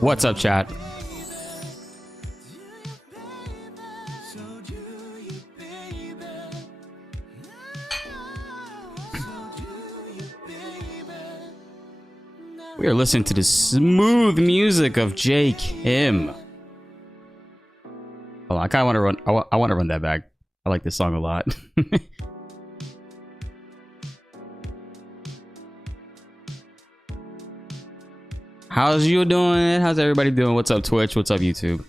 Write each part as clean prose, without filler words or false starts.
What's up, chat? We are listening to the smooth music of Jake Kim. Hold on, I kind of want to run. I want to run that back. I like this song a lot. How's you doing? How's everybody doing? What's up, Twitch? What's up, YouTube?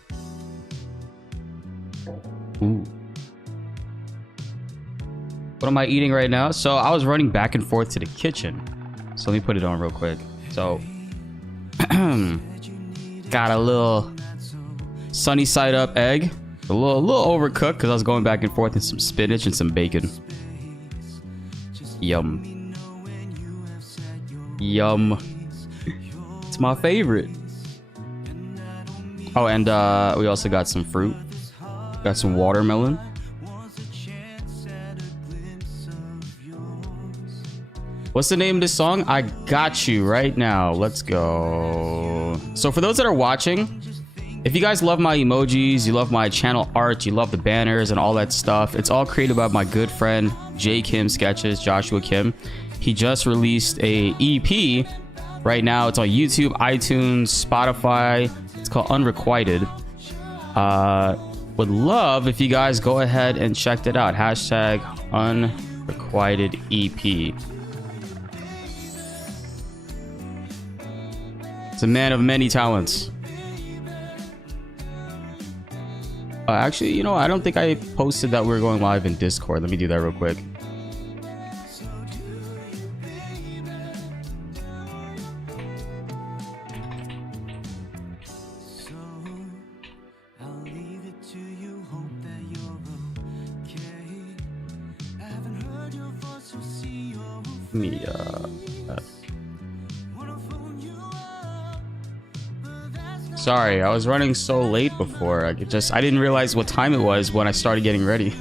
Ooh. What am I eating right now? So I was running back and forth to the kitchen. So let me put it on real quick. So got a little sunny side up egg. A little overcooked because I was going back and forth with some spinach and some bacon. Yum. Yum. It's my favorite. Oh, and we also got some fruit. Got some watermelon. What's the name of this song? I got you right now. Let's go. So for those that are watching, if you guys love my emojis, you love my channel art, you love the banners and all that stuff, it's all created by my good friend J Kim Sketches, Joshua Kim. He just released a EP right now. It's on YouTube, iTunes, Spotify. It's called Unrequited. Would love if you guys go ahead and check it out. Hashtag Unrequited EP. It's a man of many talents. Actually, you know, I don't think I posted that we're going live in Discord. Let me do that real quick. Let me, sorry, I was running so late before. I didn't realize what time it was when I started getting ready.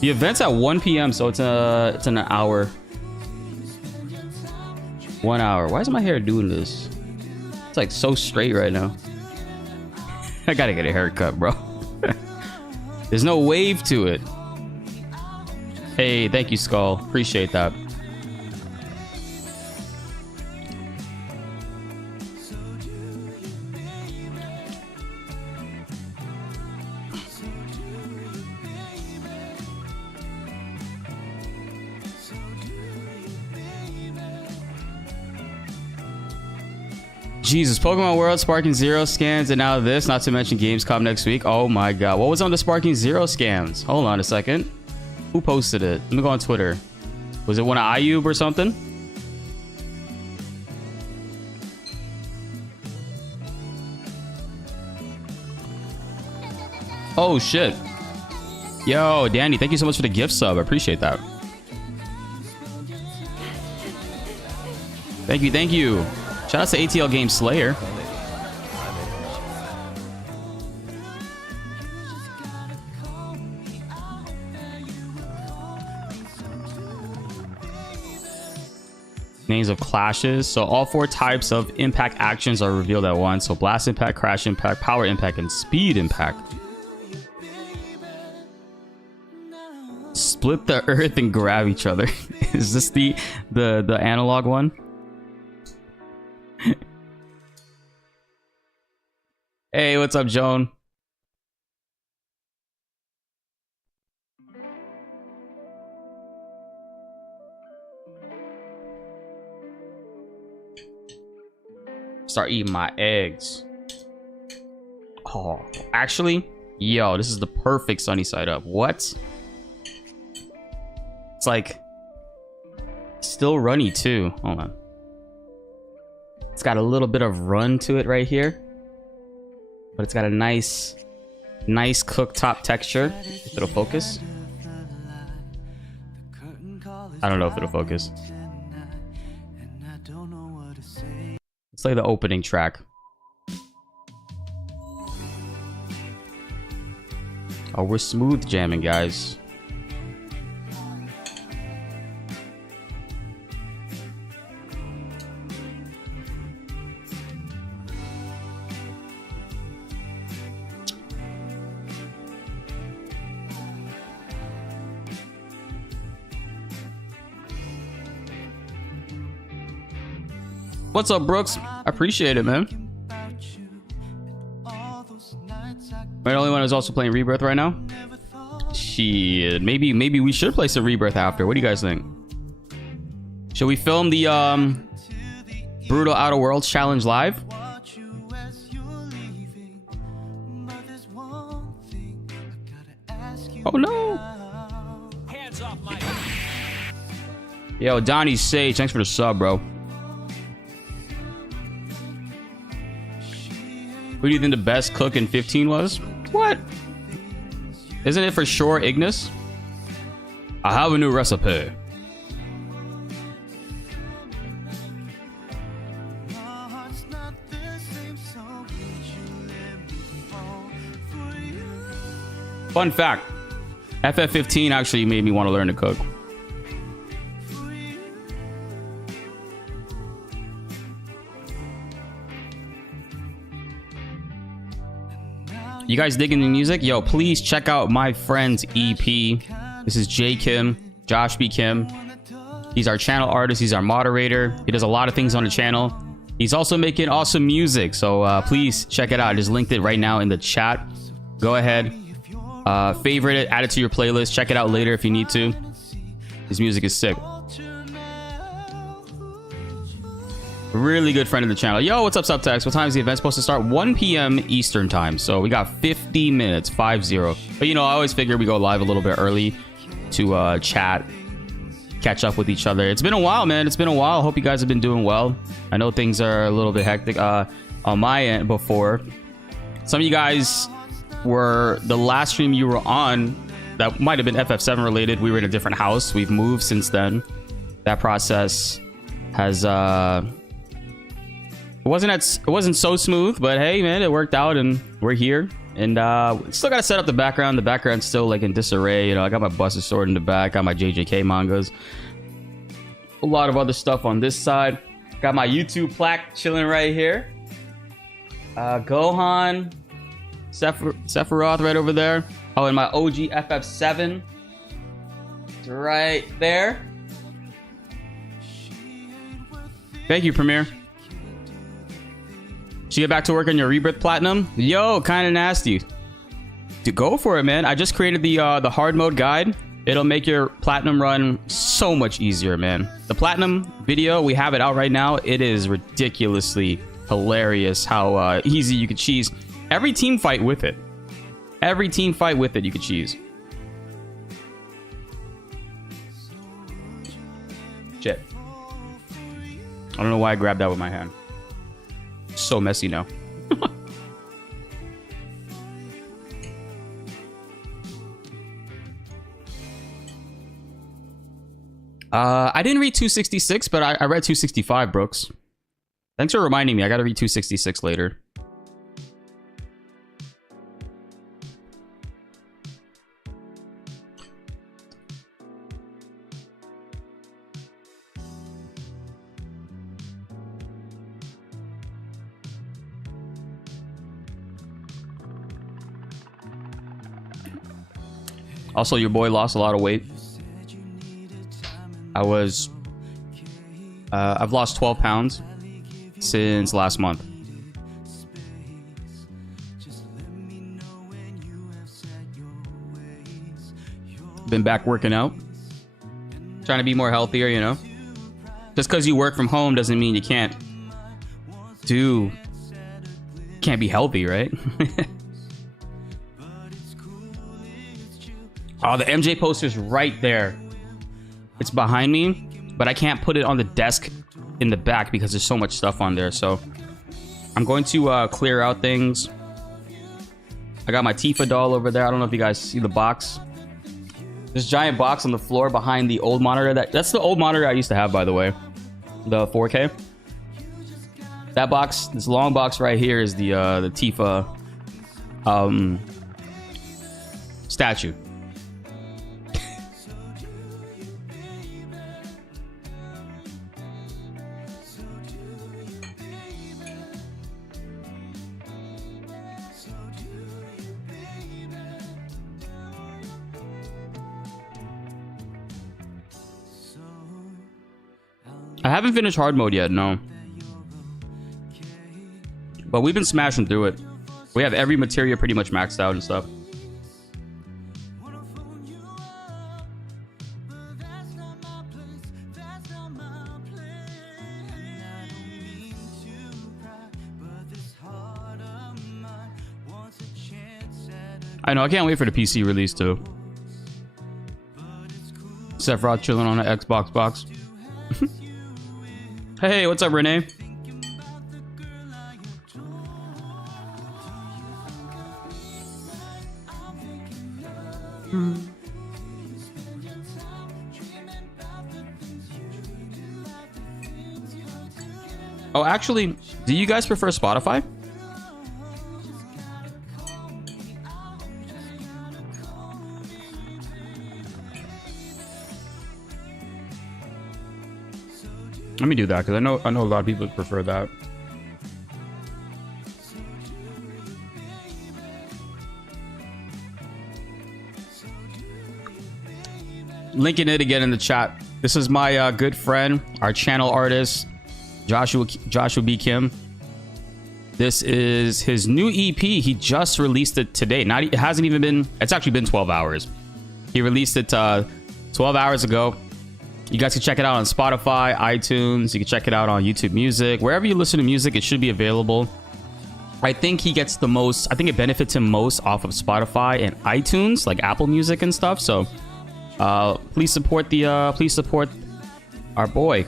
The event's at 1 p.m. so it's an hour. 1 hour. Why is my hair doing this? It's like so straight right now. I gotta get a haircut, bro. There's no wave to it. Hey, thank you, Skull. Appreciate that. Jesus, Pokemon World, Sparking Zero scams, and now this, not to mention Gamescom next week. Oh my god. What was on the Sparking Zero scams? Hold on a second. Who posted it? Let me go on Twitter. Was it one of Ayub or something? Oh shit. Yo, Danny, thank you so much for the gift sub. I appreciate that. Thank you, thank you. Shout out to ATL Game Slayer. Names of clashes. So all 4 types of impact actions are revealed at once. So blast impact, crash impact, power impact, and speed impact. Split the earth and grab each other. Is this the analog one? Hey, what's up, Joan? Start eating my eggs. Oh, actually, yo, this is the perfect sunny side up. What? It's like still runny too. Hold on. It's got a little bit of run to it right here. But it's got a nice cooktop texture. If it'll focus. I don't know if it'll focus. play the opening track. Oh, we're smooth jamming, guys. What's up, Brooks? I appreciate it, man. Am I the only one who's also playing Rebirth right now? Shit, maybe we should play some Rebirth after. What do you guys think? Should we film the Brutal Outer Worlds challenge live? Oh no! Yo, Donnie Sage, thanks for the sub, bro. Who do you think the best cook in 15 was? What? Isn't it for sure Ignis? I have a new recipe. Fun fact, FF15 actually made me want to learn to cook. You guys digging the music? Yo, please check out my friend's EP. This is J Kim, Josh B. Kim. He's our channel artist. He's our moderator. He does a lot of things on the channel. He's also making awesome music. So please check it out. I just linked it right now in the chat. Go ahead. Favorite it. Add it to your playlist. Check it out later if you need to. His music is sick. Really good friend of the channel. Yo, what's up, Subtext? What time is the event supposed to start? 1 p.m. Eastern time. So we got 50 minutes, 5-0. But you know, I always figure we go live a little bit early to chat, catch up with each other. It's been a while, man. It's been a while. Hope you guys have been doing well. I know things are a little bit hectic on my end before. Some of you guys were the last stream you were on that might have been FF7 related. We were in a different house. We've moved since then. That process has it wasn't so smooth, but hey, man, it worked out and we're here. And still gotta set up the background. The background's still like in disarray. You know, I got my Buster Sword in the back, got my JJK mangas, a lot of other stuff on this side. Got my YouTube plaque chilling right here. Gohan, Sephiroth right over there. Oh, and my OG FF7 it's right there. Thank you, Premiere. Should you get back to work on your Rebirth Platinum? Yo, kind of nasty. Dude, go for it, man. I just created the hard mode guide. It'll make your Platinum run so much easier, man. The Platinum video, we have it out right now. It is ridiculously hilarious how easy you could cheese. Every team fight with it. Every team fight with it, you could cheese. Shit. I don't know why I grabbed that with my hand. So messy now. I didn't read 266, but I read 265, Brooks. Thanks for reminding me. I gotta read 266 later. Also, your boy lost a lot of weight. I've lost 12 pounds since last month. Been back working out. Trying to be more healthier, you know. Just because you work from home doesn't mean you can't be healthy, right? Oh, the MJ poster's right there. It's behind me, but I can't put it on the desk in the back because there's so much stuff on there. So I'm going to clear out things. I got my Tifa doll over there. I don't know if you guys see the box. This giant box on the floor behind the old monitor. That's the old monitor I used to have, by the way. The 4K. That box, this long box right here, is the Tifa statue. I haven't finished hard mode yet, no. But we've been smashing through it. We have every materia pretty much maxed out and stuff. I know, I can't wait for the PC release too. Sephiroth chilling on the Xbox box. Hey, what's up, Renee? Oh, actually, do you guys prefer Spotify? Let me do that because I know a lot of people prefer that. Linking it again in the chat. This is my good friend, our channel artist, Joshua B. Kim. This is his new EP. He just released it today. It hasn't even been. It's actually been 12 hours. He released it 12 hours ago. You guys can check it out on Spotify, iTunes. You can check it out on YouTube Music. Wherever you listen to music, it should be available. I think he gets the most. I think it benefits him most off of Spotify and iTunes, like Apple Music and stuff. So, please support our boy.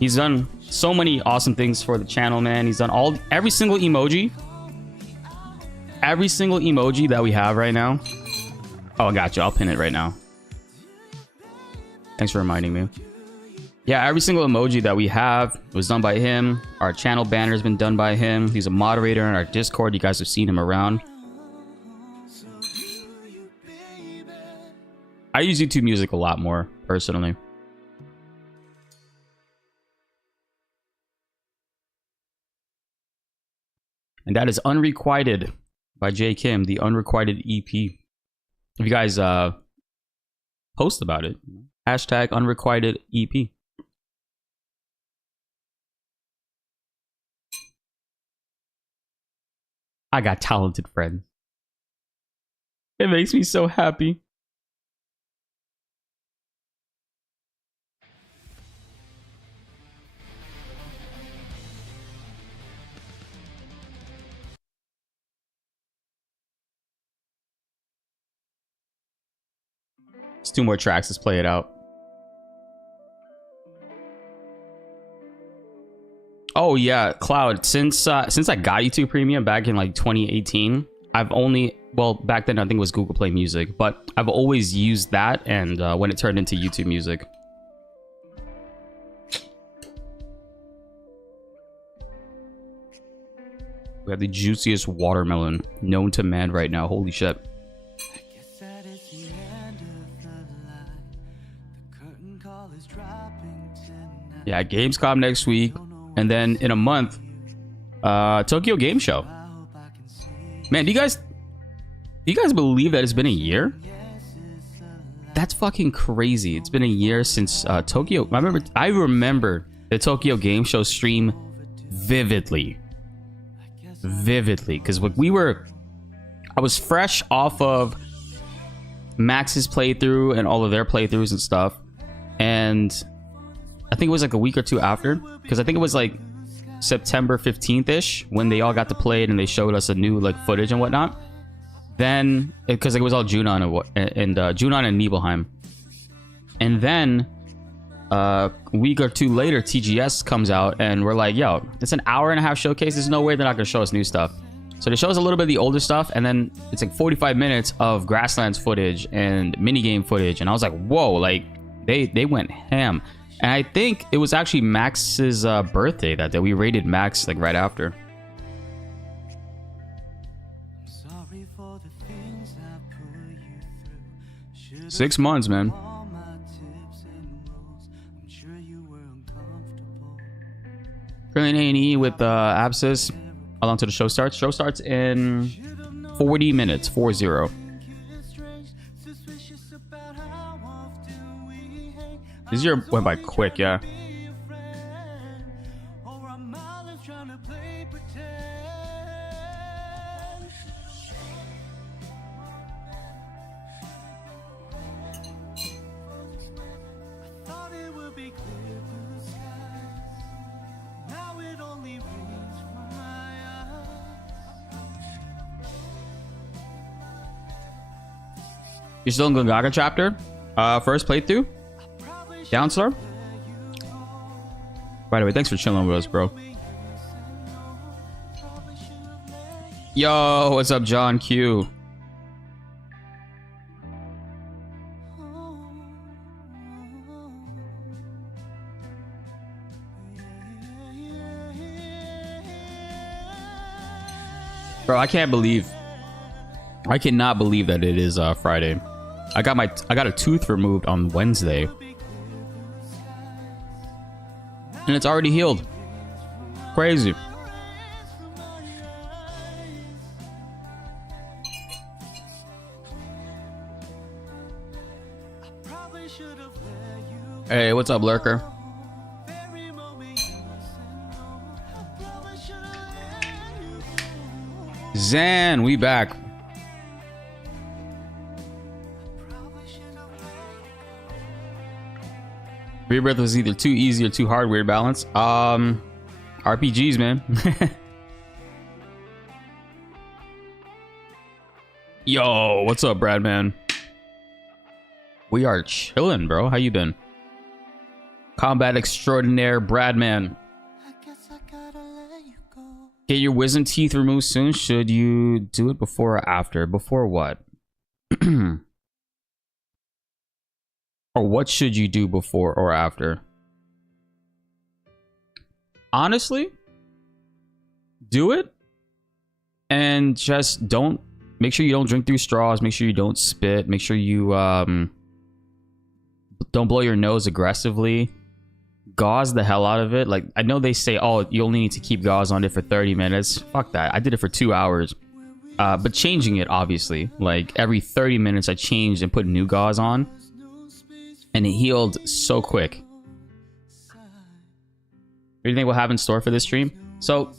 He's done so many awesome things for the channel, man. He's done every single emoji that we have right now. Oh, I got you. I'll pin it right now. Thanks for reminding me. Yeah, every single emoji that we have was done by him. Our channel banner has been done by him. He's a moderator in our Discord. You guys have seen him around. I use YouTube Music a lot more, personally. And that is Unrequited by J. Kim, the Unrequited EP. If you guys post about it, hashtag Unrequited EP. I got talented friends. It makes me so happy. It's 2 more tracks. Let's play it out. Oh yeah, Cloud. Since I got YouTube Premium back in like 2018, I've only, well, back then I think it was Google Play Music, but I've always used that, and when it turned into YouTube Music. We have the juiciest watermelon known to man right now. Holy shit. Yeah, Gamescom next week. And then in a month, Tokyo Game Show. Man, do you guys believe that it's been a year? That's fucking crazy. It's been a year since Tokyo. I remember the Tokyo Game Show stream vividly. Because I was fresh off of Max's playthrough and all of their playthroughs and stuff. And I think it was like a week or two after, because I think it was like September 15th-ish when they all got to play it and they showed us a new like footage and whatnot. Then, because it was all Junon and Nibelheim. And then a week or two later, TGS comes out and we're like, yo, it's an hour-and-a-half showcase. There's no way they're not going to show us new stuff. So they show us a little bit of the older stuff, and then it's like 45 minutes of Grasslands footage and minigame footage. And I was like, whoa, like, They went ham. And I think it was actually Max's birthday that day. We raided Max like right after. Six months, man. Currently A&E with Abscess. How long till the show starts? Show starts in 40 minutes. 40. This year went by quick, yeah. You're still in Gungaga chapter? First playthrough? Down, sir? By the way, thanks for chilling with us, bro. Yo, what's up, John Q? Bro, I cannot believe that it is Friday. I got a tooth removed on Wednesday. And it's already healed. Crazy. Hey, what's up, Lurker? Zan, we back. Rebirth was either too easy or too hard. Weird balance. RPGs, man. Yo, what's up, Brad, man? We are chilling, bro. How you been? Combat extraordinaire, Brad, man. Get your wisdom teeth removed soon. Should you do it before or after? Before what? Or what should you do before or after? Honestly, do it. And just don't... Make sure you don't drink through straws. Make sure you don't spit. Make sure you don't blow your nose aggressively. Gauze the hell out of it. Like, I know they say, oh, you only need to keep gauze on it for 30 minutes. Fuck that. I did it for 2 hours. But changing it, obviously. Like, every 30 minutes I changed and put new gauze on. And it healed so quick. What do you think we'll have in store for this stream? So,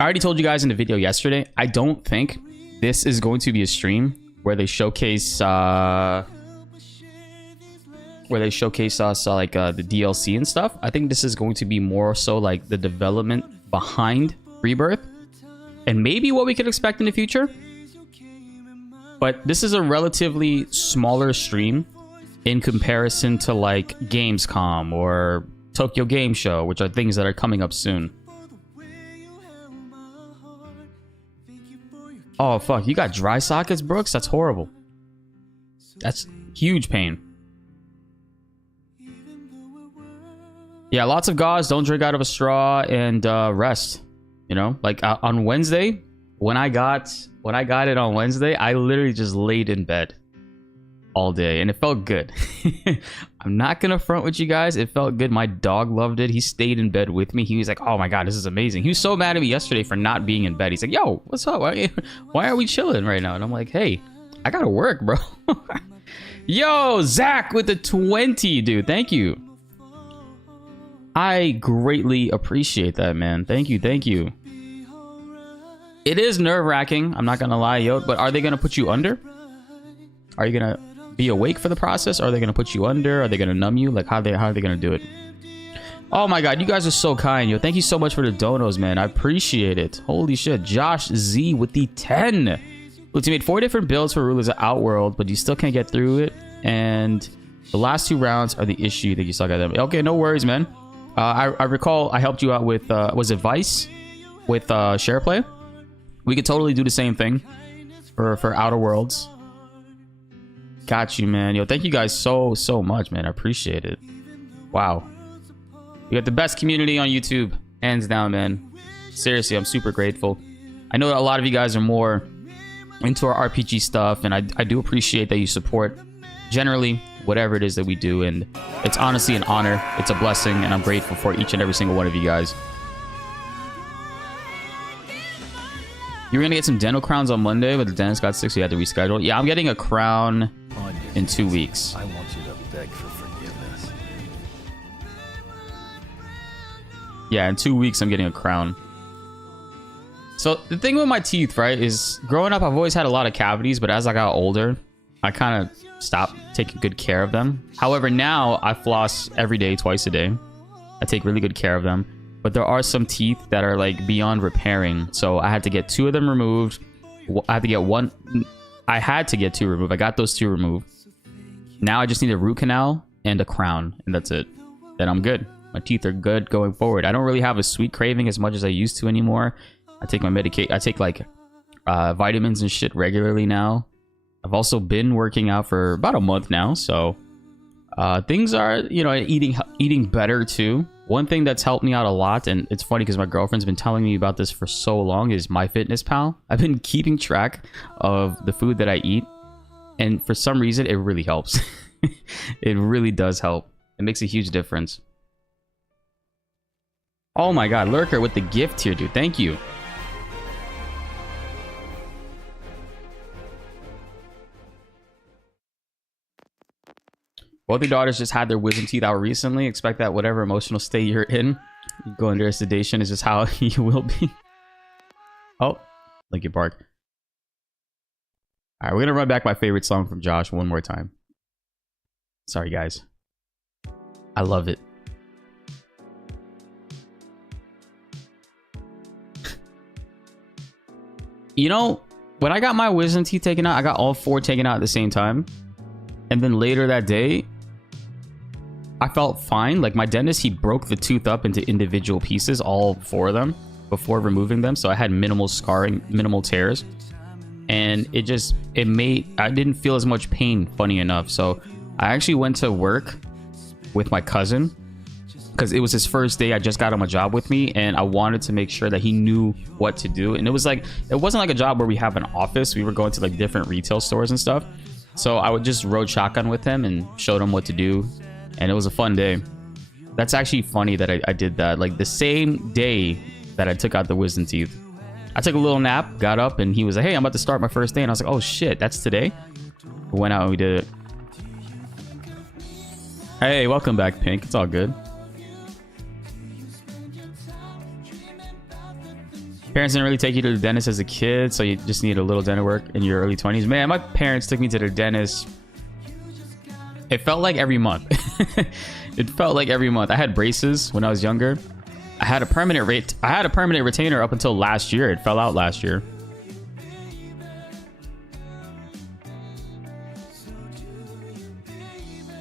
I already told you guys in the video yesterday, I don't think this is going to be a stream where they showcase us like the DLC and stuff. I think this is going to be more so like the development behind Rebirth and maybe what we could expect in the future. But this is a relatively smaller stream in comparison to like Gamescom or Tokyo Game Show, which are things that are coming up soon. Oh, fuck. You got dry sockets, Brooks? That's horrible. That's huge pain. Yeah, lots of gauze. Don't drink out of a straw and rest. You know, like on Wednesday, when I got it on Wednesday, I literally just laid in bed all day and it felt good. I'm not gonna front with you guys. It felt good. My dog loved it. He stayed in bed with me. He was like, oh my god, this is amazing. He was so mad at me yesterday for not being in bed. He's like, yo, what's up? Why are we chilling right now? And I'm like, hey, I gotta work, bro. Yo, Zach with the 20, dude. Thank you. I greatly appreciate that, man. Thank you, thank you. It is nerve-wracking, I'm not gonna lie, yo, but are they gonna put you under? Are you gonna be awake for the process? Or are they gonna put you under? Are they gonna numb you? Like, how are they gonna do it? Oh my god, you guys are so kind, yo. Thank you so much for the donos, man. I appreciate it. Holy shit. Josh Z with the 10. Look, you made 4 different builds for Rulers of Outworld, but you still can't get through it. And the last 2 rounds are the issue that you suck at them. Okay, no worries, man. I recall I helped you out with, was it Vice? With SharePlay? We could totally do the same thing for Outer Worlds. Got you, man. Yo, thank you guys so much, man. I appreciate it. Wow. You got the best community on YouTube. Hands down, man. Seriously, I'm super grateful. I know a lot of you guys are more into our RPG stuff, and I do appreciate that you support generally whatever it is that we do, and it's honestly an honor. It's a blessing, and I'm grateful for each and every single one of you guys. You were gonna get some dental crowns on Monday, but the dentist got sick, so you had to reschedule. Yeah, I'm getting a crown in 2 weeks. I want you to beg for forgiveness. Yeah, in 2 weeks I'm getting a crown. So the thing with my teeth, right, is growing up I've always had a lot of cavities, but as I got older, I kind of stopped taking good care of them. However, now I floss every day, twice a day. I take really good care of them. But there are some teeth that are like beyond repairing. So I had to get 2 of them removed. I had to get one. I had to get 2 removed. I got those 2 removed. Now I just need a root canal and a crown, and that's it. Then I'm good. My teeth are good going forward. I don't really have a sweet craving as much as I used to anymore. I take my medication. I take like vitamins and shit regularly now. I've also been working out for about a month now, so things are, you know, eating better too. One thing that's helped me out a lot, and it's funny because my girlfriend's been telling me about this for so long, is MyFitnessPal. I've been keeping track of the food that I eat, and for some reason, it really helps. It really does help. It makes a huge difference. Oh my god, Lurker with the gift here, dude. Thank you. Both your daughters just had their wisdom teeth out recently. Expect that whatever emotional state you're in, you go under sedation is just how you will be. Oh, Linkin Park. Alright, we're gonna run back my favorite song from Josh one more time. Sorry, guys. I love it. You know, when I got my wisdom teeth taken out, I got all 4 taken out at the same time. And then later that day, I felt fine. Like my dentist, he broke the tooth up into individual pieces, all 4 of them, before removing them. So I had minimal scarring, minimal tears. And I didn't feel as much pain, funny enough. So I actually went to work with my cousin because it was his first day. I just got him a job with me, and I wanted to make sure that he knew what to do. And it wasn't like a job where we have an office. We were going to like different retail stores and stuff. So I would just rode shotgun with him and showed him what to do. And it was a fun day. That's actually funny that I did that. Like the same day that I took out the wisdom teeth, I took a little nap, got up, and he was like, hey, I'm about to start my first day. And I was like, oh shit, that's today? We went out and we did it. Hey, welcome back, Pink. It's all good. Parents didn't really take you to the dentist as a kid, so you just need a little dental work in your early 20s. Man, my parents took me to the dentist. It felt like every month. It felt like every month. I had braces when I was younger. I had a permanent retainer up until last year. It fell out last year.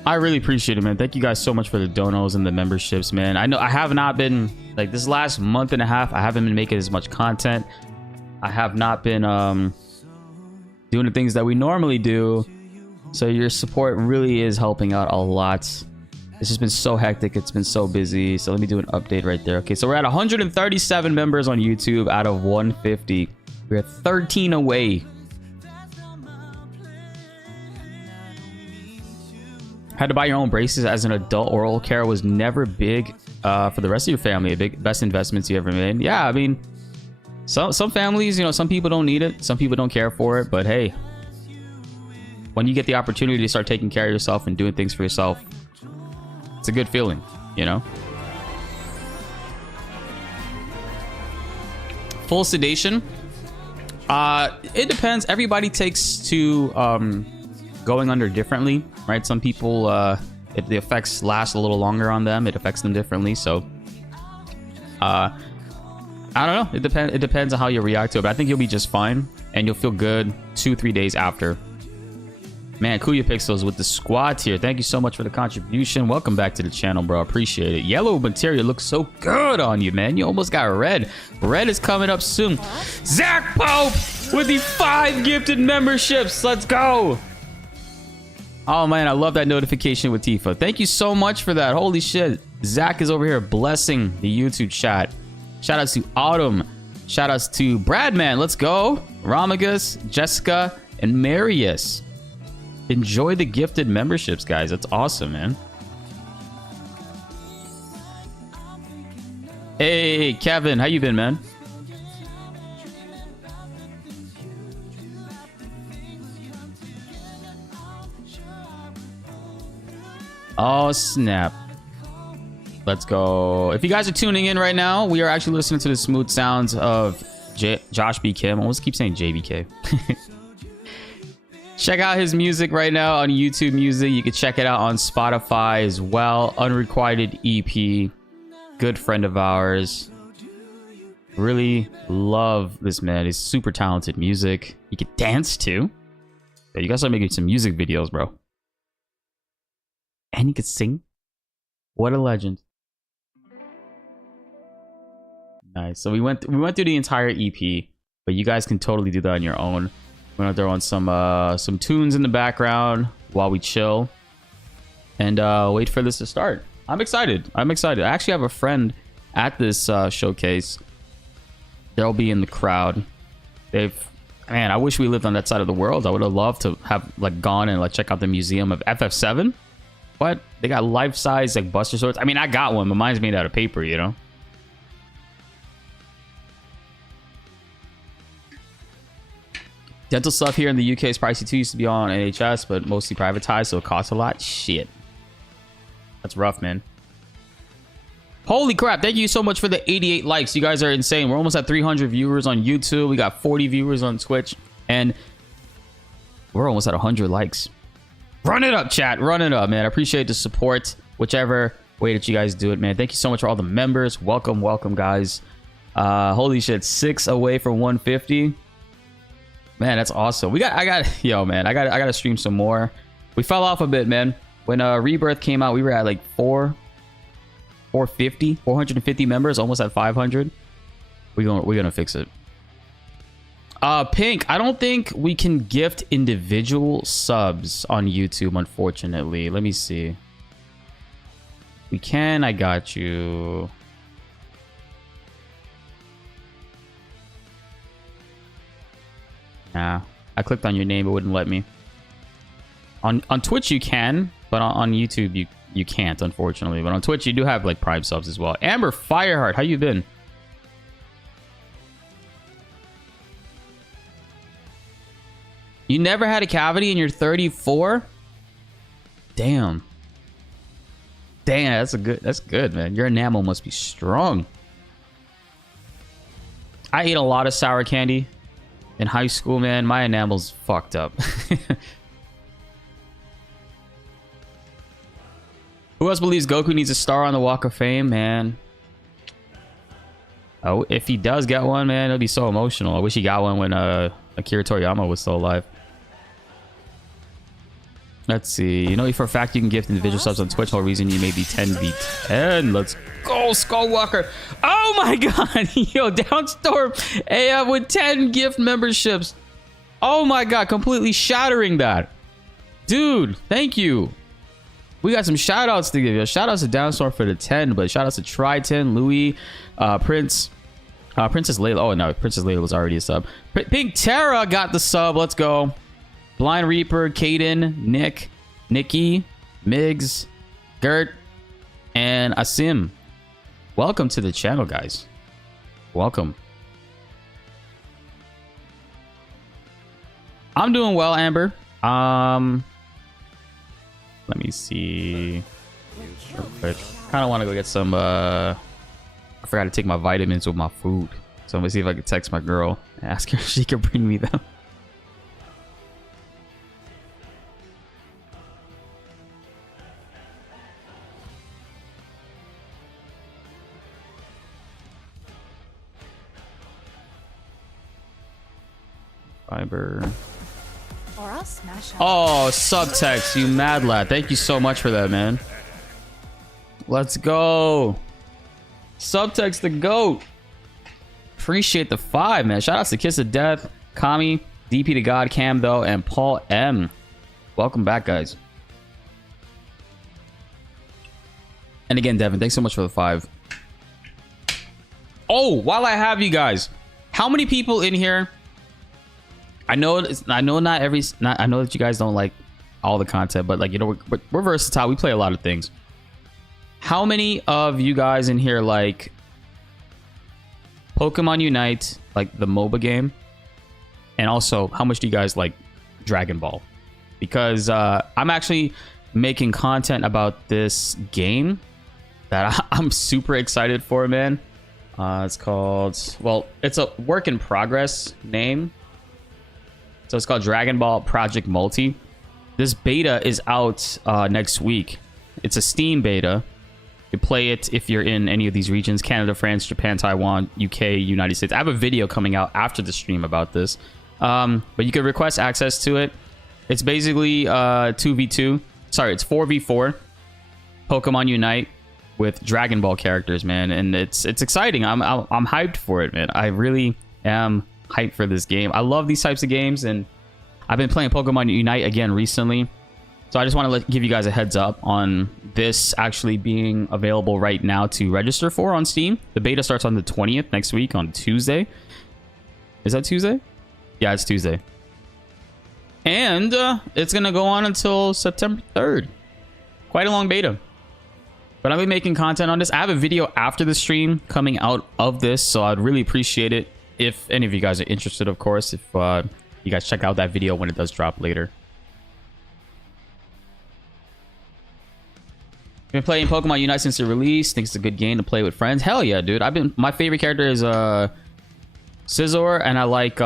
I really appreciate it, man. Thank you guys so much for the donos and the memberships, man. I know I have not been, like this last month and a half, I haven't been making as much content. I have not been doing the things that we normally do. So your support really is helping out a lot. It's just been so hectic. It's been so busy. So let me do an update right there. Okay, so we're at 137 members on YouTube out of 150. We're 13 away. Had to buy your own braces as an adult. Oral care was never big for the rest of your family. Best investments you ever made. Yeah, I mean, some families, you know, some people don't need it. Some people don't care for it. But hey, when you get the opportunity to start taking care of yourself and doing things for yourself, it's a good feeling, you know? Full sedation. It depends. Everybody takes to going under differently, right? Some people, if the effects last a little longer on them, it affects them differently. So I don't know. It depends on how you react to it, but I think you'll be just fine and you'll feel good 2-3 days after. Man, Kuya Pixels with the squad tier. Thank you so much for the contribution. Welcome back to the channel, bro. Appreciate it. Yellow material looks so good on you, man. You almost got red. Red is coming up soon. Zach Pope with the 5 gifted memberships. Let's go. Oh man, I love that notification with Tifa. Thank you so much for that. Holy shit. Zach is over here blessing the YouTube chat. Shout outs to Autumn. Shout outs to Bradman. Let's go. Ramagus, Jessica, and Marius. Enjoy the gifted memberships, guys. That's awesome, man. Hey, Kevin. How you been, man? Oh, snap. Let's go. If you guys are tuning in right now, we are actually listening to the smooth sounds of Josh B. Kim. I always keep saying JBK. Check out his music right now on YouTube Music. You can check it out on Spotify as well. Unrequited EP. Good friend of ours. Really love this man. He's super talented music. You can dance too. Yeah, you guys are making some music videos, bro. And he could sing. What a legend. Nice. So we went through the entire EP, but you guys can totally do that on your own. We're gonna throw on some tunes in the background while we chill and wait for this to start. I'm excited. I actually have a friend at this showcase. They'll be in the crowd. Man, I wish we lived on that side of the world. I would have loved to have like gone and like check out the museum of FF7. What? They got life-size like Buster Swords. I mean, I got one, but mine's made out of paper, you know? Dental stuff here in the UK is pricey too. Used to be on NHS, but mostly privatized, so it costs a lot. Shit. That's rough, man. Holy crap. Thank you so much for the 88 likes. You guys are insane. We're almost at 300 viewers on YouTube. We got 40 viewers on Twitch. And we're almost at 100 likes. Run it up, chat. Run it up, man. I appreciate the support, whichever way that you guys do it, man. Thank you so much for all the members. Welcome, guys. Holy shit, 6 away from 150. Man, that's awesome. I gotta stream some more. We fell off a bit, man. When Rebirth came out, we were at like 450 members, almost at 500. We're gonna fix it. Pink, I don't think we can gift individual subs on YouTube, unfortunately. Let me see. We can. I got you. Nah, I clicked on your name, it wouldn't let me. On Twitch you can, but on YouTube you can't, unfortunately. But on Twitch you do have like Prime subs as well. Amber Fireheart, how you been? You never had a cavity and you're 34? Damn. That's good, man. Your enamel must be strong. I ate a lot of sour candy in high school, man. My enamel's fucked up. Who else believes Goku needs a star on the Walk of Fame, man? Oh, if he does get one, man, it'll be so emotional. I wish he got one when Akira Toriyama was still alive. Let's see. You know for a fact you can gift individual subs on Twitch. No reason you may be 10v10. Let's go, Skullwalker. Oh my god. Yo, Downstorm AF with 10 gift memberships. Oh my god. Completely shattering that. Dude, thank you. We got some shout outs to give you. Shout outs to Downstorm for the 10, but shout outs to Triton, Louis, Princess Layla. Oh no, Princess Layla was already a sub. Pink Terra got the sub. Let's go. Blind Reaper, Caden, Nick, Nikki, Migs, Gert, and Asim. Welcome to the channel, guys. Welcome. I'm doing well, Amber. Let me see. Kind of want to go get some. I forgot to take my vitamins with my food, so I'm gonna see if I can text my girl and ask her if she can bring me them. Fiber. Or I'll smash it. Oh, subtext, you mad lad. Thank you so much for that, man. Let's go. Subtext the GOAT. Appreciate the 5, man. Shout outs to Kiss of Death, Kami, DP to God, Cam though, and Paul M. Welcome back, guys. And again, Devin, thanks so much for the 5. Oh, while I have you guys, how many people in here? I know I know that you guys don't like all the content, but like, you know, we're versatile. We play a lot of things. How many of you guys in here like Pokemon Unite, like the MOBA game? And also, how much do you guys like Dragon Ball? Because I'm actually making content about this game that I'm super excited for, man. It's called, well, it's a work in progress name. So it's called Dragon Ball Project Multi. This beta is out next week. It's a Steam beta. You play it if you're in any of these regions: Canada, France, Japan, Taiwan, UK, United States. I have a video coming out after the stream about this. But you can request access to it. It's basically 2v2. Sorry, it's 4v4. Pokemon Unite with Dragon Ball characters, man, and it's exciting. I'm hyped for it, man. I really am hyped for this game. I love these types of games, and I've been playing Pokemon Unite again recently. So I just want to give you guys a heads up on this actually being available right now to register for on Steam. The beta starts on the 20th next week on Tuesday. Is that Tuesday? Yeah, it's Tuesday. And it's going to go on until September 3rd. Quite a long beta. But I'll be making content on this. I have a video after the stream coming out of this, so I'd really appreciate it if any of you guys are interested, of course, if you guys check out that video when it does drop later. Been playing Pokemon Unite since the release. Think it's a good game to play with friends. Hell yeah, dude. My favorite character is Scizor, and I like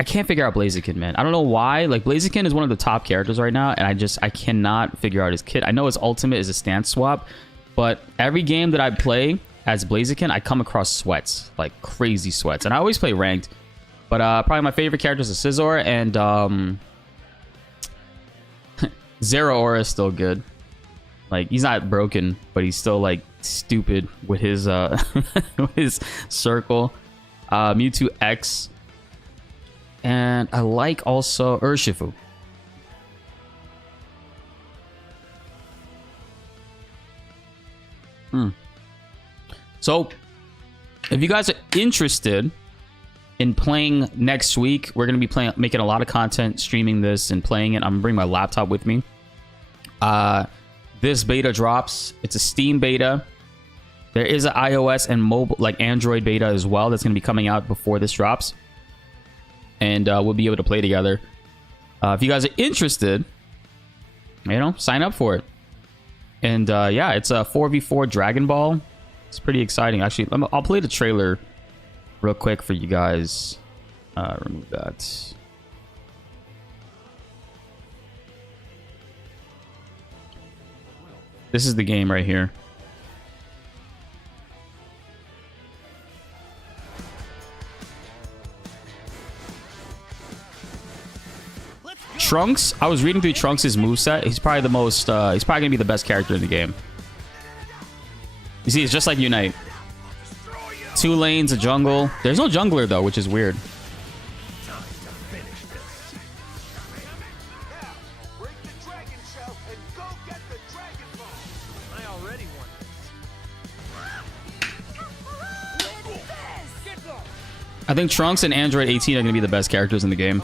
I can't figure out Blaziken, man. I don't know why. Like, Blaziken is one of the top characters right now, and I cannot figure out his kit. I know his ultimate is a stance swap, but every game that I play as Blaziken, I come across sweats, like crazy sweats, and I always play ranked. But probably my favorite characters are Scizor, and Zeraora is still good. Like, he's not broken, but he's still like stupid with his with his circle. Mewtwo X. And I like also Urshifu. So, if you guys are interested in playing next week, we're going to be making a lot of content, streaming this and playing it. I'm going to bring my laptop with me. This beta drops. It's a Steam beta. There is an iOS and mobile, like Android beta as well, that's going to be coming out before this drops. And we'll be able to play together. If you guys are interested, you know, sign up for it. And yeah, it's a 4v4 Dragon Ball. It's pretty exciting. Actually, I'll play the trailer real quick for you guys. Remove that. This is the game right here. Trunks, I was reading through Trunks' moveset. He's probably the most, he's probably gonna be the best character in the game. You see, it's just like Unite. 2 lanes, a jungle. There's no jungler though, which is weird. I think Trunks and Android 18 are gonna be the best characters in the game.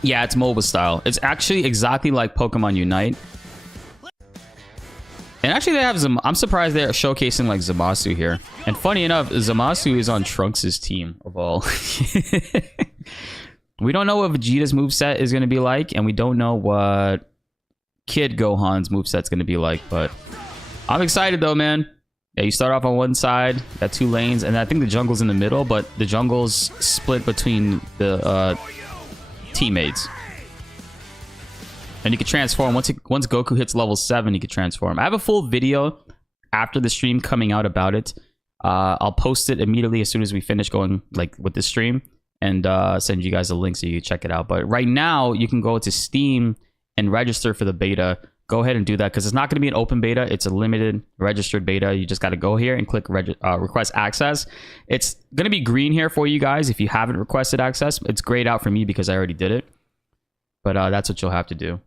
Yeah, it's MOBA style. It's actually exactly like Pokemon Unite. And actually they have I'm surprised they're showcasing like Zamasu here. And funny enough, Zamasu is on Trunks' team of all. We don't know what Vegeta's moveset is going to be like, and we don't know what Kid Gohan's moveset's going to be like, but I'm excited though, man. Yeah, you start off on one side, got 2 lanes, and I think the jungle's in the middle, but the jungle's split between the teammates. And you can transform once Goku hits level 7. You can transform. I have a full video after the stream coming out about it. I'll post it immediately as soon as we finish going like with the stream, and send you guys a link so you can check it out. But right now you can go to Steam and register for the beta go ahead and do that because it's not going to be an open beta. It's a limited registered beta. You just got to go here and click request access. It's going to be green here for you guys if you haven't requested access. It's grayed out for me because I already did it. But that's what you'll have to do.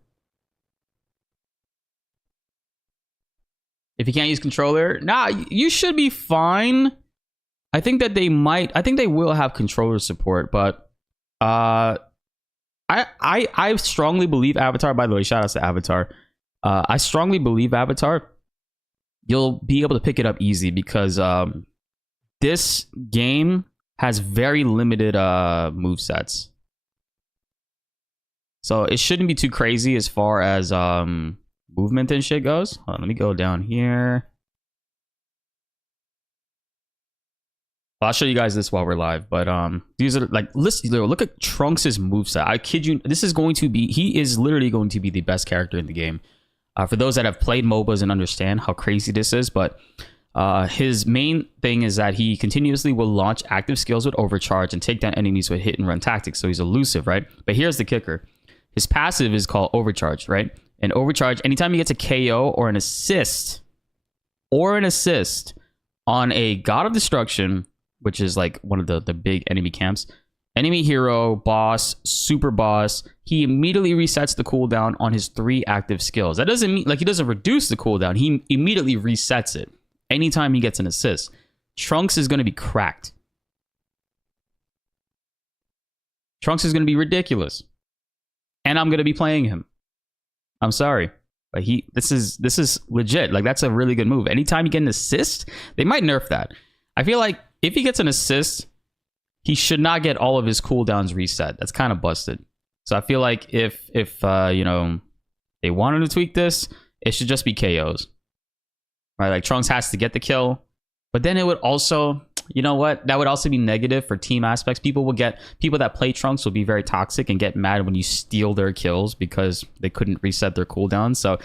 If you can't use controller, nah, you should be fine. I think that they might. I think they will have controller support, but I strongly believe Avatar. By the way, shout outs to Avatar. I strongly believe Avatar. You'll be able to pick it up easy because this game has very limited movesets. So it shouldn't be too crazy as far as movement and shit goes. Hold on, let me go down here. Well, I'll show you guys this while we're live, but these are like, listen, look at Trunks' moveset. I kid you, this is going to be, he is literally going to be the best character in the game. For those that have played MOBAs and understand how crazy this is, but his main thing is that he continuously will launch active skills with overcharge and take down enemies with hit and run tactics. So he's elusive, right? But here's the kicker. His passive is called overcharge, right? And overcharge, anytime he gets a KO or an assist on a God of Destruction, which is like one of the big enemy camps, enemy hero, boss, super boss, he immediately resets the cooldown on his 3 active skills. That doesn't mean, like, he doesn't reduce the cooldown. He immediately resets it anytime he gets an assist. Trunks is going to be cracked. Trunks is going to be ridiculous. And I'm going to be playing him. I'm sorry. But this is legit. Like, that's a really good move. Anytime you get an assist, they might nerf that. I feel like if he gets an assist, he should not get all of his cooldowns reset. That's kind of busted. So I feel like if you know, they wanted to tweak this, it should just be KOs. Right? Like, Trunks has to get the kill. But then it would also, you know what? That would also be negative for team aspects. People that play Trunks will be very toxic and get mad when you steal their kills because they couldn't reset their cooldown. So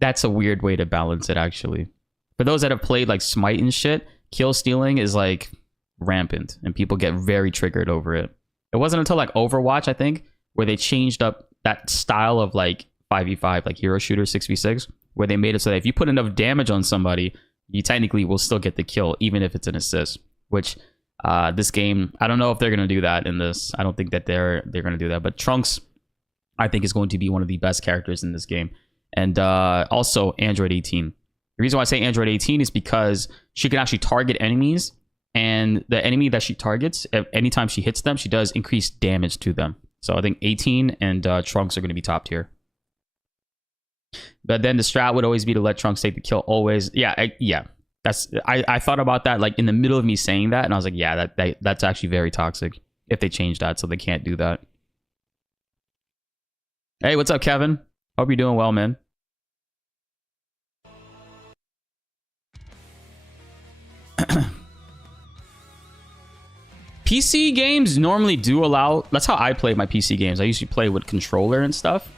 that's a weird way to balance it, actually. For those that have played like Smite and shit, kill stealing is like rampant and people get very triggered over it. It wasn't until like Overwatch, I think, where they changed up that style of like 5v5, like hero shooter 6v6, where they made it so that if you put enough damage on somebody, you technically will still get the kill, even if it's an assist. Which this game, I don't know if they're going to do that in this. I don't think that they're going to do that. But Trunks, I think, is going to be one of the best characters in this game. And also Android 18. The reason why I say Android 18 is because she can actually target enemies. And the enemy that she targets, anytime she hits them, she does increase damage to them. So I think 18 and Trunks are going to be top tier. But then the strat would always be to let Trunks take the kill always. Yeah. I thought about that like in the middle of me saying that, and I was like, yeah, that's actually very toxic if they change that, so they can't do that. Hey, what's up, Kevin? Hope you're doing well, man. PC games normally do allow, that's how I play my PC games. I usually play with controller and stuff.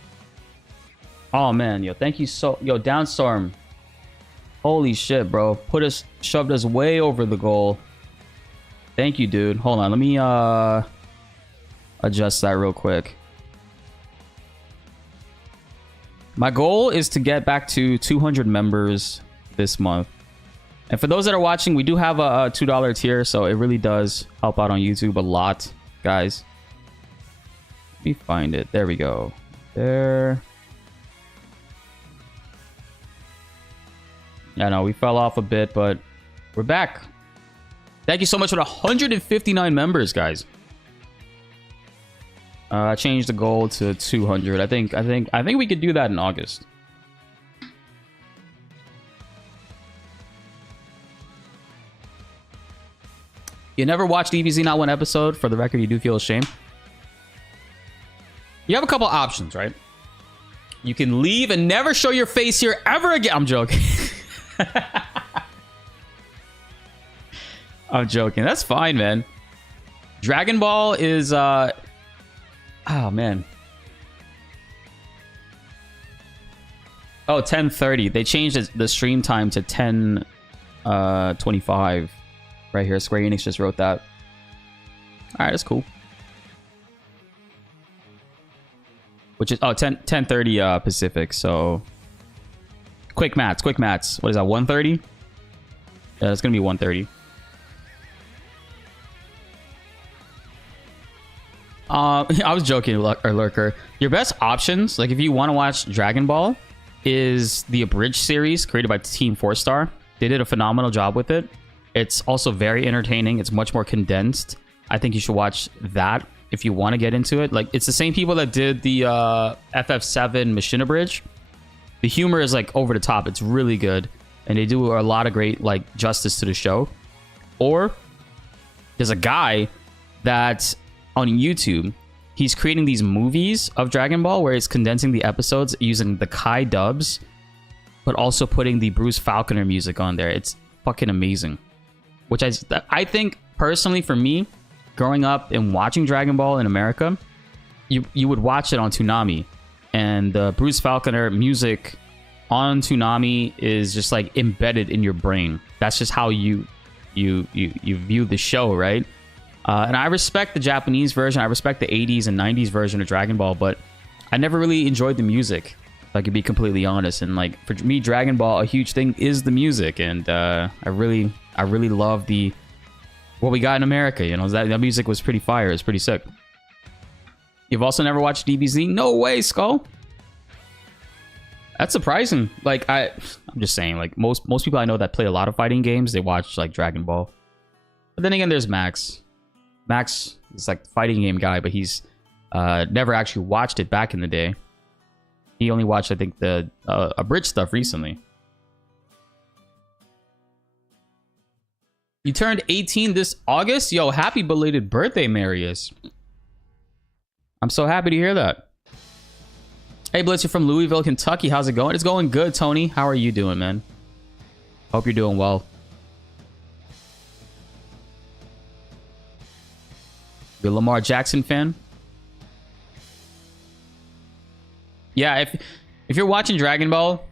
Oh man, yo, thank you so, yo, Downstorm. Holy shit, bro. Shoved us way over the goal. Thank you, dude. Hold on, let me adjust that real quick. My goal is to get back to 200 members this month. And for those that are watching, we do have a $2 tier, so it really does help out on YouTube a lot, guys. Let me find it. There we go. There. Yeah, no, we fell off a bit, but we're back. Thank you so much for the 159 members, guys. I changed the goal to 200. I think we could do that in August. You never watched EVZ not one episode? For the record, you do feel ashamed. You have a couple options, right? You can leave and never show your face here ever again. I'm joking. I'm joking. That's fine, man. Dragon Ball is oh man. Oh, 10:30. They changed the stream time to 10:25. Right here. Square Enix just wrote that. All right, that's cool. Which is 10:30 Pacific. So Quick mats. What is that, 130? Yeah, it's gonna be 130. I was joking, Lurker. Your best options, like if you want to watch Dragon Ball, is the Abridged series created by Team 4-Star. They did a phenomenal job with it. It's also very entertaining. It's much more condensed. I think you should watch that if you want to get into it. Like, it's the same people that did the FF7 Machine Abridged. The humor is like over the top. It's really good, and they do a lot of great like justice to the show. Or there's a guy that on YouTube, he's creating these movies of Dragon Ball where it's condensing the episodes using the Kai dubs, but also putting the Bruce Falconer music on there. It's fucking amazing. Which I think personally for me, growing up and watching Dragon Ball in America, you would watch it on Toonami, and the Bruce Falconer music on Toonami is just like embedded in your brain. That's just how you view the show, right? And I respect the Japanese version. I respect the 80s and 90s version of Dragon Ball, but I never really enjoyed the music, if I could be completely honest. And like for me, Dragon Ball, a huge thing is the music, and I really love what we got in America. You know, that music was pretty fire. It's pretty sick. You've also never watched DBZ? No way, Skull. That's surprising. Like I'm just saying, like most people I know that play a lot of fighting games, they watch like Dragon Ball. But then again, there's Max. Max is like the fighting game guy, but he's never actually watched it back in the day. He only watched, I think, the Abridged stuff recently. You turned 18 this August? Yo, happy belated birthday, Marius. I'm so happy to hear that. Hey, BltzZ, you're from Louisville, Kentucky. How's it going? It's going good, Tony. How are you doing, man? Hope you're doing well. You're a Lamar Jackson fan? Yeah, if you're watching Dragon Ball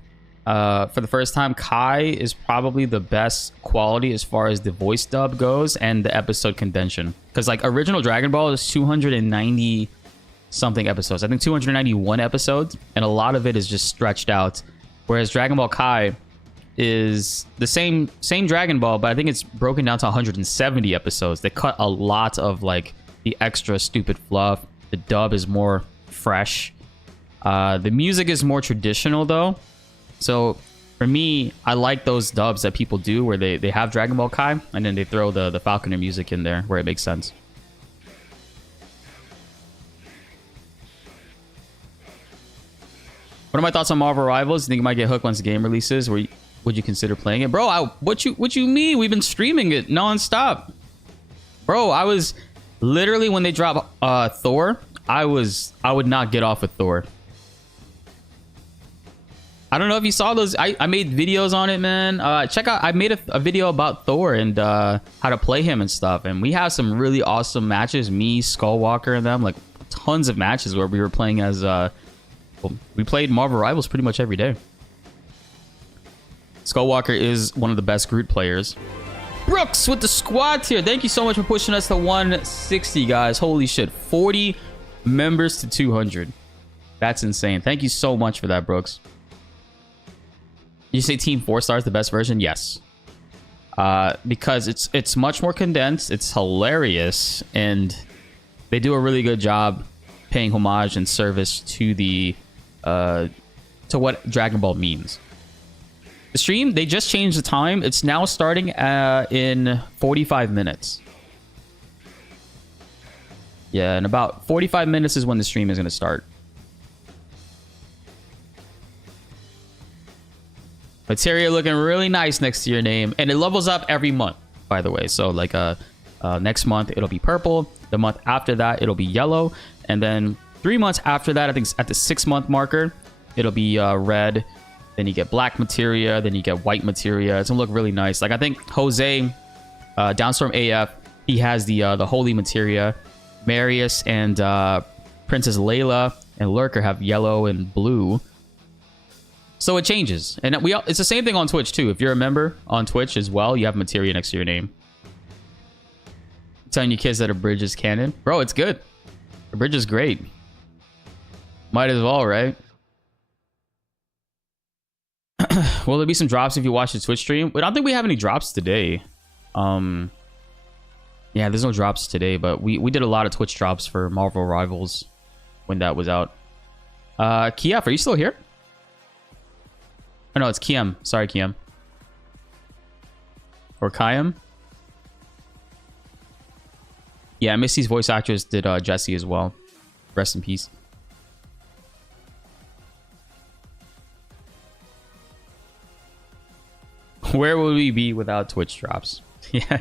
for the first time, Kai is probably the best quality as far as the voice dub goes and the episode condension. Because like original Dragon Ball is 290 something episodes. I think 291 episodes, and a lot of it is just stretched out. Whereas Dragon Ball Kai is the same Dragon Ball, but I think it's broken down to 170 episodes. They cut a lot of like the extra stupid fluff. The dub is more fresh. The music is more traditional though. So for me, I like those dubs that people do where they have Dragon Ball Kai and then they throw the Falconer music in there where it makes sense. What are my thoughts on Marvel Rivals? You think you might get hooked once the game releases? Would you consider playing it? Bro, what you mean? We've been streaming it non-stop. Bro, I was literally, when they dropped Thor, I would not get off with Thor. I don't know if you saw those. I made videos on it, man. Check out, I made a video about Thor and how to play him and stuff. And we have some really awesome matches. Me, Skullwalker, and them. Like tons of matches where we were playing as... we played Marvel Rivals pretty much every day. Skullwalker is one of the best Groot players. Brooks with the squad tier. Thank you so much for pushing us to 160, guys. Holy shit. 40 members to 200. That's insane. Thank you so much for that, Brooks. You say Team 4-Star is the best version? Yes. Because it's much more condensed. It's hilarious. And they do a really good job paying homage and service to the... to what Dragon Ball means. The stream, they just changed the time. It's now starting in 45 minutes. Yeah, in about 45 minutes is when the stream is going to start. Materia looking really nice next to your name. And it levels up every month, by the way. So like next month, it'll be purple. The month after that, it'll be yellow. And then 3 months after that, I think at the 6-month marker, it'll be red. Then you get black materia. Then you get white materia. It's gonna look really nice. Like I think Jose, Downstorm AF, he has the holy materia. Marius and Princess Layla and Lurker have yellow and blue. So it changes, and it's the same thing on Twitch too. If you're a member on Twitch as well, you have materia next to your name. I'm telling you kids that Abridged is canon, bro. It's good. Abridged is great. Might as well, right? Will there be some drops if you watch the Twitch stream? But I don't think we have any drops today. Yeah, there's no drops today, but we did a lot of Twitch drops for Marvel Rivals when that was out. Kief, are you still here? Oh no, it's Kiem. Sorry, Kiem. Or Kayam. Yeah, Misty's voice actress did Jessie as well. Rest in peace. Where would we be without Twitch drops? Yeah. You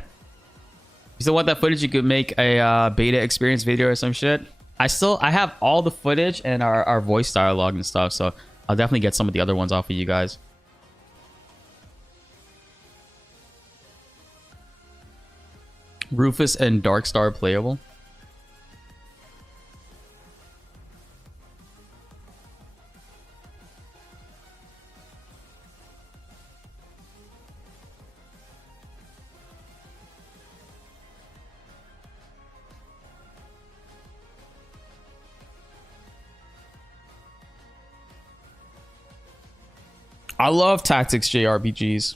still want that footage? You could make a beta experience video or some shit. I have all the footage and our voice dialogue and stuff, so I'll definitely get some of the other ones off of you guys. Rufus and Darkstar playable. I love tactics JRPGs.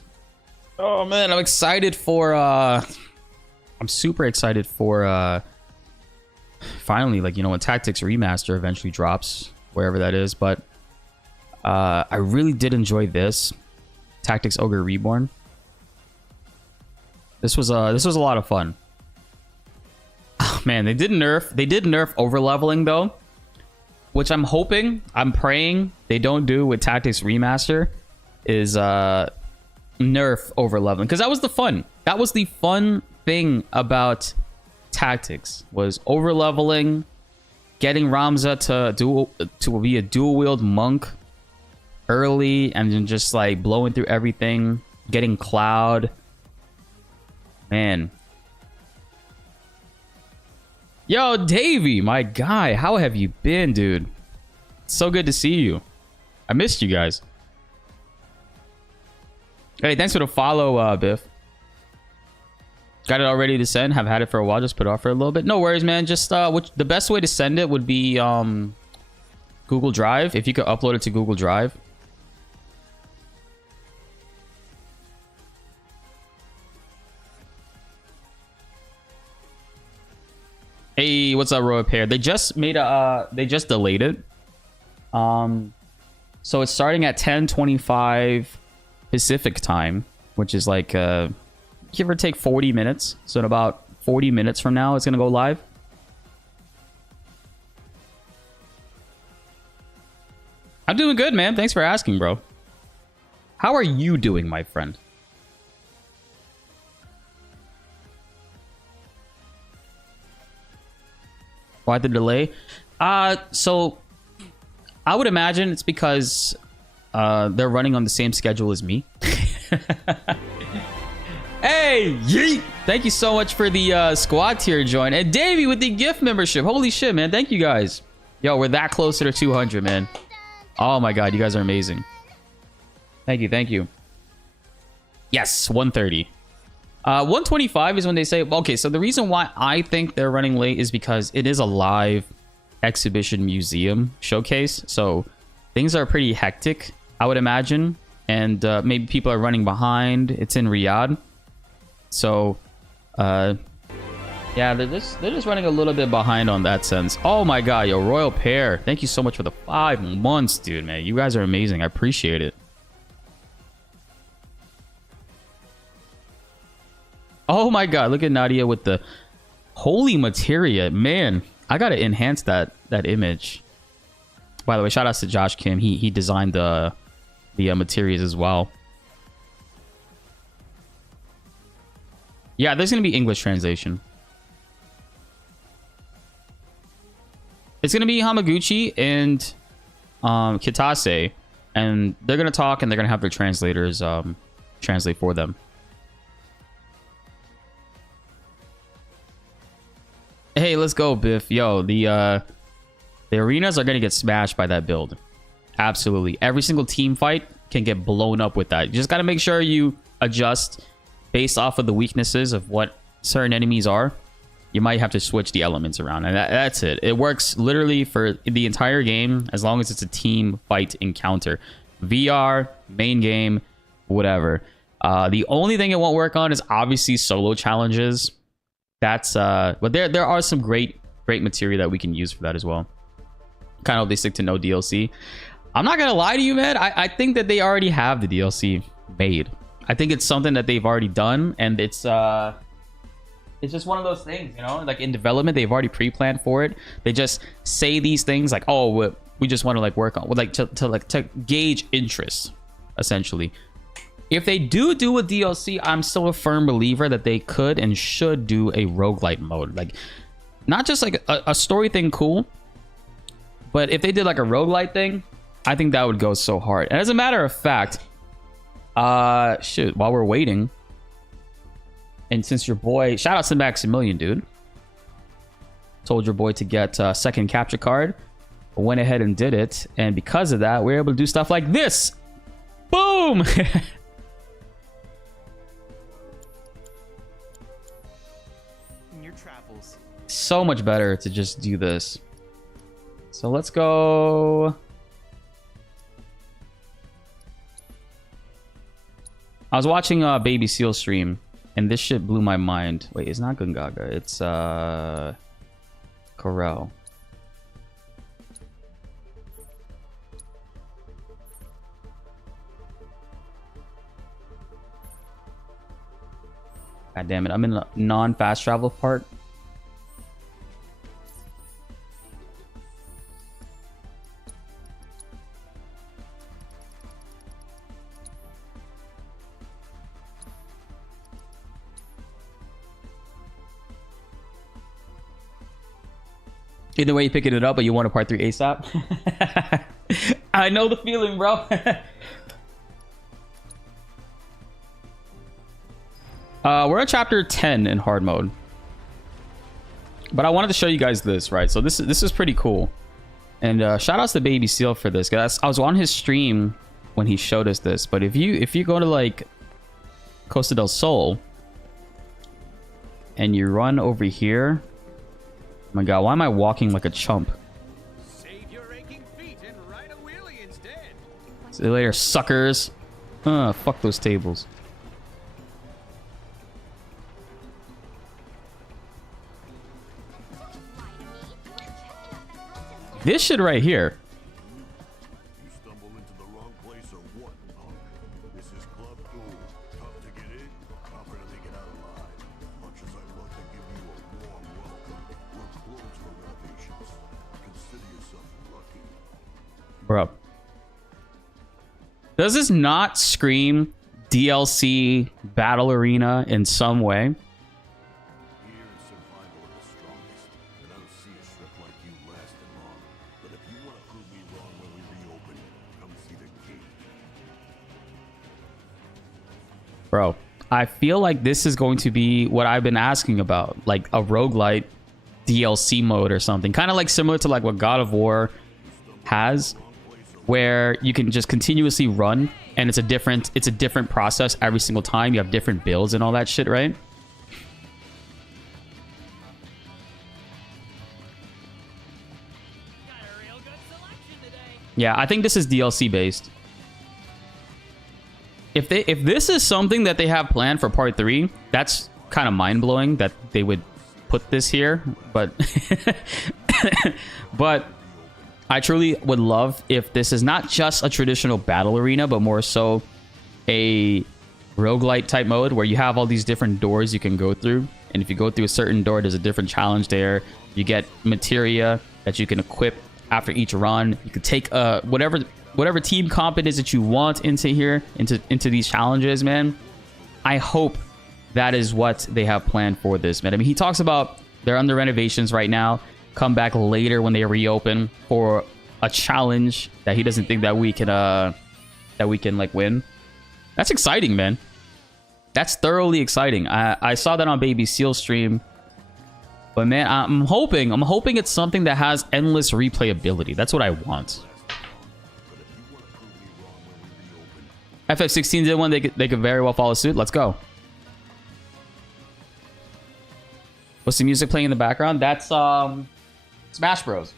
Oh man, I'm excited for I'm super excited for finally, like, you know, when Tactics Remaster eventually drops, wherever that is, but I really did enjoy this Tactics Ogre Reborn. This was a lot of fun. Oh, man, they did nerf over leveling though, which I'm praying they don't do with Tactics Remaster, is nerf over leveling, because that was the fun thing about Tactics, was over leveling, getting Ramza to be a dual wield monk early, and then just like blowing through everything, getting Cloud. Man. Yo, Davey, my guy, how have you been, dude? So good to see you. I missed you guys. Hey, thanks for the follow, Biff. Got it all ready to send. Have had it for a while. Just put it off for a little bit. No worries, man. Just the best way to send it would be Google Drive. If you could upload it to Google Drive. Hey, what's up, Roy Pair? They just made a they just delayed it. So it's starting at 10:25 Pacific time, which is like give or take 40 minutes. So in about 40 minutes from now, it's gonna go live. I'm doing good, man. Thanks for asking, bro. How are you doing, my friend? Why the delay? So I would imagine it's because they're running on the same schedule as me. Hey, yeet! Thank you so much for the squad tier join. And Davey with the gift membership. Holy shit, man. Thank you guys. Yo, we're that closer to 200, man. Oh my god, you guys are amazing. Thank you, thank you. Yes, 130. 125 is when they say... Okay, so the reason why I think they're running late is because it is a live exhibition museum showcase. So things are pretty hectic, I would imagine. And maybe people are running behind. It's in Riyadh. So, yeah, they're just running a little bit behind on that sense. Oh my god, yo, Royal Pair. Thank you so much for the 5 months, dude, man. You guys are amazing. I appreciate it. Oh my god, look at Nadia with the holy materia. Man, I gotta enhance that image. By the way, shout out to Josh Kim. He designed the materials as well. Yeah, there's gonna be English translation. It's gonna be Hamaguchi and Kitase, and they're gonna talk and they're gonna have their translators translate for them. Hey, let's go, Biff. Yo, the arenas are gonna get smashed by that build. Absolutely. Every single team fight can get blown up with that. You just gotta make sure you adjust based off of the weaknesses of what certain enemies are. You might have to switch the elements around, and that's it. It works literally for the entire game as long as it's a team fight encounter. VR, main game, whatever. The only thing it won't work on is obviously solo challenges. That's but there are some great material that we can use for that as well. Kind of they stick to no DLC. I'm not gonna lie to you, man. I think that they already have the DLC made. I think it's something that they've already done, and it's just one of those things, you know, like in development, they've already pre-planned for it. They just say these things like, oh, we just want to like work on, like to gauge interest, essentially. If they do a DLC, I'm still a firm believer that they could and should do a roguelite mode. Like, not just like a story thing, cool. But if they did like a roguelite thing, I think that would go so hard. And as a matter of fact, shit, while we're waiting, and since your boy, shout out to Maximilian, dude, told your boy to get a second capture card, went ahead and did it. And because of that, we're able to do stuff like this. Boom! So much better to just do this. So let's go. I was watching Baby Seal stream, and this shit blew my mind. Wait, it's not Gungaga. It's Corel. God damn it! I'm in the non-fast travel part. Either way, you're picking it up, but you want a part 3 ASAP. I know the feeling, bro. We're at chapter 10 in hard mode. But I wanted to show you guys this, right? So this is pretty cool. And shout outs to Baby Seal for this, guys. I was on his stream when he showed us this. But if you go to like Costa del Sol and you run over here. Oh my god, why am I walking like a chump? Save your aching feet and ride a wheelie instead. See you later, suckers. Fuck those tables. This shit right here. You stumble into the wrong place or what, punk? This is Club Cool. Tough to get in, tougher to get out alive. Much as I'd love to give you a warm welcome, we're closed for renovations. Consider yourself lucky. Bro. Does this not scream DLC Battle Arena in some way? Here is survival of the strongest, and I don't see a strip like you lasting long. But if you want to prove me wrong when we reopen, come see the gate. Bro, I feel like this is going to be what I've been asking about, like a roguelite DLC mode or something, kind of like similar to like what God of War has, where you can just continuously run and it's a different process every single time. You have different builds and all that shit, right? Yeah, I think this is DLC based. If this is something that they have planned for part 3, that's kind of mind-blowing that they would put this here, but but I truly would love if this is not just a traditional battle arena, but more so a roguelite type mode where you have all these different doors you can go through. And if you go through a certain door, there's a different challenge there. You get materia that you can equip after each run. You could take whatever team comp it is that you want into here, into these challenges, man. I hope that is what they have planned for this, man. I mean, he talks about they're under renovations right now. Come back later when they reopen for a challenge that he doesn't think that we can like win. That's exciting, man. That's thoroughly exciting. I saw that on Baby Seal stream, but man, I'm hoping it's something that has endless replayability. That's what I want. FF16 did one. They could very well follow suit. Let's go. What's the music playing in the background? That's Smash Bros.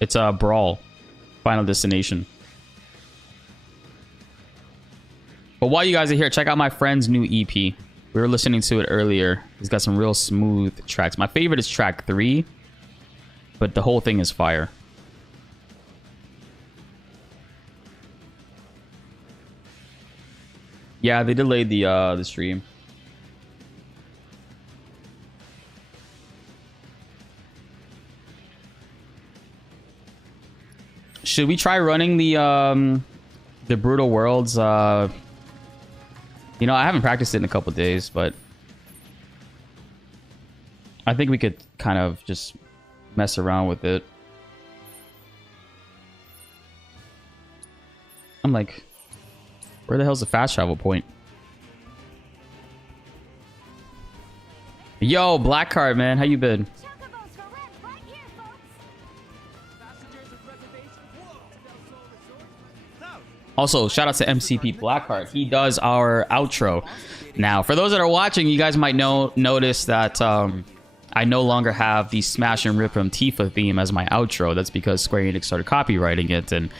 It's a Brawl. Final Destination. But while you guys are here, check out my friend's new EP. We were listening to it earlier. He's got some real smooth tracks. My favorite is track 3. But the whole thing is fire. Yeah, they delayed the stream. Should we try running the Brutal Worlds? You know, I haven't practiced it in a couple days, but I think we could kind of just mess around with it. I'm like, where the hell's the fast travel point? Yo, Blackheart, man, how you been? Also, shout out to MCP Blackheart. He does our outro. Now, for those that are watching, you guys might notice that I no longer have the Smash and Rip from Tifa theme as my outro. That's because Square Enix started copyrighting it and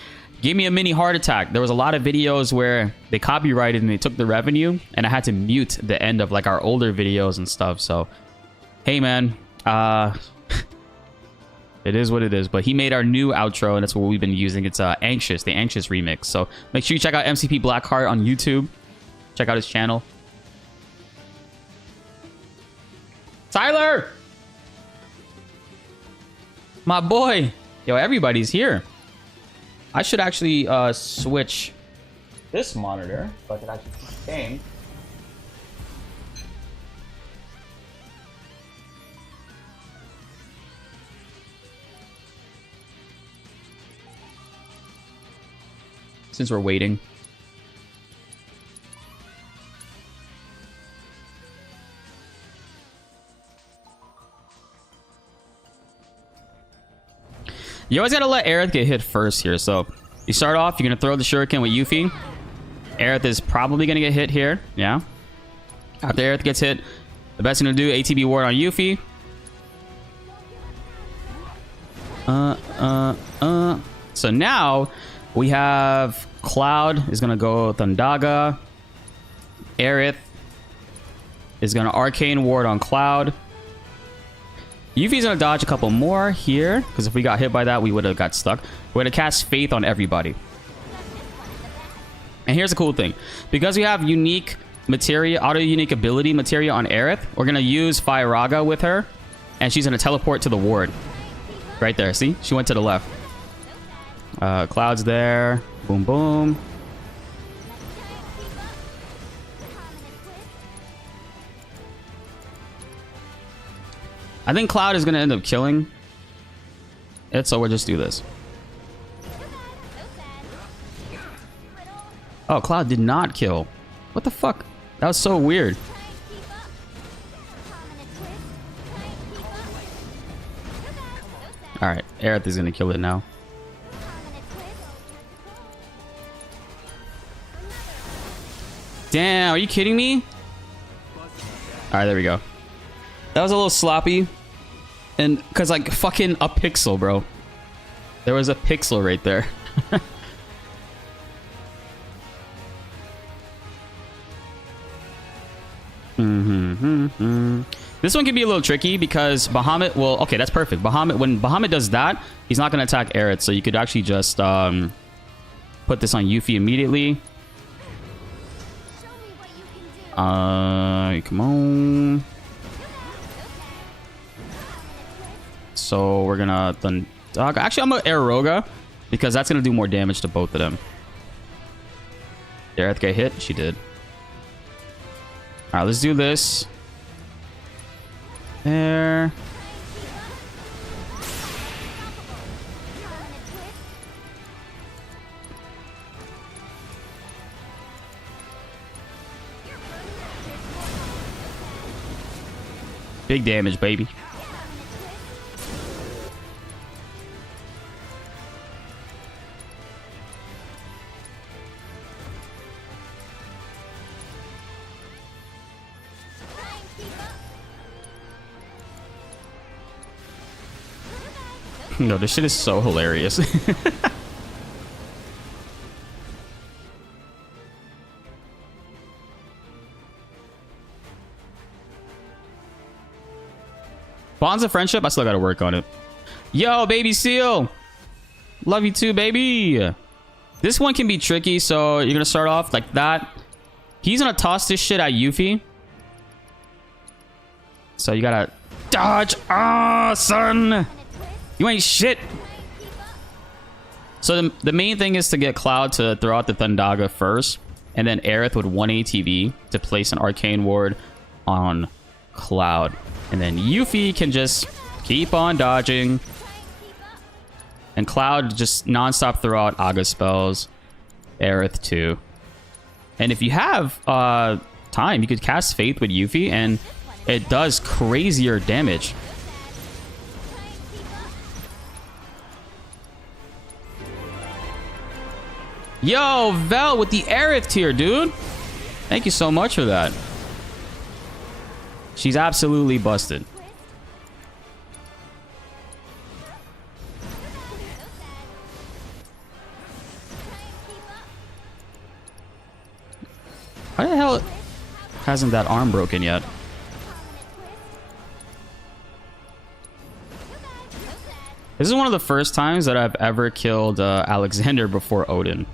gave me a mini heart attack. There was a lot of videos where they copyrighted and they took the revenue, and I had to mute the end of like our older videos and stuff. So, hey man, it is what it is. But he made our new outro, and that's what we've been using. It's Anxious, the Anxious remix. So make sure you check out MCP Blackheart on YouTube. Check out his channel. Tyler! My boy. Yo, everybody's here. I should actually switch this monitor so I can actually see the game. Since we're waiting. You always gotta let Aerith get hit first here. So you start off, you're gonna throw the shuriken with Yuffie. Aerith is probably gonna get hit here. Yeah. After Aerith gets hit, the best thing to do, ATB ward on Yuffie. So now we have Cloud is gonna go Thundaga. Aerith is gonna Arcane Ward on Cloud. Yuffie's gonna dodge a couple more here, because if we got hit by that, we would have got stuck. We're gonna cast Faith on everybody. And here's the cool thing. Because we have unique materia, auto-unique ability materia on Aerith, we're gonna use Firaga with her, and she's gonna teleport to the ward. Right there, see? She went to the left. Cloud's there. Boom, boom. I think Cloud is going to end up killing it, so we'll just do this. Oh, Cloud did not kill. What the fuck? That was so weird. Alright, Aerith is going to kill it now. Damn, are you kidding me? Alright, there we go. That was a little sloppy. And because like fucking a pixel, bro. There was a pixel right there. This one can be a little tricky because Bahamut will... Okay, that's perfect. When Bahamut does that, he's not going to attack Aerith. So you could actually just put this on Yuffie immediately. Come on. So we're gonna actually I'm gonna Aeroga because that's gonna do more damage to both of them. Did Aerith get hit? She did. Alright, let's do this. There. Big damage, baby. No, this shit is so hilarious. Bonds of friendship, I still gotta work on it. Yo, baby seal. Love you too, baby. This one can be tricky, so you're gonna start off like that. He's gonna toss this shit at Yuffie. So you gotta dodge. Ah, son. You ain't shit. So the main thing is to get Cloud to throw out the Thundaga first. And then Aerith with 1 ATB to place an Arcane Ward on Cloud. And then Yuffie can just keep on dodging. And Cloud just non-stop throw out Aga spells. Aerith too. And if you have time, you could cast Faith with Yuffie and it does crazier damage. Yo, Vel with the Aerith tier, dude. Thank you so much for that. She's absolutely busted. Why the hell hasn't that arm broken yet? This is one of the first times that I've ever killed Alexander before Odin.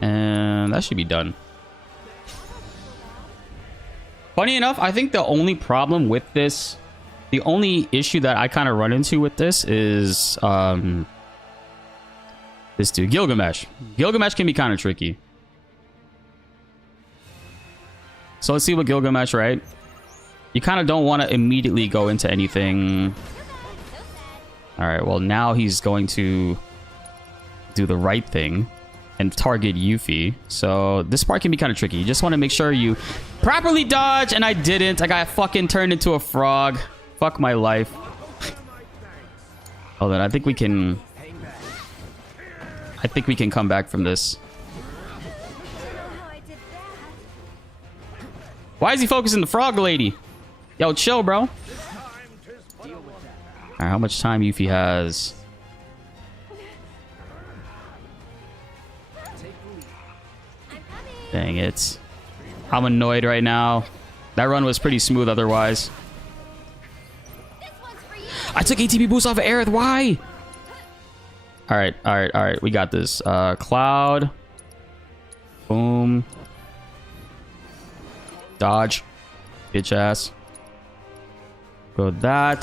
And that should be done. Funny enough, I think the only problem with this, the only issue that I kind of run into with this is this dude, Gilgamesh. Gilgamesh can be kind of tricky. So let's see what Gilgamesh, right? You kind of don't want to immediately go into anything. All right, well, now he's going to do the right thing and target Yuffie. So this part can be kind of tricky. You just want to make sure you properly dodge, and I didn't. I got fucking turned into a frog. Fuck my life. Hold on, I think we can come back from this. Why is he focusing the frog lady? Yo, chill, bro. All right, how much time Yuffie has? Dang it. I'm annoyed right now. That run was pretty smooth otherwise. I took ATB boost off of Aerith. Why? All right, all right, all right. We got this. Cloud. Boom. Dodge. Bitch ass. Go that.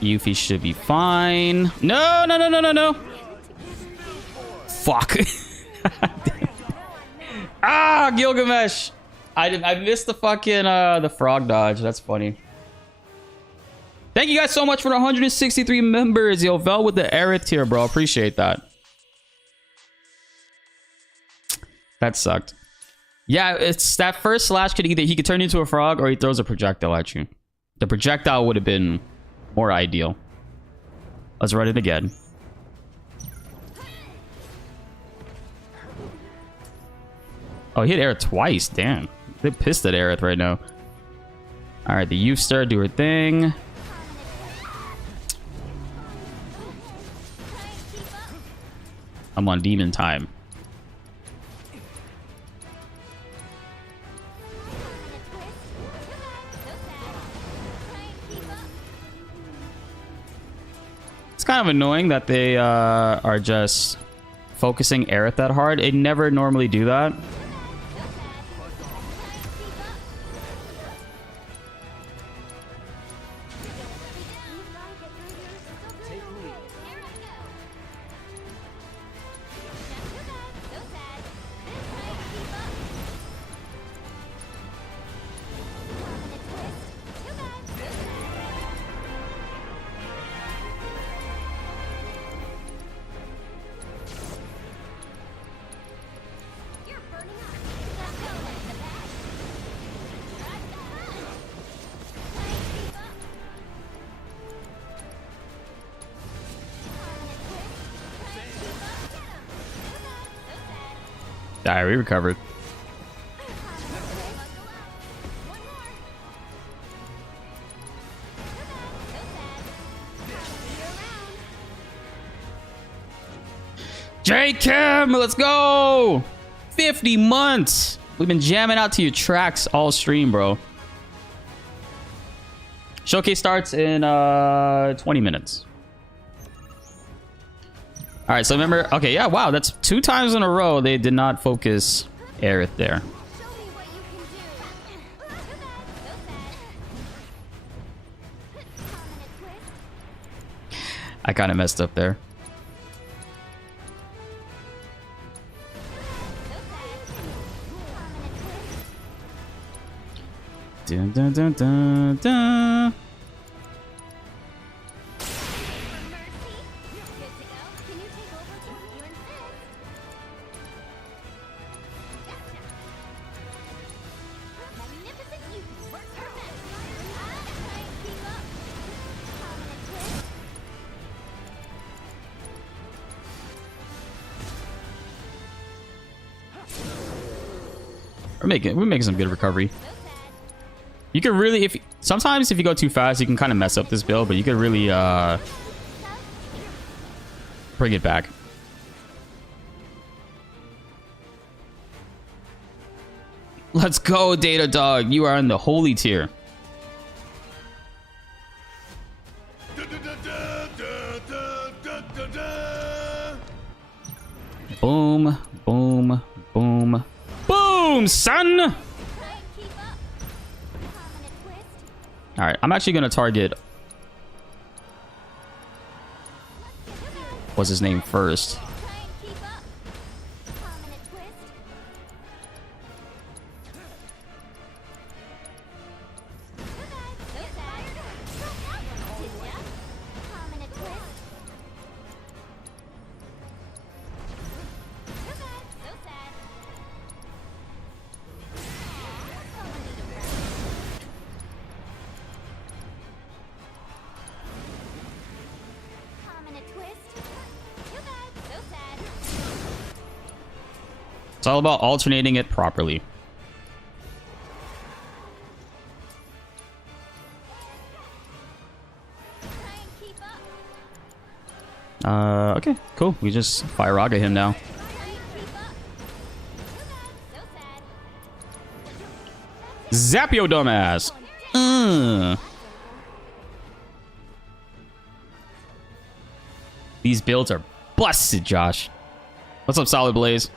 Yuffie should be fine. No, no, no, no, no, no. Fuck. Ah, Gilgamesh. I missed the fucking the frog dodge. That's funny. Thank you guys so much for the 163 members. Yo, Vel with the Aerith tier, bro. Appreciate that. That sucked. Yeah, it's that first slash could either he could turn into a frog or he throws a projectile at you. The projectile would have been more ideal. Let's run it again. Oh, he hit Aerith twice. Damn. They're pissed at Aerith right now. Alright, the youth star do her thing. I'm on demon time. It's kind of annoying that they are just focusing Aerith that hard. They never normally do that. Alright, we recovered. J Kim, let's go! 50 months! We've been jamming out to your tracks all stream, bro. Showcase starts in 20 minutes. Alright, so remember... Okay, yeah, wow, that's 2 times in a row they did not focus Aerith there. I kind of messed up there. Dun, dun, dun, dun, dun. We're making some good recovery. You can really, sometimes if you go too fast, you can kind of mess up this build, but you can really bring it back. Let's go, Data Dog. You are in the holy tier. Boom, boom, boom, boom, son. All right, I'm actually gonna target what's his name first. It's all about alternating it properly. Okay, cool. We just Fire-Raga him now. Zap yo dumbass. These builds are busted, Josh. What's up, Solid Blaze?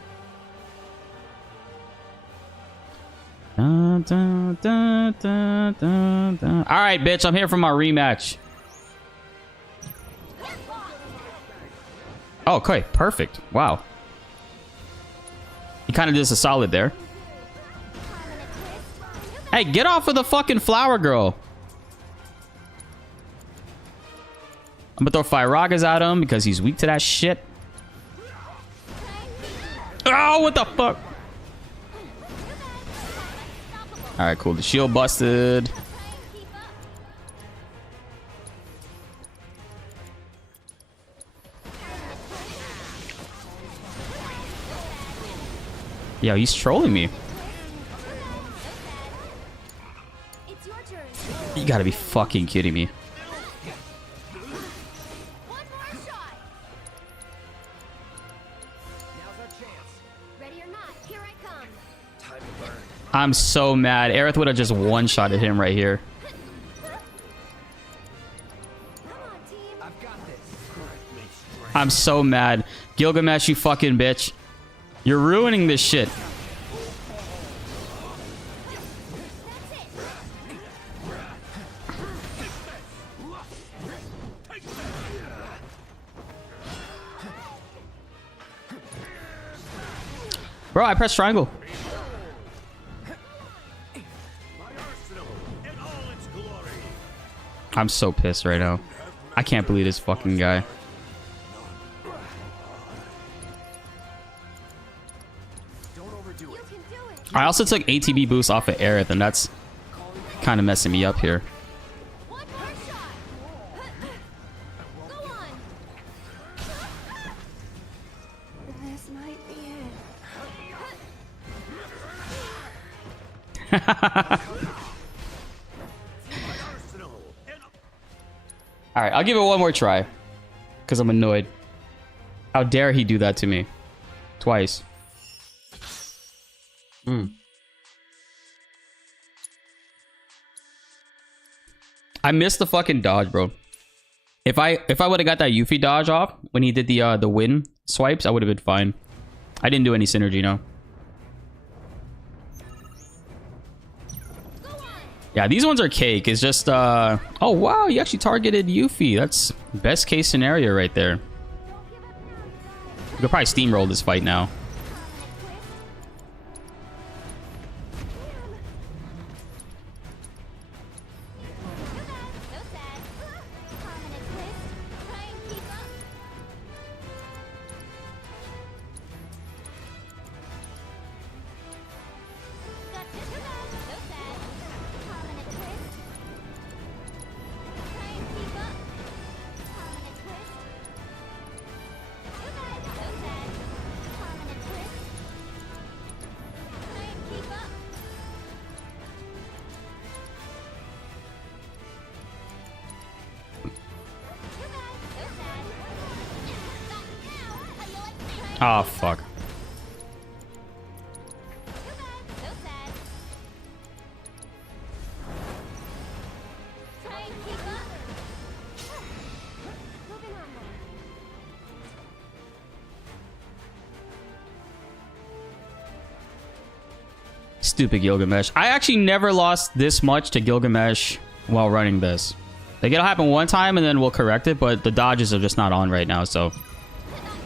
Dun, dun, dun, dun, dun, dun. All right, bitch. I'm here for my rematch. Oh, okay, perfect. Wow. He kind of did us a solid there. Hey, get off of the fucking flower girl. I'm gonna throw Fire-Ragas at him because he's weak to that shit. Oh, what the fuck? All right, cool. The shield busted. Yo, he's trolling me. You gotta be fucking kidding me. I'm so mad. Aerith would have just one-shotted him right here. I'm so mad. Gilgamesh, you fucking bitch. You're ruining this shit. Bro, I pressed triangle. I'm so pissed right now. I can't believe this fucking guy. I also took ATB boost off of Aerith, and that's kind of messing me up here. All right, I'll give it one more try because I'm annoyed. How dare he do that to me? Twice. I missed the fucking dodge, bro. If I would have got that Yuffie dodge off when he did the win swipes, I would have been fine. I didn't do any synergy, no. Yeah, these ones are cake. It's just oh wow, you actually targeted Yuffie. That's best case scenario right there. You could probably steamroll this fight now. Oh, fuck. Stupid Gilgamesh. I actually never lost this much to Gilgamesh while running this. Like, it'll happen one time and then we'll correct it, but the dodges are just not on right now, so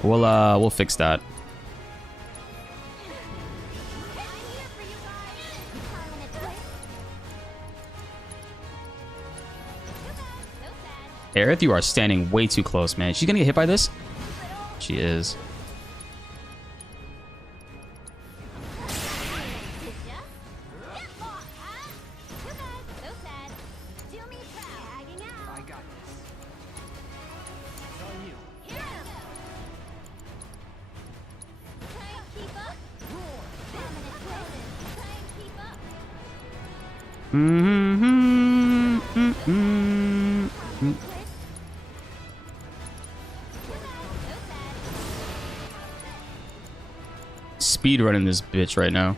we'll fix that. Aerith, you are standing way too close, man. She's gonna get hit by this? She is. Speed running this bitch right now.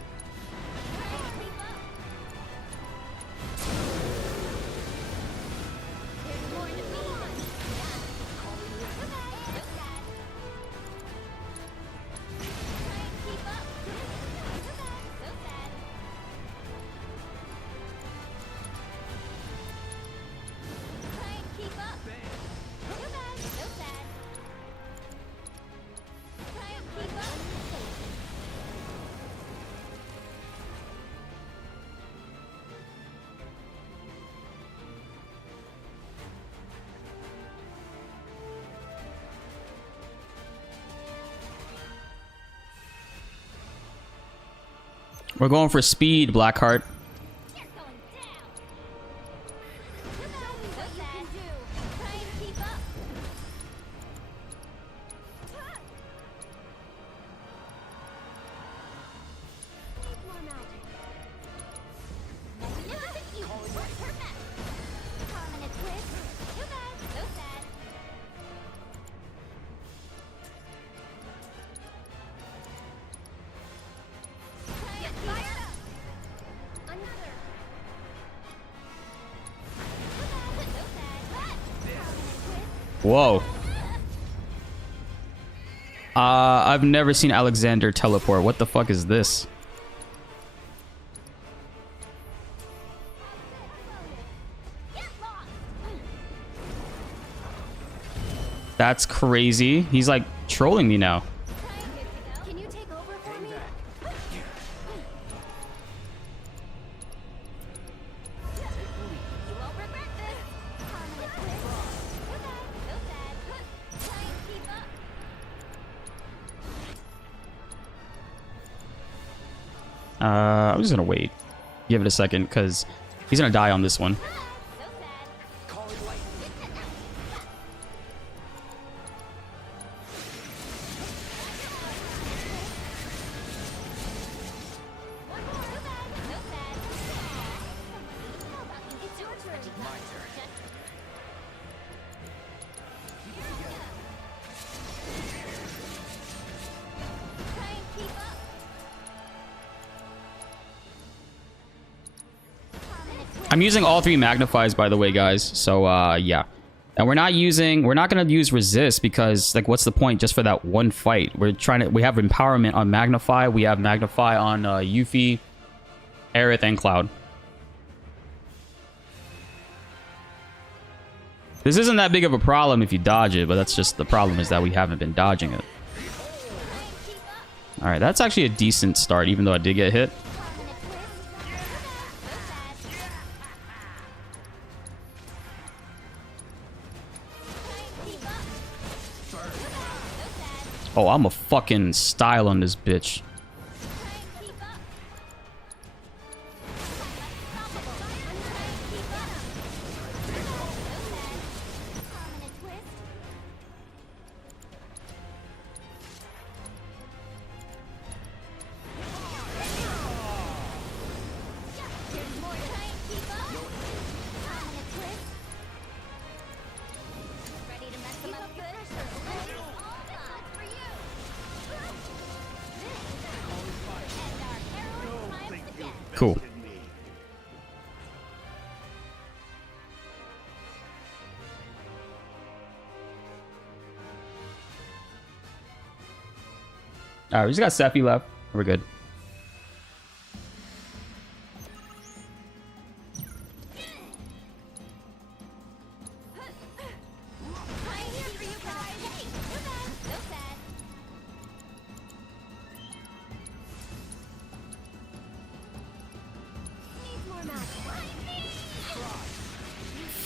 We're going for speed, Blackheart. Whoa. I've never seen Alexander teleport. What the fuck is this? That's crazy. He's like trolling me now. I'm just gonna wait. Give it a second, because he's gonna die on this one. I'm using all 3 magnifies, by the way, guys. So, yeah. And we're not going to use resist because, like, what's the point just for that one fight? We have empowerment on magnify. We have magnify on Yuffie, Aerith, and Cloud. This isn't that big of a problem if you dodge it, but that's just the problem is that we haven't been dodging it. All right, that's actually a decent start, even though I did get hit. Oh, I'm a fucking style on this bitch. Cool. All right, we just got Sephi left. We're good.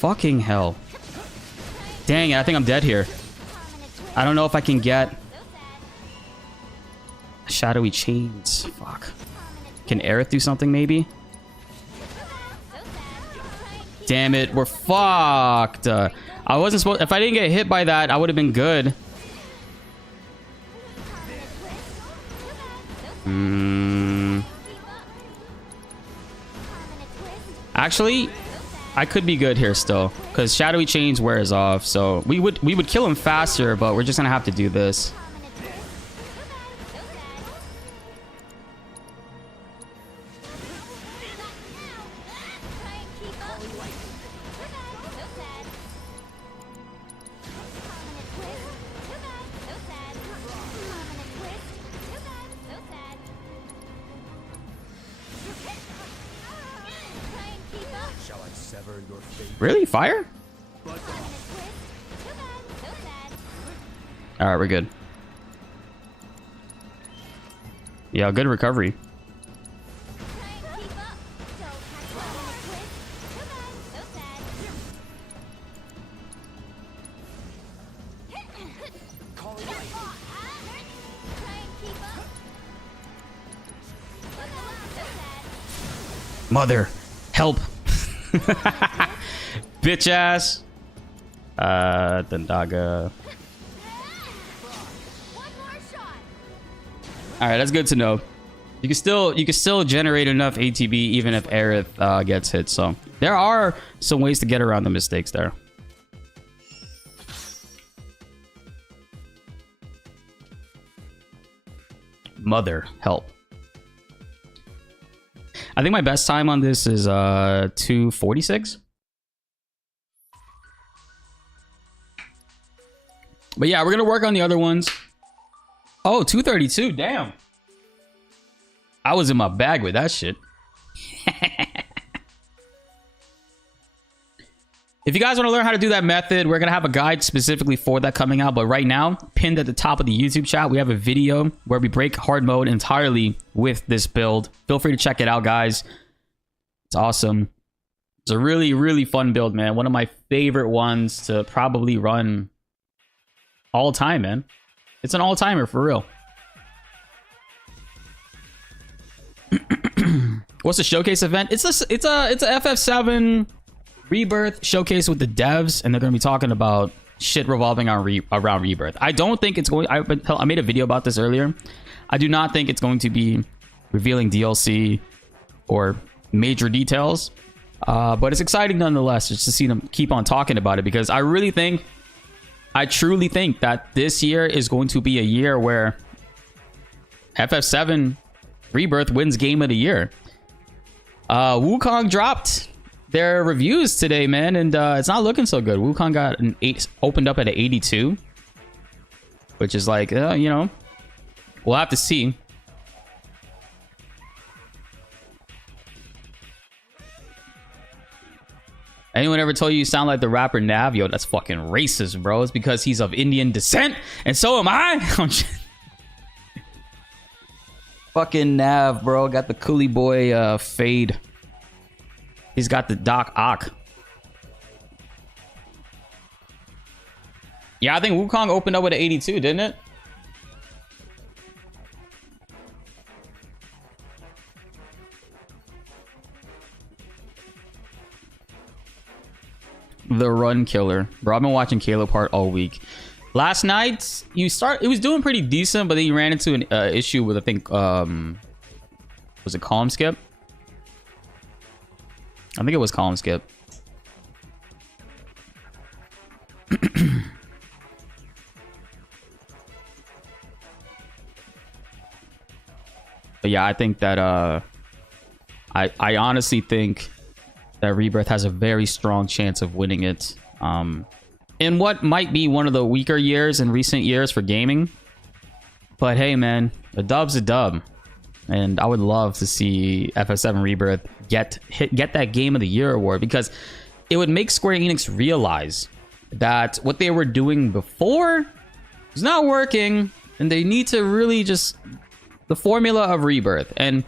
Fucking hell. Dang it, I think I'm dead here. I don't know if I can get shadowy chains. Fuck. Can Aerith do something maybe? Damn it, we're fucked. I wasn't supposed... If I didn't get hit by that, I would have been good. Actually... I could be good here still, because shadowy chains wears off, so we would kill him faster, but we're just gonna have to do this. Really? Fire? Alright, we're good. Yeah, good recovery. Mother, help. Bitch ass. Dendaga. All right, that's good to know. You can still generate enough ATB even if Aerith gets hit. So there are some ways to get around the mistakes there. Mother, help. I think my best time on this is 2:46. But yeah, we're gonna work on the other ones. Oh, 2:32, damn. I was in my bag with that shit. If you guys want to learn how to do that method, we're gonna have a guide specifically for that coming out. But right now, pinned at the top of the YouTube chat, we have a video where we break hard mode entirely with this build. Feel free to check it out, guys. It's awesome. It's a really, really fun build, man. One of my favorite ones to probably run all time, man. It's an all-timer for real. What's the showcase event? It's a FF7 Rebirth showcase with the devs, and they're going to be talking about shit revolving around Rebirth. I don't think it's going... I made a video about this earlier. I do not think it's going to be revealing DLC or major details, but it's exciting nonetheless just to see them keep on talking about it, because I really think I truly think that this year is going to be a year where FF7 Rebirth wins Game of the Year. Wukong dropped their reviews today, man, and it's not looking so good. Wukong got an 8, opened up at an 82, which is like, you know, we'll have to see. Anyone ever told you sound like the rapper Nav? Yo, that's fucking racist, bro. It's because he's of Indian descent, and so am I. Fucking Nav, bro. Got the Coolie Boy fade. He's got the Doc Ock. Yeah, I think Wukong opened up with an 82, didn't it? The Run Killer. Bro, I've been watching Kalo Part all week. Last night, it was doing pretty decent, but then you ran into an issue with, I think, was it Column Skip? I think it was Column Skip. But yeah, I think that I honestly think that Rebirth has a very strong chance of winning it. In what might be one of the weaker years in recent years for gaming. But hey, man, a dub's a dub. And I would love to see FF7 Rebirth get that Game of the Year award, because it would make Square Enix realize that what they were doing before is not working, and they need to really just the formula of Rebirth. And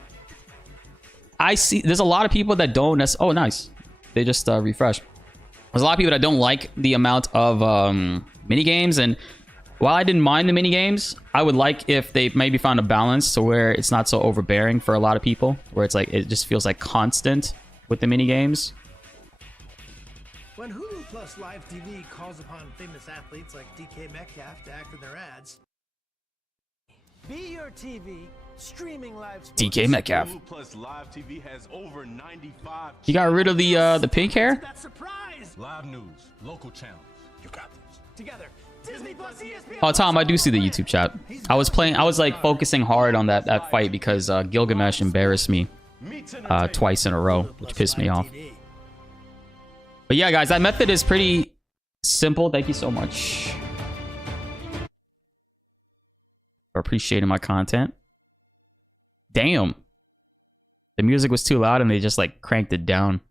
I see there's a lot of people that don't oh, nice, they just refreshed. There's a lot of people that don't like the amount of mini games, and while I didn't mind the mini games, I would like if they maybe found a balance to where it's not so overbearing for a lot of people, where it's like it just feels like constant with the mini games. When Hulu Plus Live TV calls upon famous athletes like DK Metcalf to act in their ads, be your TV streaming live sports. DK Metcalf. Hulu Plus Live TV has over 95. He got rid of the pink hair. That surprise! Live news, local channels. You got this. Together, Disney Plus ESPN. Oh, Tom, I do see the YouTube chat. I was like focusing hard on that fight because Gilgamesh embarrassed me twice in a row, which pissed me off. But yeah, guys, that method is pretty simple. Thank you so much for appreciating my content. Damn. The music was too loud and they just like cranked it down.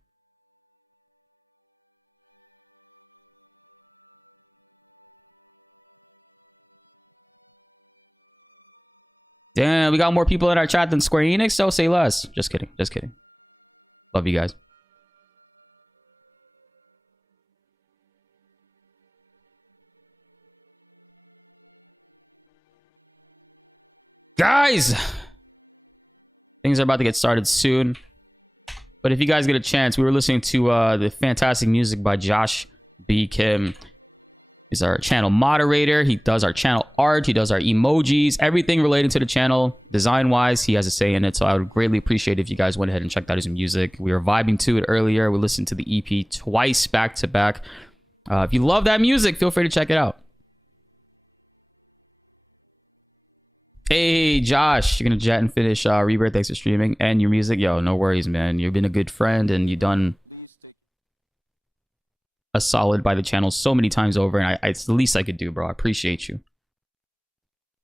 Damn, we got more people in our chat than Square Enix, so say less. Just kidding. Just kidding. Love you guys. Guys! Things are about to get started soon. But if you guys get a chance, we were listening to the fantastic music by Josh B. Kim. He's our channel moderator. He does our channel art. He does our emojis. Everything relating to the channel, design-wise, he has a say in it. So I would greatly appreciate if you guys went ahead and checked out his music. We were vibing to it earlier. We listened to the EP twice back-to-back. If you love that music, feel free to check it out. Hey, Josh, you're going to jet and finish Rebirth. Thanks for streaming and your music. Yo, no worries, man. You've been a good friend and you've done a solid by the channel so many times over, and it's the least I could do, bro. I appreciate you.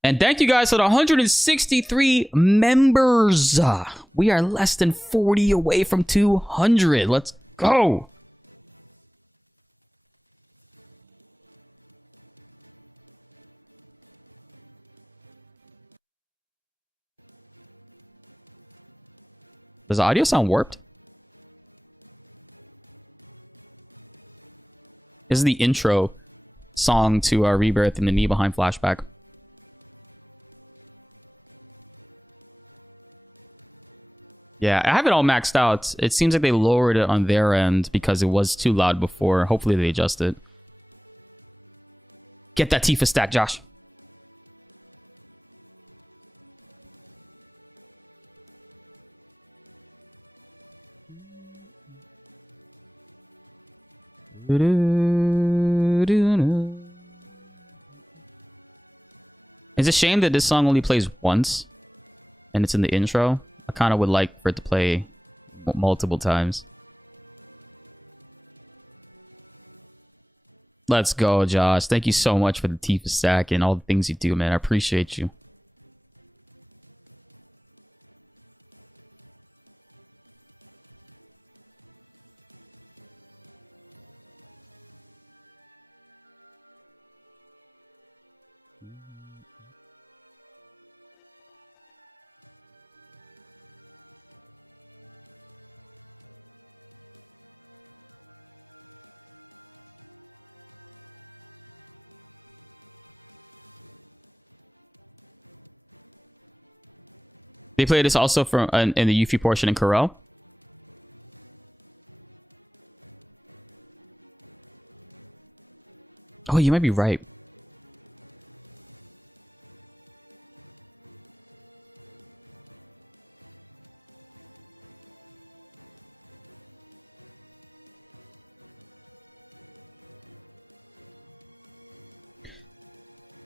And thank you guys for the 163 members. We are less than 40 away from 200. Let's go. Does the audio sound warped? This is the intro song to Rebirth in the Nibelheim flashback. Yeah, I have it all maxed out. It seems like they lowered it on their end because it was too loud before. Hopefully they adjust it. Get that Tifa stack, Josh. It's a shame that this song only plays once, and it's in the intro. I kind of would like for it to play multiple times. Let's go, Josh. Thank you so much for the Tifa stack and all the things you do, man. I appreciate you. They play this also from in the Yuffie portion in Corel. Oh, you might be right.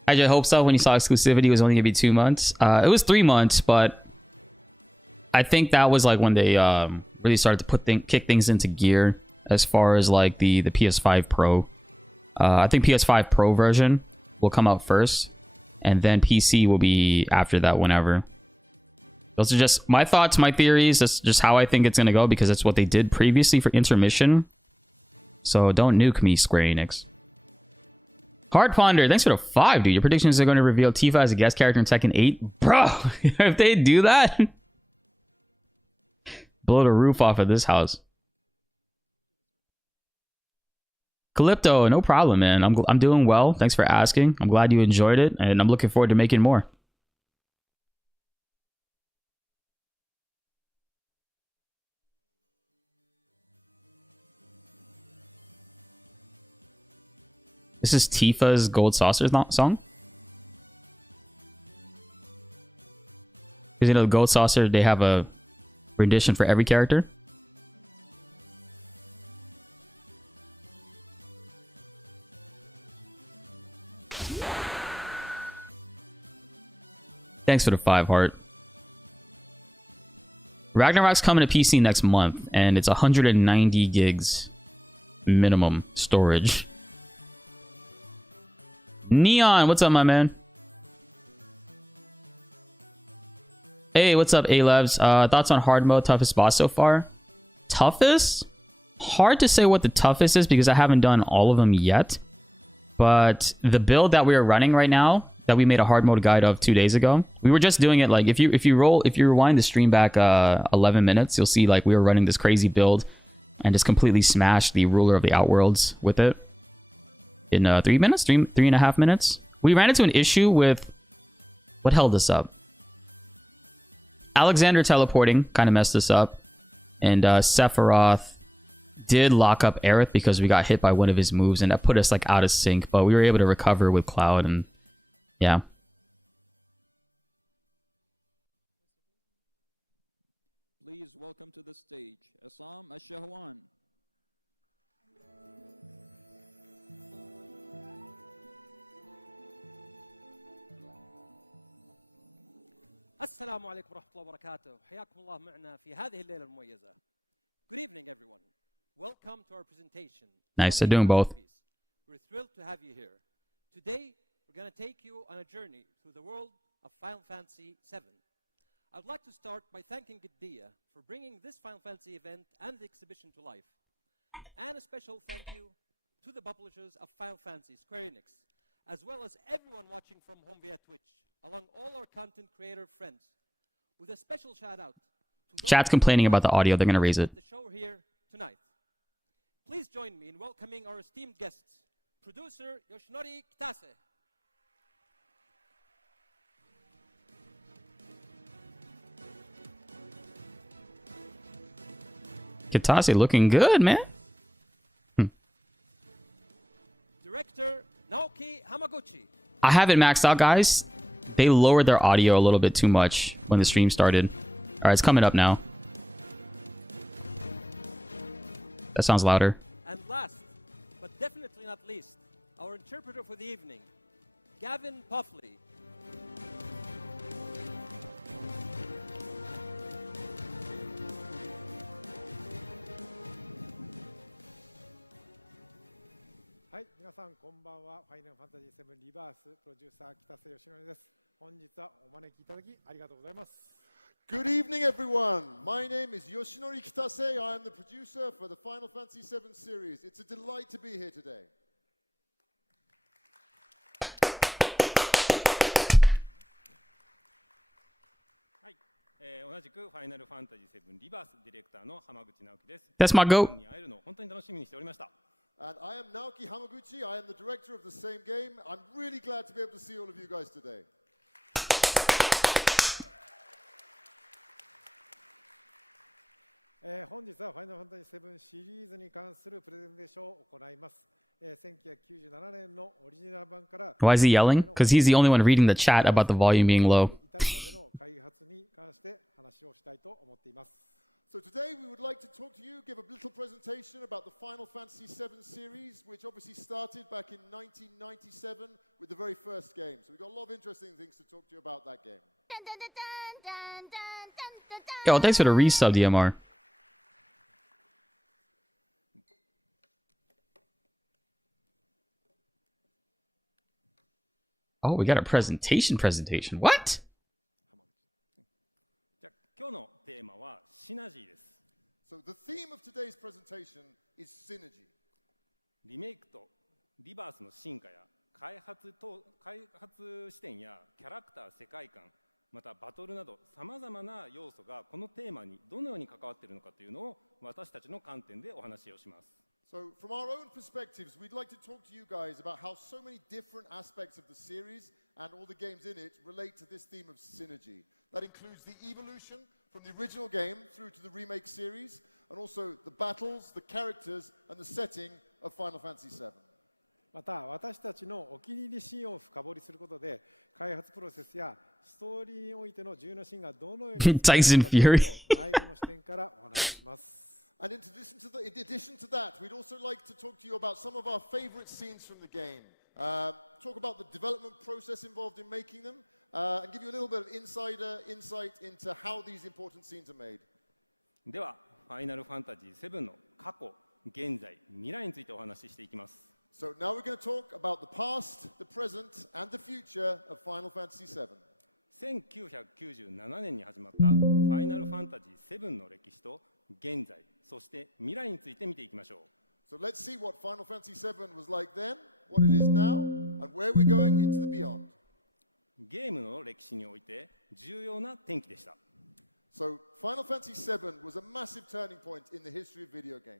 I just hope so. When you saw exclusivity, it was only gonna be 2 months. It was 3 months, but I think that was like when they really started to put kick things into gear as far as like the PS5 Pro. I think PS5 Pro version will come out first, and then PC will be after that whenever. Those are just my thoughts, my theories. That's just how I think it's gonna go because that's what they did previously for Intermission. So don't nuke me, Square Enix. Hard Ponder, thanks for the 5, dude. Your predictions are going to reveal Tifa as a guest character in Tekken 8? Bro, if they do that, blow the roof off of this house. Calypto, no problem, man. I'm doing well. Thanks for asking. I'm glad you enjoyed it, and I'm looking forward to making more. This is Tifa's Gold Saucer song. Because, you know, the Gold Saucer, they have a rendition for every character. Thanks for the 5 heart. Ragnarok's coming to PC next month, and it's 190 gigs minimum storage. Neon, what's up, my man? Hey, what's up, A-Labs? Thoughts on hard mode, toughest boss so far? Toughest? Hard to say what the toughest is because I haven't done all of them yet. But the build that we are running right now, that we made a hard mode guide of 2 days ago, we were just doing it like if you rewind the stream back 11 minutes, you'll see like we were running this crazy build and just completely smashed the ruler of the Outworlds with it. In 3 minutes, 3.5 minutes. We ran into an issue with what held us up. Alexander teleporting kind of messed us up, and Sephiroth did lock up Aerith because we got hit by one of his moves, and that put us like out of sync. But we were able to recover with Cloud, and yeah. Please welcome to the stage Assam Ashahwan. السلام عليكم ورحمة الله وبركاته. حياكم الله معنا في هذه الليلة المميزة. Good evening, everyone. Welcome to our presentation. Nice, they're doing both. We're thrilled to have you here. Today, we're going to take you on a journey through the world of Final Fantasy VII. I'd like to start by thanking Gidea for bringing this Final Fantasy event and the exhibition to life. And a special thank you to the publishers of Final Fantasy, Square Enix, as well as everyone watching from home via Twitch, along all our content creator friends, with a special shout out to Chat's complaining about the audio. They're gonna raise it. The show here tonight. Please join me in welcoming our esteemed guests, producer Yoshinori Kitase, Kitase looking good, man. director Naoki Hamaguchi. I have it maxed out, guys. They lowered their audio a little bit too much when the stream started. All right, it's coming up now. That sounds louder. And last, but definitely not least, our interpreter for the evening, Gavin Puffley. 皆さんこんばんは。ファイナルファンタジー7リバースプロデューサー北瀬義則です。本日はお招きいただきありがとうございます。Good evening, everyone. My name is Yoshinori Kitase. I am the producer for the Final Fantasy VII series. It's a delight to be here today. はい、同じくファイナルファンタジー7リバースディレクターの浜口直樹です。 That's my goat. 皆さんに会えるのを本当に楽しみにしておりました。 And I am Naoki Hamaguchi. I am the director of the same game. I'm really glad to be able to see all of you guys today. 本日はファイナルファンタジー7シリーズに関するプレゼンテーションを行います。1997年のオリジナル版から Why is he yelling? Because he's the only one reading the chat about the volume being low. 至るまでの開発に関して話をしたいと思っています。 So today we would like to talk to you, give a little presentation about the Final Fantasy VII series, which obviously started back in 1997 with the very first game. So we've got a lot of interesting things to talk to you about that game. Yo, thanks for the resub, DMR. Oh, we got a presentation. What? じゃあ今日のテーマはシナジーです。 So the theme of today's presentation is synergy. リメイクとリバースの進化や開発視点やキャラクター世界観、またバトルなどさまざまな要素がこのテーマにどのように関わっているのかというのを私たちの観点でお話をします。 So from our own perspectives, we'd like to talk to you guys about how so many different aspects of the series and all the games in it relate to this theme of synergy. That includes the evolution from the original game through to the remake series, and also the battles, the characters, and the setting of Final Fantasy VII. また私たちのお気に入りシーンを深掘りすることで開発プロセスやストーリーにおいての重要なシーンがどのように Tyson Fury 内部の視点からお話しします。 And in addition to that, we'd also like to talk to you about some of our favorite scenes from the game, talk about the development process involved in making them, and give you a little bit of insight into how these important scenes are made. では、ファイナルファンタジー7の過去、現在、未来についてお話ししていきます。 So now we're going to talk about the past, the present, and the future of Final Fantasy VII. 1997年に始まったファイナルファンタジー7の歴史と現在、そして未来について見ていきましょう。 So let's see what Final Fantasy VII was like then, what it is now, and where we're going into the beyond. ゲームの歴史において重要な転機でした。 So Final Fantasy VII was a massive turning point in the history of video games.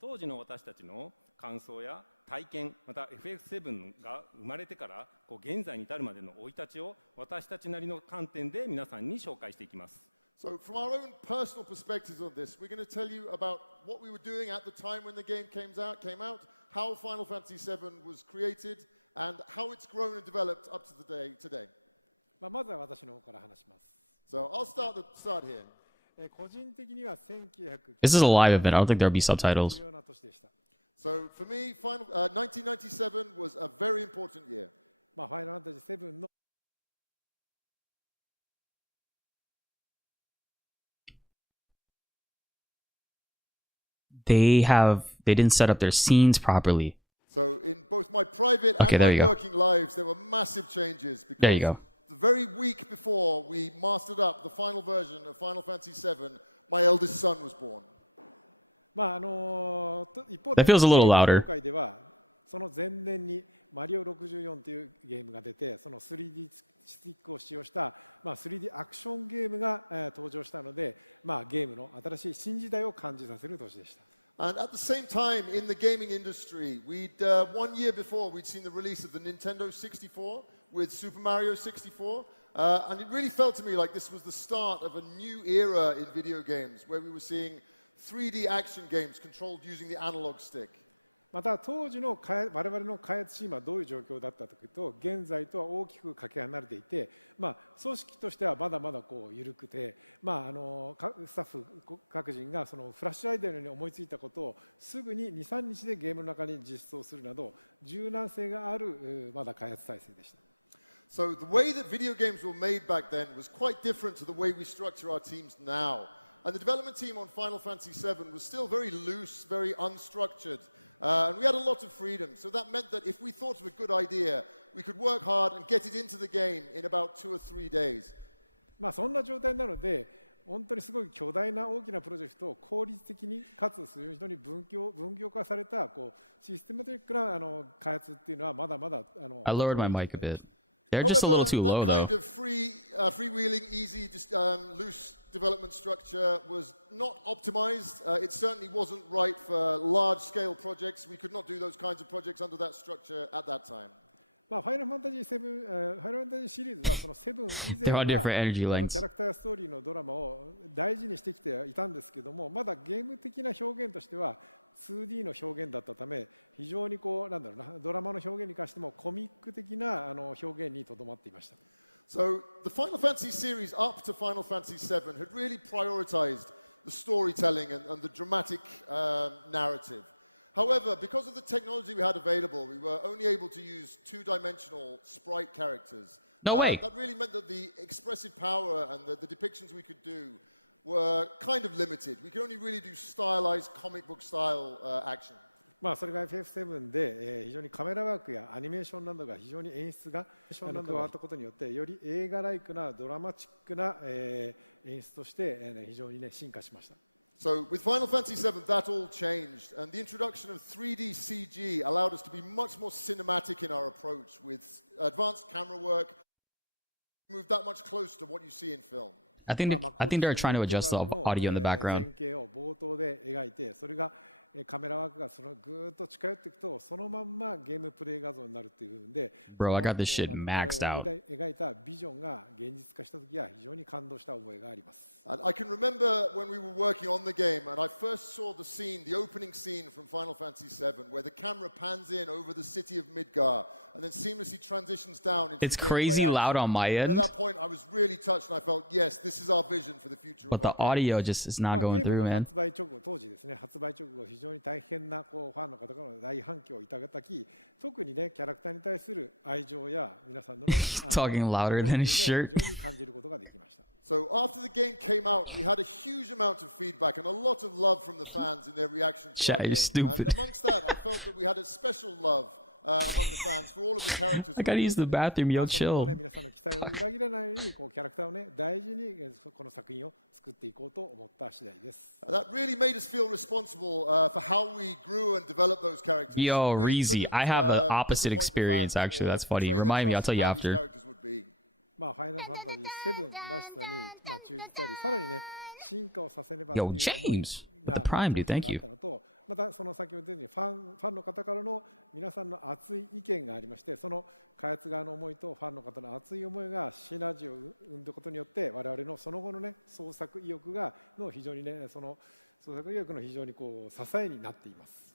当時の私たちの感想や体験、また FF7 が生まれてから現在に至るまでの生い立ちを私たちなりの観点で皆さんに紹介していきます。 So from our own personal perspectives on this, we're going to tell you about what we were doing at the time when the game came out, how Final Fantasy VII was created, and how it's grown and developed up to today. まずは私の方から話します。 So I'll start here. 個人的には1990 This is a live event. I don't think there'll be subtitles. 重要な年でした。 So for me, 1997 was a very important year. ファイナルファンタジー7の They didn't set up their scenes properly. So in both my private and my working lives, there were massive changes because there you go. The very week before we mastered up the final version of Final Fantasy VII, my eldest son was born. 一方で That feels a little louder. 業界ではその前年にマリオ64というゲームが出て、その 3D スティックを使用した、3D アクションゲームが、登場したので、ゲームの新しい新時代を感じさせる年でした。 And at the same time, in the gaming industry, 1 year before, we'd seen the release of the Nintendo 64 with Super Mario 64. And it really felt to me like this was the start of a new era in video games, where we were seeing 3D action games controlled using the analog stick. また当時の我々の開発チームはどういう状況だったかというと、現在とは大きくかけ離れていて、組織としてはまだまだ緩くて、スタッフ各人がそのフラッシュアイデアのように思いついたことをすぐに 2,3 日でゲームの中に実装するなど柔軟性があるまだ開発体制でした。 So the way that video games were made back then was quite different to the way we structure our teams now. And the development team on Final Fantasy VII was still very loose, very unstructured. And we had a lot of freedom, so that meant that if we thought of a good idea, we could work hard and get it into the game in about 2 or 3 days. まあそんな状態なので、本当にすごい巨大な大きなプロジェクトを効率的にかつ非常に分業化されたこうシステマティックな開発っていうのはまだまだI lowered my mic a bit. They're just a little too low, that kind though. of freewheeling, easy, just loose development structure was not optimized. It certainly wasn't right for large-scale projects. We could not do those kinds of projects under that structure at that time. まあファイナルファンタジー7、ファイナルファンタジーシリーズはその7以前 They're は on different energy キ lengths. ャラクターやストーリーのドラマを大事にしてきていたんですけども、まだゲーム的な表現としては 2D の表現だったため、非常にこうなんだろうな、ドラマの表現に関してもコミック的な表現にとどまっていました。So the Final Fantasy series up to Final Fantasy VII had really prioritized the storytelling and the dramatic narrative. However, because of the technology we had available, we were only able to use 2-dimensional sprite characters. No way. That really meant that the expressive power and the depictions we could do were kind of limited. We could only really do stylized comic book style action. まあそれが FF7 で、非常にカメラワークやアニメーションなどが非常に演出が加わったことによってより映画ライクなドラマチックな、演出として、非常にね進化しました。So with Final Fantasy VII, that all changed, and the introduction of 3D CG allowed us to be much more cinematic in our approach with advanced camera work, moved that much closer to what you see in film. I think they're trying to adjust the audio in the background. 前景を冒頭で描いて、それがカメラワークがそのぐーっと近寄っていくと、そのまんまゲームプレイ画像になるっていうので、Bro, I got this shit maxed out. 描いたビジョンが現実化した時は非常に感動した覚えがあります。And I can remember when we were working on the game, and I first saw the scene, the opening scene from Final Fantasy VII, where the camera pans in over the city of Midgar, and then seamlessly transitions down into It's the crazy gameplay loud action. on my And at end, that point, I was really touched, and I felt, yes, this is our vision for the future but of the our game. audio just is not ゲ going ーム through, の man. 発売直後、当時ですね、発売直後非常に大変なこうファンの方からの大反響をいただき、特にねキャラクターに対する愛情や皆さんのね、Talking louder than his shirt. 非常に感じることができました。So after the game came out, we had a huge amount of feedback and a lot of love from the fans in their reaction to Chat, our you're game. stupid. And amongst that, I felt that we had a special love among the fans for all of the characters. I gotta use the bathroom, yo, その chill. ね皆さんの期待を裏切らないようにこうキャラクターをね大事にこの作品を作っていこうと思った次第です。That really made us feel responsible for how we grew and developed those characters. Yo, We really Reezy, couldn't, I have the opposite disappoint the experience, fans actually. or That's funny. betray their Remind me, I'll trust tell you in how these after. characters would be. まあファイナルファンタジー7らしさにまあ忠実であり、さらにね進化をさせねばっていう Yo, 思い James, が with the Prime, dude, 当時 thank からあ you. ったのと、またその先ほど言ったようにファンの方からの皆さんの熱い意見がありまして、その開発側の思いとファンの方の熱い思いがシナジーを生んだことによって我々のその後のね創作意欲の非常にねその創作意欲の非常にこう支えになっています。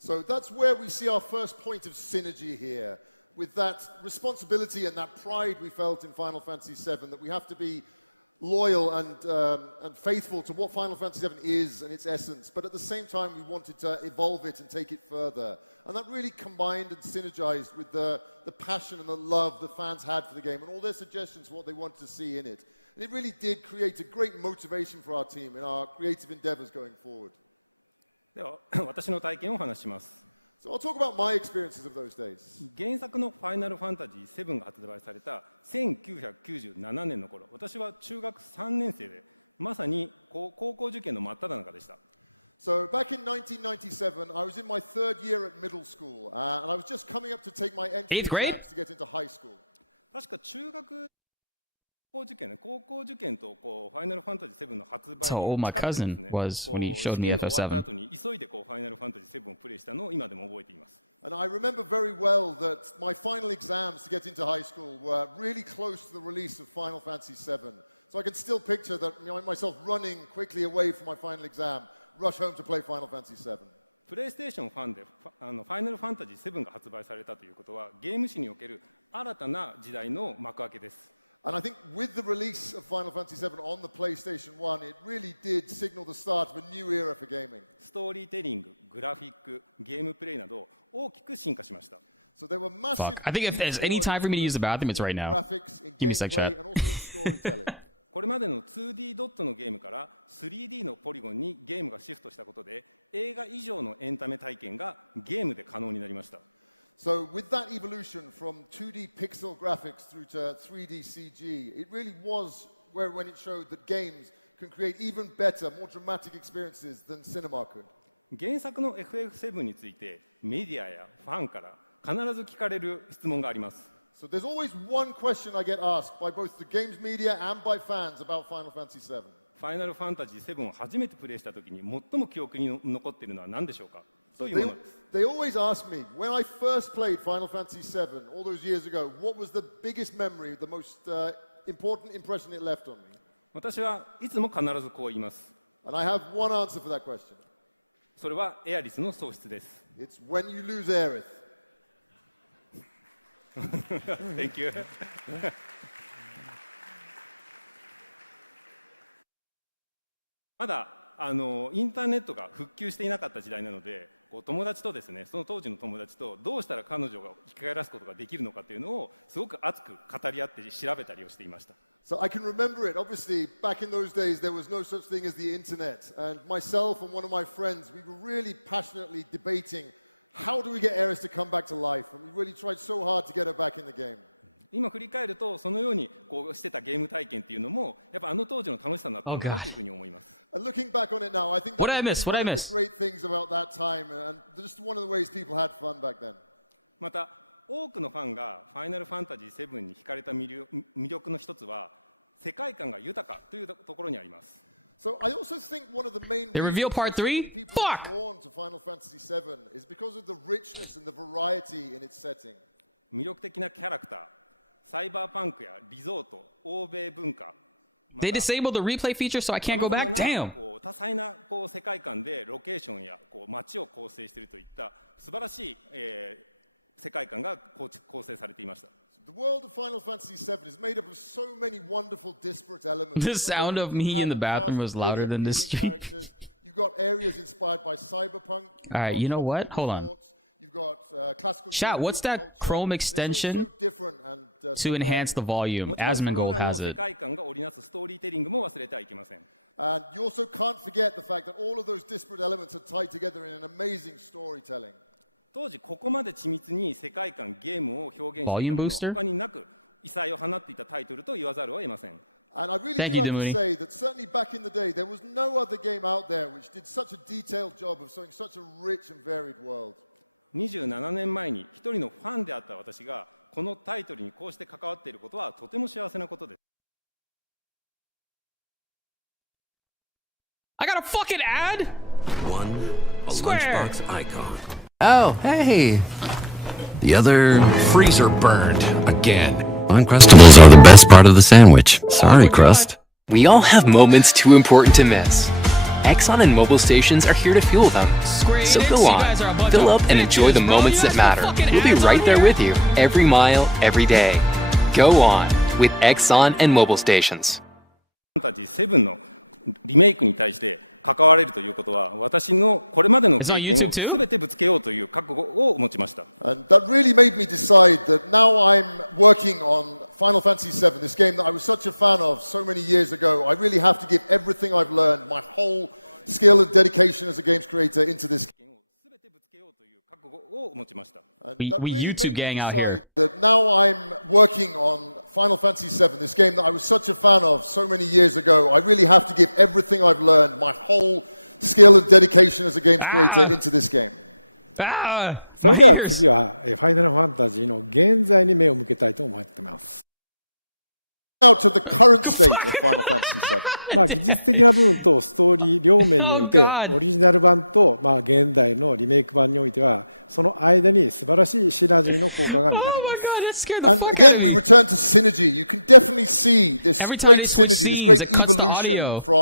So that's where we see our first point of synergy here, with that responsibility and that pride we felt in Final Fantasy VII, that we have to be loyal and faithful to what Final Fantasy VII is and its essence, but at the same time we wanted to evolve it and take it further. And that really combined and synergized with the passion and the love the fans had for the game and all their suggestions for what they wanted to see in it. And it really did create a great motivation for our team in our creative endeavors going forward. では私の体験をお話しします。 So I'll talk about my experiences of those days. 原作の「ファイナルファンタジー7」が発売された1997年の頃、私は中学3年生でまさに高校受験の真っ只中でした。 So back in 1997, I was in my third year at middle school, and I was just coming up to take my entry Eighth grade? exams to get into high school. 確か中学高校受験とこうファイナルファンタジー7の発売 So, に my 近くてですね、 cousin was こう when he showed 試 me 験が終わった FF7. 後に急いでこうファイナルファンタジー7をプレイしたのを今でも覚えています。 And I remember very well that my final exams to get into high school were really close to the release of Final Fantasy VII. So I can still picture that, myself running quickly away from my final exam, rush home to play Final Fantasy VII. プレイステーションファンでファイナルファンタジー7が発売されたということはゲーム史における新たな時代の幕開けです。 And I think with the release of Final Fantasy VII on the PlayStation 1, it really did signal the start of a new era for gaming. ストーリーテリング、グラフィック、ゲームプレイなど大きく進化しました。 So there were massive Fuck. I think if there's leaps any forward time for me to use the in bathroom, it's right now. graphics, in Give me a sec, gameplay, chat. and also in storytelling. これまでの 2D ドットのゲームから 3D のポリゴンにゲームがシフトしたことで、映画以上のエンタメ体験がゲームで可能になりました。So with that evolution from 2D pixel graphics through to 3D CG, it really was where when it showed that games can create even better, more dramatic experiences than cinema could. 原作の FF7 についてメディアやファンから必ず聞かれる質問があります。So there's always one question I get asked by both the games media and by fans about Final Fantasy VII. ファイナルファンタジー7を初めてプレイしたときに最も記憶に残っているのは何でしょうかというものです。They always ask me, when I first played Final Fantasy VII all those years ago, what was the biggest memory, the most important impression it left on me? 私はいつも必ずこう言います。And I have one answer for that question. それはエアリスの喪失です。It's when you lose Aerith. Thank you. まだインターネットが復旧していなかった時代なので、友達とですね、その当時の友達とどうしたら彼女が生き返らすことができるのかというのをすごく熱く語り合って調べたりをしていました。So I can remember it. Obviously, back in those days, there was no such thing as the internet. And myself and one of my friends, we were really passionately debating how do we get Aerith to come back to life? And we really tried so hard to get her back in the game. 今振り返るとそのようにこうしてたゲーム体験っていうのもやっぱ当時の楽しさだったんだなというふうに思います。And looking back on it now, I think that was really one of the great things about that time, and just one of the ways people had fun back then. また多くのファンがファイナルファンタジー7に惹かれた魅力の一つは世界観が豊かというところにあります。So I also think one of the main They reveal reasons why part so many 3? people are drawn to Final Fantasy VII is because of the richness and the variety in its setting. 魅力的なキャラクター、サイバーパンクやリゾート、欧米文化。They disabled the replay feature, so I can't go back. Damn. 多彩な世界観でロケーションや街を構成しているといった素晴らしい、世界観が構成されていました。The world of Final Fantasy VII is made up of so many wonderful disparate elements. The sound of me in the bathroom was louder than this stream. You've got areas inspired by cyberpunk. All right, you know what? Hold on. You've got classical. Chat, what's that Chrome extension to enhance the volume? Asmongold has it. And you also can't forget the fact that all of those disparate elements are tied together in an amazing storytelling. 当時ここまで緻密に世界観ゲームを表現していたものは他になく異彩を放っていたタイトルと言わざるを得ません。And I really do have to say that certainly back in the day there was no other game out there which did such a detailed job of showing such a rich and varied world. 27年前に一人のファンであった私がこのタイトルにこうして関わっていることはとても幸せなことです。I got a fucking ad? A Square. lunchbox icon. Oh, hey! The other freezer burned again. Uncrustables are the best part of the sandwich. Sorry, Crust. We all have moments too important to miss. Exxon and mobile stations are here to fuel them. So go on, fill up and enjoy the moments that matter. We'll be right there with you, every mile, every day. Go on with Exxon and mobile stations. ファンタジー7のリメイクに対して関われるということは私のこれまでの経験を全てぶつけようという覚悟を持ちました。And that really made me decide that now I'm working on Final Fantasy VII, this game that I was such a fan of so many years ago. I really have to give everything I've learned, my whole skill and dedication as a games creator into this game. We YouTube gang out here. That now I'm working on Final Fantasy VII, this game that I was such a fan of so many years ago. I really have to give everything I've learned, my whole skill and dedication as a games creator into this game. それでは次はファイナルファンタジーの現在に目を向けたいと思っています。Now to the current state of Final Fantasy VII. 技術的な部分とストーリー両面においてオリジナル版と現代のリメイク版においてはその間に素晴らしいシナジーの効果が見られます。And again, we return to synergy. You can definitely see this great synergy, this great evolution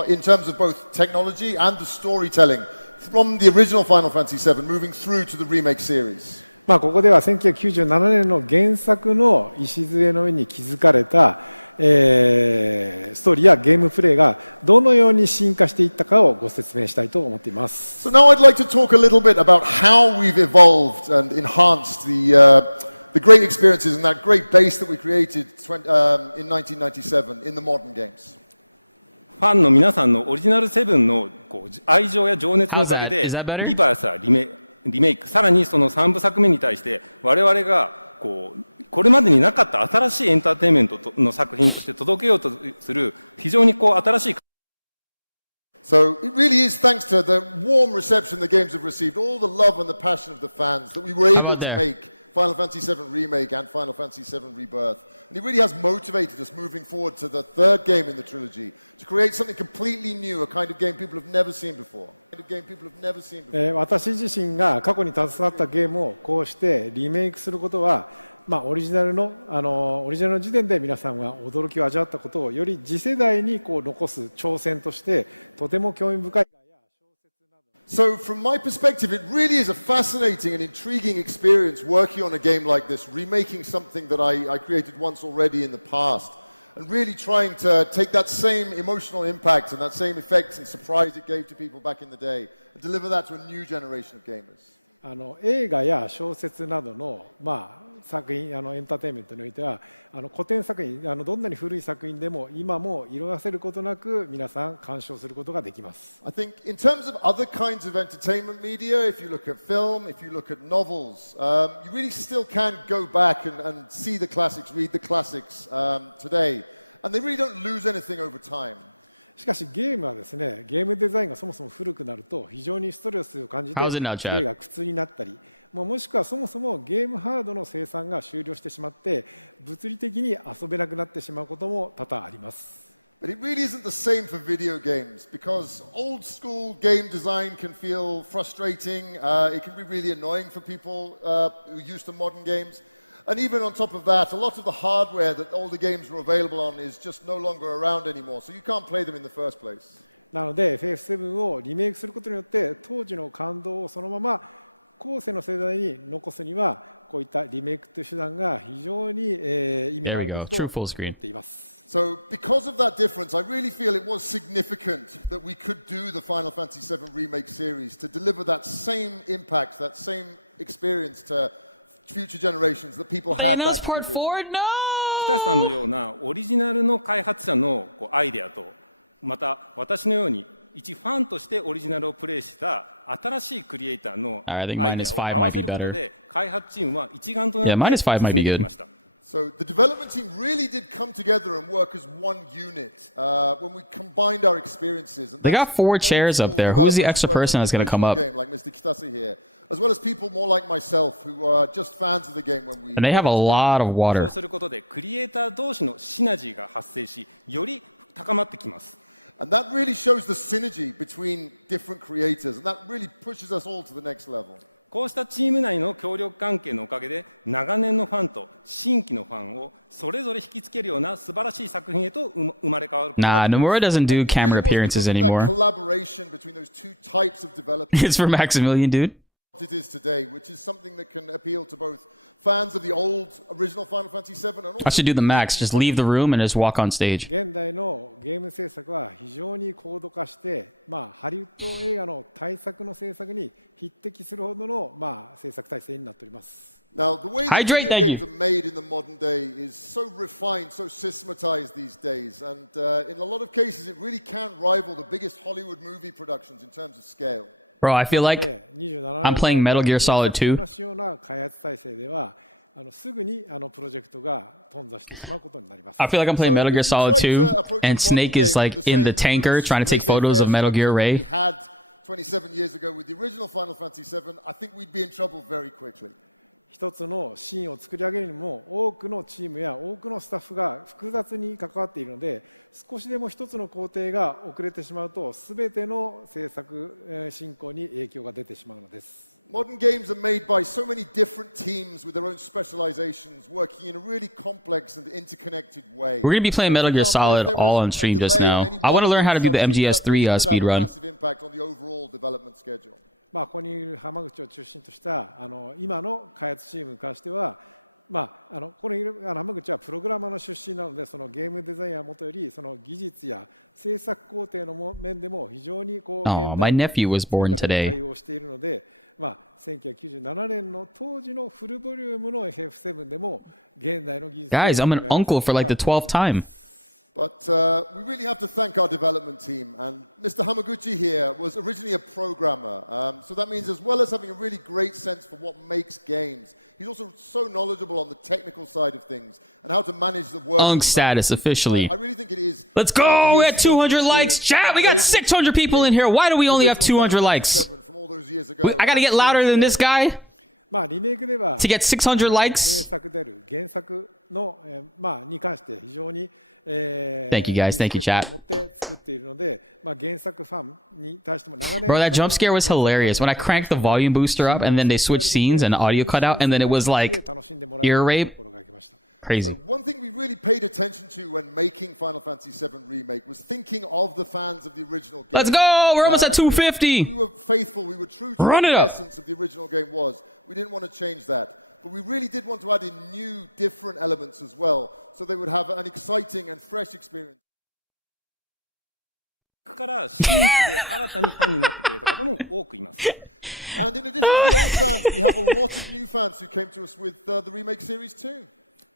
in terms of both technology and the storytelling from the original Final Fantasy VII moving through to the remake series. ここでは1997年の原作の礎の上に築かれたストーリーやゲームプレイがどのように進化していったかをご説明したいと思っています。So now I'd like to talk a little bit about how we've evolved and enhanced the great experiences and that great base that we created in 1997 in the modern games. ファンの皆さんのオリジナル7のこう愛情や情熱のおかげで Is that better? リバースはリメイク、さらにその3部作目に対して我々がこれまでになかった新しいエンターテインメントの作品として届けようとする非常に新しい。So it really is thanks to the warm reception the games have received, all the love and the passion of the fans, that we were able to make Final Fantasy VII Remake and Final Fantasy VII Rebirth. And it really has motivated us moving forward to the third game in the trilogy to create something completely new, a kind of game people have never seen before. 私自身が過去に携わったゲームをこうしてリメイクすることは、オリジナルの時点で皆さんが驚きを味わったことをより次世代に残す挑戦としてとても興味深い。So from my perspective, it really is a fascinating and intriguing experience working on a game like this, remaking something that I created once already in the past, and really trying to take that same emotional impact and that same effect and surprise it gave to people back in the day and deliver that to a new generation of gamers. 映画や小説などの、作品エンターテインメントにおいては古典作品どんなに古い作品でも今も色あせることなく皆さん鑑賞することができます。I think in terms of other kinds of entertainment media, if you look at film, if you look at novels, you really still can go back and see the classics, read the classics today, and they really don't lose anything over time. しかしゲームはですね、ゲームデザインがそもそも古くなると非常にストレスを感じてプレイが苦痛になったり、もしくはそもそもゲームハードの生産が終了してしまって物理的に遊べなくなってしまうことも多々あります。But it really isn't the same for video games because old school game design can feel frustrating, it can be really annoying for people who are used to modern games. And even on top of that, a lot of the hardware that all the games were available on is just no longer around anymore, so you can't play them in the first place. なので FF7 をリメイクすることによって当時の感動をそのまま後世の世代に残すにはこういったリメイクという手段が非常に意味があることと思っています。So because of that difference, I really feel it was significant that we could do the Final Fantasy VII Remake series to deliver that same impact, that same experience to future generations that people had back in the original. 北さんのようなオリジナルの開発者のアイデアとまた私のように一ファンとしてオリジナルをプレイした新しいクリエイターのアイデアを合わせることで開発チームは一丸となって進めてきました。So the development team really did come together and work as one unit when we combined our experiences. They got 4 chairs up there. Who's the extra person that's going to come up? Like Mr. Kitase here, as well as people more like myself who are just fans of the game when we. And they have a lot of water. そうすることでクリエイター同士のシナジーが発生し、より高まってきます。And that really shows the synergy between different creators, and that really pushes us all to the next level. こうしたチーム内の協力関係のおかげで長年のファンと新規のファンをそれぞれ引きつけるような素晴らしい作品へと生まれ変わることができます。Nomura doesn't do camera appearances anymore. It's for Maximilian, dude. It is today, which is something that can appeal to both fans of the old original Final Fantasy VII and also. I should do the max. Just leave the room and just walk on stage. 現代のゲーム制作は非常に高度化して、ハリウッド映画の大作の制作に匹敵するほどの制作体制になっております。Now, the way that video games are made in the modern day is so refined, so systematized these days, and in a lot of cases, it really can rival the biggest Hollywood movie productions in terms of scale. Bro, I feel like I'm playing Metal Gear Solid 2. 開発体制ではすぐにプロジェクトが頓挫してしまうことになります。I feel like I'm playing Metal Gear Solid 2 and Snake is like in the tanker trying to take photos of Metal Gear Ray. We had 27 years ago with the original Final Fantasy VII, I think we'd be in trouble very quickly. 一つのシーンを作り上げるにも多くのチームや多くのスタッフが複雑に関わっているので少しでも一つの工程が遅れてしまうと全ての制作進行に影響が出てしまうのです。Modern games are made by so many different teams with their own specializations, working in a really complex and interconnected way. We're going to be playing Metal Gear Solid all on stream just now. I want to learn how to do the MGS3 speed run. Massive impact on the overall development schedule. ここにいる浜口を中心とした今の開発チームに関しては、ここにいる浜口はプログラマーの出身なのでそのゲームデザインはもとよりその技術や制作工程の面でも非常に現代の対応しているので、1997年の当時のフルボリュームの FF7 でも現代の技術 Guys, I'm an uncle for like the 12th time. But we really have to thank our development team. And Mr. Hamaguchi here was originally a programmer. So that means as well as having a really great sense for what makes games, he's also so knowledgeable on the technical side of things and how to manage the work. Unk status officially. I really think it is. Let's go! We had 200 likes. Chat, we got 600 people in here. Why do we only have 200 likes? I gotta get louder than this guy. To get 600 likes. Thank you guys, thank you chat. Bro, that jump scare was hilarious. When I cranked the volume booster up and then they switched scenes and audio cut out and then it was like ear rape. Crazy. So one thing we really paid attention to when making Final Fantasy VII Remake was thinking of the fans of the original game. Let's go! We're almost at 250! We were faithful, we were true to what the essence of the original game was. We didn't want to change that. But we really did want to add in new, different elements as well, so they would have an exciting and fresh experience. から新規で新たにファンになってくれた方も多くいます。And in addition to the old fans, we have a lot of new fans who came to us with the remake series too.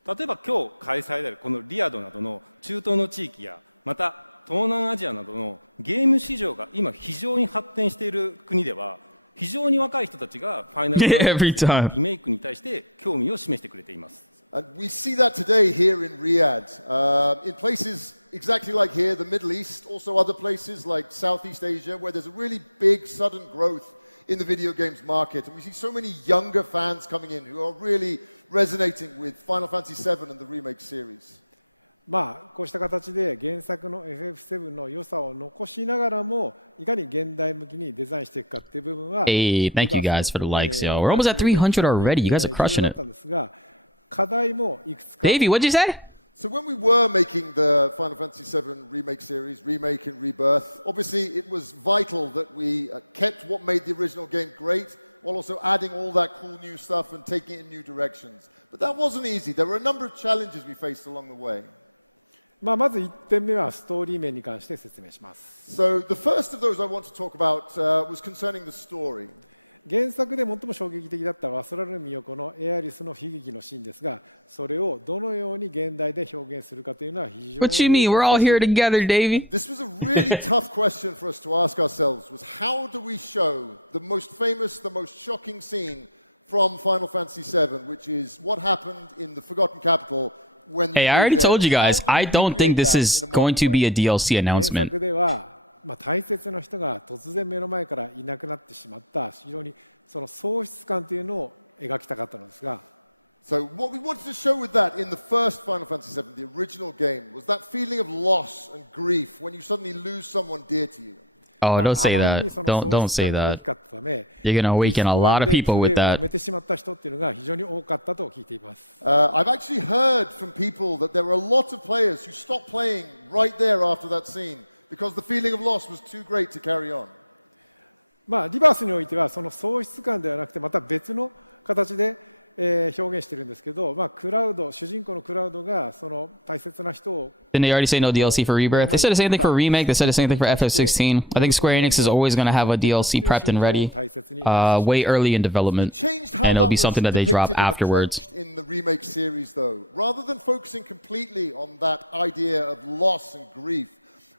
例えば今日開催であるこのリアドなどの中東の地域やまた東南アジアなどのゲーム市場が今非常に発展している国では非常に若い人たちがファイナルファンタジーリメイクに対して興味を示してくれています。And we see that today here in Riyadh, in places exactly like here, the Middle East, also other places like Southeast Asia, where there's a really big sudden growth in the video games market. And we see so many younger fans coming in who are really resonating with Final Fantasy VII and the remake series. まあこうした形で原作の FF7 の良さを残しながらもいかに現代向きにデザインしていくかっていう部分は Hey, thank you guys for the likes, yo. We're almost at 300 already. You guys are crushing it. Davey, what'd you say? So when we were making the Final Fantasy VII remake series, remake and rebirth, obviously it was vital that we kept what made the original game great while also adding all that cool new stuff and taking it in new directions. But that wasn't easy. There were a number of challenges we faced along the way. まず1点目はストーリー面に関して説明します。So the first of those I want to talk about was concerning the story. 原作で最も衝撃的だったワスラルミヨコのエアリスの悲劇のシーンですが、それをどのように現代で表現するかというのは非常に What you mean? We're all here together, Davey. This was a really tough question for us to ask ourselves, was how do we show the most famous, the most shocking scene from Final Fantasy VII, which is what happened in the Forgotten Capital when Hey, I already told you guys, I don't think this is going to be a DLC announcement. 原作では大切な人が突然目の前からいなくなってしまった非常にその喪失感というのを描きたかったのですが So what we wanted to show with that in the first Final Fantasy VII, the original game, was that feeling of loss and grief when you suddenly lose someone dear to you. Oh, don't say that. Don't say that. You're going to awaken a lot of people with that. I've actually heard from people that there were a lot of players who stopped playing right there after that scene because the feeling of loss was too great to carry on. リバースにおいてはその喪失感ではなくてまた別の形で表現してるんですけど、クラウド主人公のクラウドがその大切な人を Didn't they already say no DLC for Rebirth? They said the same thing for Remake. They said the same thing for FF16. I think Square Enix is always going to have a DLC prepped and ready way early in development. And it'll be something that they drop afterwards. In the Remake series, though, rather than focusing completely on that idea of loss and grief,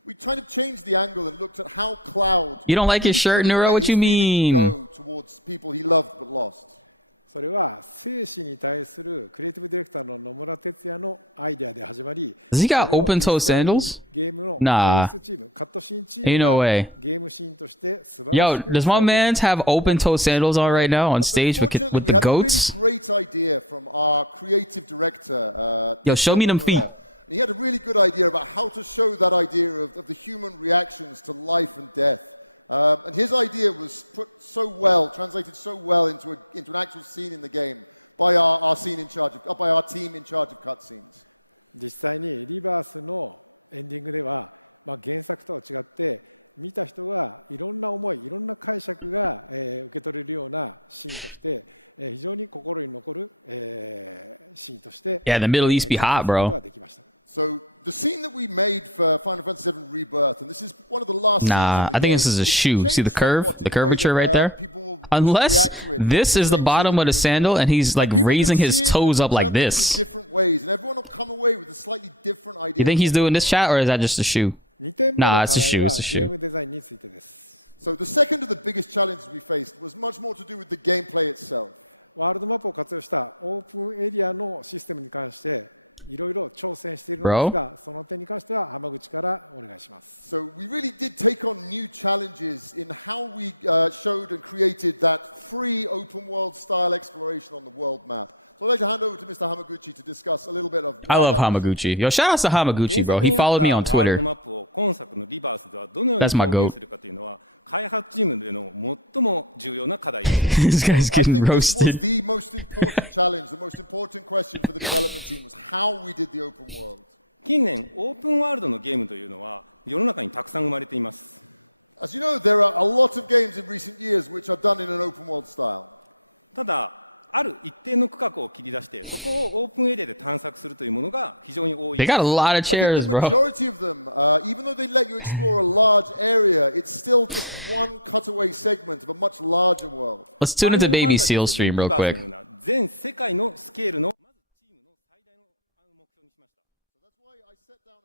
we kind of changed the angle and looked at how Cloud... You don't like his shirt, Nero? What you mean? ...go towards people he loved but lost. それは生死に対するクリエイティブディレクターの野村哲也のアイデアで始まり Does he got open toe sandals? ゲームの演出チーム、カットシーンチームがゲームシーンとして素晴らしく Yo, does my man have open toe sandals on right now on stage with the goats? We had a really great idea from our creative director. Yo, show me them feet. He had a really good idea about how to show that idea of the human reactions to life and death. And his idea was put so well, translated so well into an actual scene in the game by our team in charge of cutscenes. 実際にリバースのエンディングでは、原作とは違って見た人がいろんな思い、いろんな解釈が、受け取れるようなシーンとして、非常に心に残る、シーンとして、Yeah, the Middle East be hot, bro. So the scene that we made for Final Fantasy VII Rebirth, and this is one of the last scenes in the I think this is a shoe. See the curve, the curvature right there? Unless this is the bottom of the sandal and he's like raising his toes up like this. Different ways, and everyone will come away with a slightly different idea. You think he's doing this, chat, or is that just a shoe? Nah, it's a shoe. It's a shoe. So the second of the biggest challenges we faced was much more to do with the gameplay itself. ワールドマップを活用したオープンエリアのシステムに関していろいろ挑戦しているのですが、その点に関しては浜口からお願いします。So we really did take on new challenges in how we showed and created that free open world style exploration on the world map. So I'd like to hand over to Mr. Hamaguchi to discuss a little bit of. I love Hamaguchi. Yo, shout out to Hamaguchi, bro. He followed me on Twitter. That's my goat. This guy's getting roasted. I think this was the most important challenge, the most important question for the development team was how we did the open world. 近年オープンワールドのゲームというのは世の中にたくさん生まれています。As you know, there are a lot of games in recent years which are done in an open world style. ただある一定の区画を切り出してそこをオープンエリアで探索するというものが非常に多い。They got a lot of chairs, bro. The majority of them, even though they let you explore a large area, it's still just one cutaway segment of a much larger world. Let's tune into Baby Seal stream real quick. 全世界のスケールの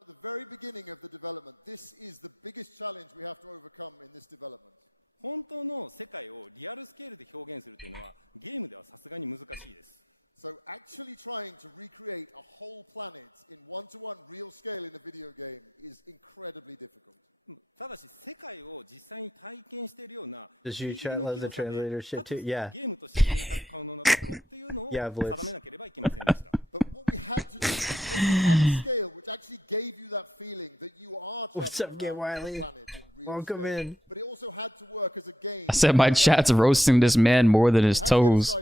At the very beginning of the development, this is the biggest challenge we have to overcome in this development. 本当の世界をリアルスケールで表現するというのはゲームではさすがに難しいです。So actually trying to recreate a whole planet in one-to-one real scale in a video game is incredibly difficult. ただし世界を実際に体験しているような Does you chat love the translator shit too? Yeah. ゲームとして制作可能なところっていうのを定めなければいけませんでした。But what we had to do was make it at a scale which actually gave you that feeling that you are traveling around the planet in real scale. In. But it also had to work as a game. I said my chat's roasting this man more than his toes.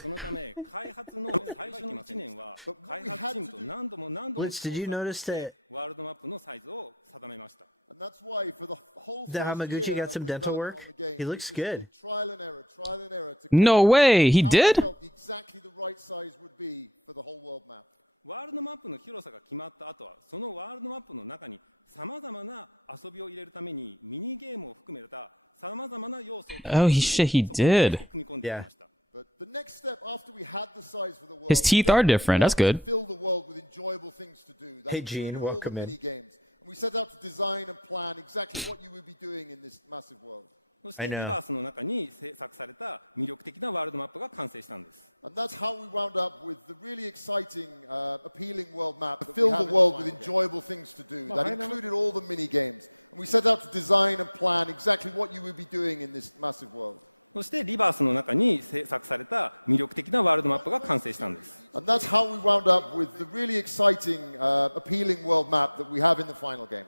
そのため開発の最初の1年は開発チームと何度もDid you notice that ワールドマップのサイズを定めました。And that's why for the whole that Hamaguchi got some dental work. He looks good. Trial and error to No way, he did? Exactly the right size would be for the whole world map. ワールドマップの広さが決まった後はそのワールドマップの中にさまざまな遊びを入れるためにミニゲームを含めたさまざまな要素を Oh, he did. 組み込んでいました。But the next step after we had the size for the world, his teeth are different. That's good. Fill the world with enjoyable things to do. That hey Gene, welcome in. Games. And we set out to design and plan exactly what you would be doing in this massive world. そしてリバースの中に制作された魅力的なワールドマップが完成したんです。And that's how we wound up with the really exciting, appealing world map that filled the world with enjoyable things to do. That included all the mini games. And we set out to design and plan exactly what you would be doing in this massive world. そしてリバースの中に制作された魅力的なワールドマップが完成したんです。And that's how we wound up with the really exciting, appealing world map that we have in the final game.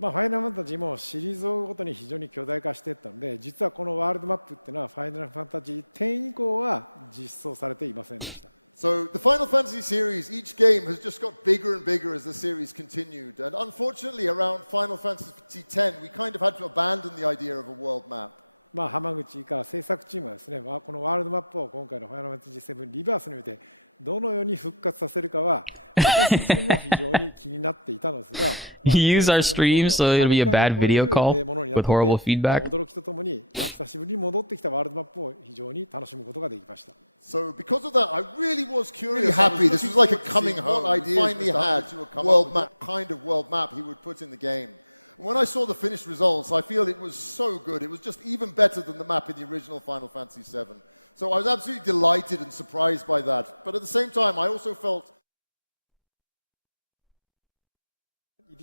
ファイナルファンタジーもシリーズごとに非常に巨大化していったので、実はこのワールドマップっていうのはファイナルファンタジー10以降は実装されていませんでした。So the Final Fantasy series, each game has just got bigger and bigger as the series continued. And unfortunately, around Final Fantasy X, we kind of had to abandon the idea of a world map. 浜口か制作チームはですね、このワールドマップを今回のファイナルファンタジー7リバースにおいてどのように復活させるかは私自身も非常に気になっていたのですが、He used our stream so it'll be a bad video call with horrible feedback. 驚きとともに、久しぶりに戻ってきたワールドマップを非常に楽しむことができました。So because of that, I really was curious. Really happy. This was like a coming home. He finally had world map, kind of world map he would put in the game. When I saw the finished results, I feel it was so good. It was just even better than the map in the original Final Fantasy VII. So I was absolutely delighted and surprised by that. But at the same time, I also felt 入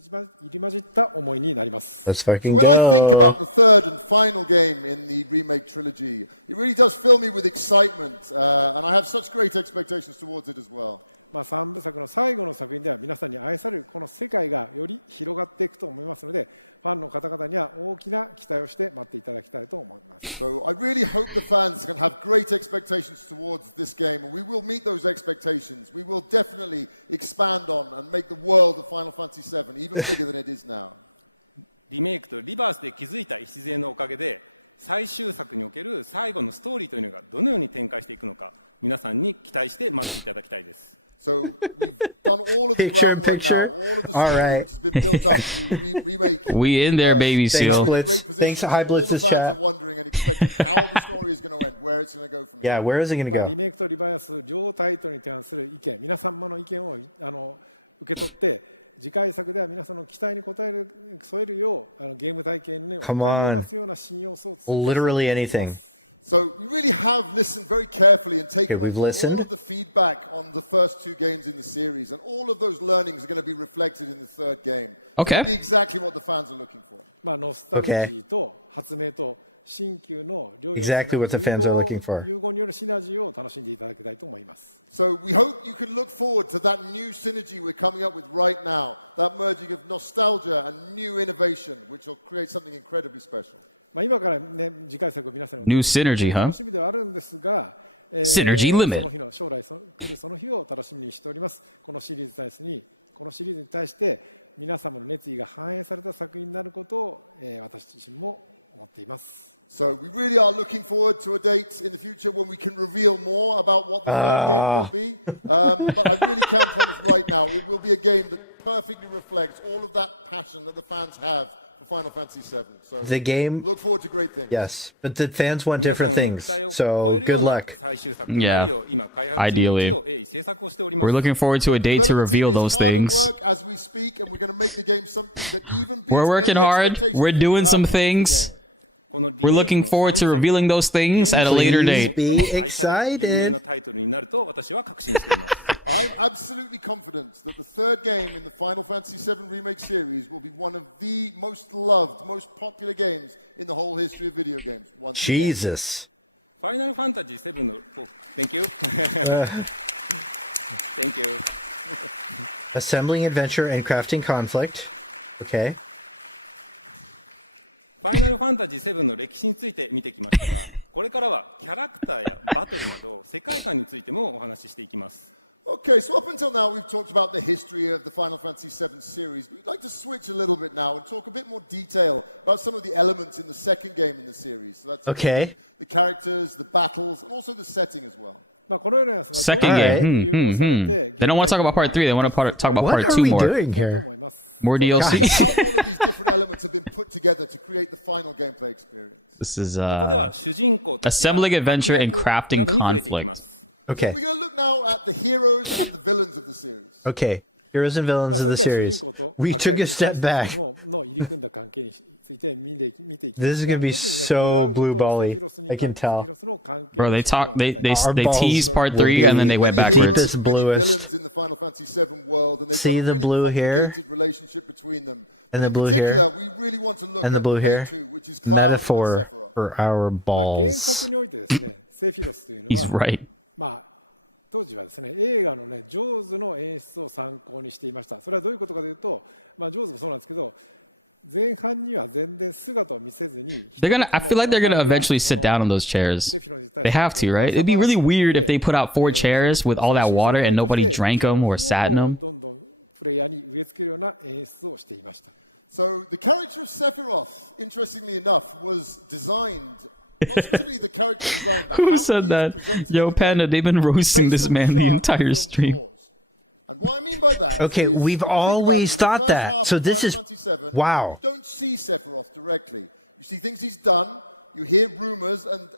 り混じった思いになります。So when I think about the third and final game in the remake trilogy, it really does fill me with excitement, and I have such great expectations towards it as well. 3部作の最後の作品では皆さんに愛されるこの世界がより広がっていくと思いますので、ファンの方々には大きな期待をして待っていただきたいと思います。So I really hope the fans can have great expectations towards this game, and we will meet those expectations. We will definitely expand on and make the world of Final Fantasy VII even bigger than it is now. リメイクとリバースで築いた礎のおかげで、最終作における最後のストーリーというのがどのように展開していくのか、皆さんに期待して待っていただきたいです。So we've done all of the Picture in groundwork picture. now, all of the All story right. which has been built up through remake. We in there, baby, So now we're in a Blitz. great position. Thanks to So all the BltzZ fans chat. are wondering and expecting how the story is going to end, where it's going to go from Yeah, here. where is it going to リ go? メイクとリバイアス両タイトルに関する意見、皆様の意見を受け取って、次回作では皆さんの期待に応える添えるようゲーム体験を深めますような新要素を追加したいと思います。 Literally anything. So we really have listened very carefully and taken Okay, on we've board all listened. of the feedback on the first two games in the series, and all of those learnings are going to be reflected in the third game. So Okay. it'll be exactly what the fans are looking for. まあノスタルジーと発明と新旧の両要素 Exactly what the fans are looking for. の融合によるシナジーを楽しんでいただきたいと思います。 So we hope you can look forward to that new synergy we're coming up with right now, that merging of nostalgia and new innovation, which will create something incredibly special. まあ今からね次回作を皆さんに New synergy, huh? 楽しみではあるんですが、Synergy limit. その日の将来来るその日を楽しみにしております。このシリーズに対して皆様の熱意が反映された作品になることを、私自身も思っています。 So we really are looking forward to a date in the future when we can reveal more about what the third game will be. But I really can promise right now it will be a game that perfectly reflects all of that passion that the fans have for Final Fantasy VII. So The game, look forward to great things. yes, but the fans want 皆さ different ん things. 期待を超 So えるよ good うな luck. 最終作となるよう今開発チーム一同鋭意制作をしておりま We're す。 looking forward to a date to The development reveal team those is hard at things. work as we speak, and we're going to make the game something that even beats We're working any hard. expectations We're you doing have some towards the things. game. このリ We're メイク looking の forward 三 to 部作は revealing those things at a later ゲー date. ム史上最も愛され有名なタイトルになると私は確信しています。 I'm absolutely confident that the third game in the Final Fantasy VII Remake series will be one of the most loved, most popular games in the whole history of video games. Once again. Jesus. ファイナルファンタジー7の、Thank you. Thank you. Assembling adventure and crafting conflict. Okay. ファイナルファンタジー7の歴史について見てきましたが、これからはキャラクターやバトルなど世界観についてもお話ししていきます。 Okay, so up until now we've talked about the history of the Final Fantasy VII series. We'd like to switch a little bit now and talk a bit more detail about some of the elements in the second game in the series. So that's Okay. the characters, the battles, and also the setting as well. まあこのようなやつが Second どういう game. 融合されて They don't want to talk about part 3. They want to talk about What part are 2 we more. doing と here? 思います。 More So let's look DLC. at how all of these different elements have been put together to create the final gameplay experience. This is ここでは主人公たちや assembling 悪 adventure and 役 crafting などに触れていきます。 So Okay. we're going to look now at the heroes and the villains of the series. Okay. Heroes and ま villains あ of それ the では主 series. 人公と We 悪 took 役 a に関 step して back. の入り組んだ関係について見ていきます This is が gonna be 特にね so クラウドと blue bally. セフィロスに I can セフ tell. ィロスの関係 Bro, に they 焦点を talk. 当てたい They balls teased are part There are 3 and then they definitely went many backwards. heroes and many Bluest. villains in the Final Fantasy VII world, and they've See got a the really blue here? complicated relationship between them. And But the in blue particular, here? we really want to look And the at blue the main here? two, which is Cloud and Metaphor Sephiroth. for our まあ原作 balls. においてですねセフィロスというの He's は right. まあ当時はですね映画のねジョーズの演出を参考にしていました。それはどういうことかというと、まあジョーズもそうなんですけど、前半には全然姿を見せずに They're gonna. I feel like they're gonna eventually sit down on those chairs. They have to, right? It'd be really weird if they put out 4 chairs with all that water and nobody drank them or sat in them. どんどんプレイヤーに植え付けるような演出をしていました。 So the character of Sephiroth, interestingly enough, was designed, not specifically the character design, but Who how said he that? is presented Yo, in the Panda, game, they've been roasting based this on man the shark in entire film stream. Jaws. And what I mean by that Okay, is, we've if you think about always it, in the thought first that. half So of this Final is- Fantasy VII, wow. you don't see Sephiroth directly. You see things he's done, you hear rumors and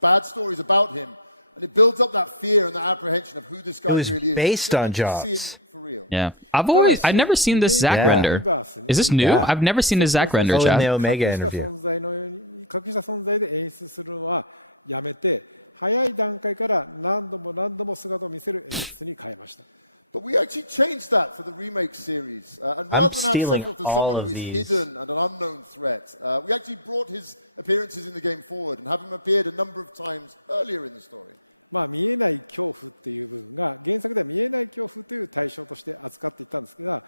bad stories about him, and it builds up that fear and that apprehension of who this guy It was really is. based You don't on actually see Jaws. him for real. Yeah, I've never seen this Zack Yeah. render. Is this new? I've never seen the Zack render, Oh, in the chat. Omega 隠した interview. 存在のように隠した存在で演出するのはやめて、早い段階から何度も何度も姿を見せる演出に変えました。 But we actually changed that for the remake series. And I'm rather than have stealing Sephiroth as all someone of who is these. hidden and an unknown threat, we actually brought his appearances in the game forward and have him appeared a number of times earlier in the story. まあ見えない恐怖っていう部分が原作では見えない恐怖という対象として扱っていったんですが、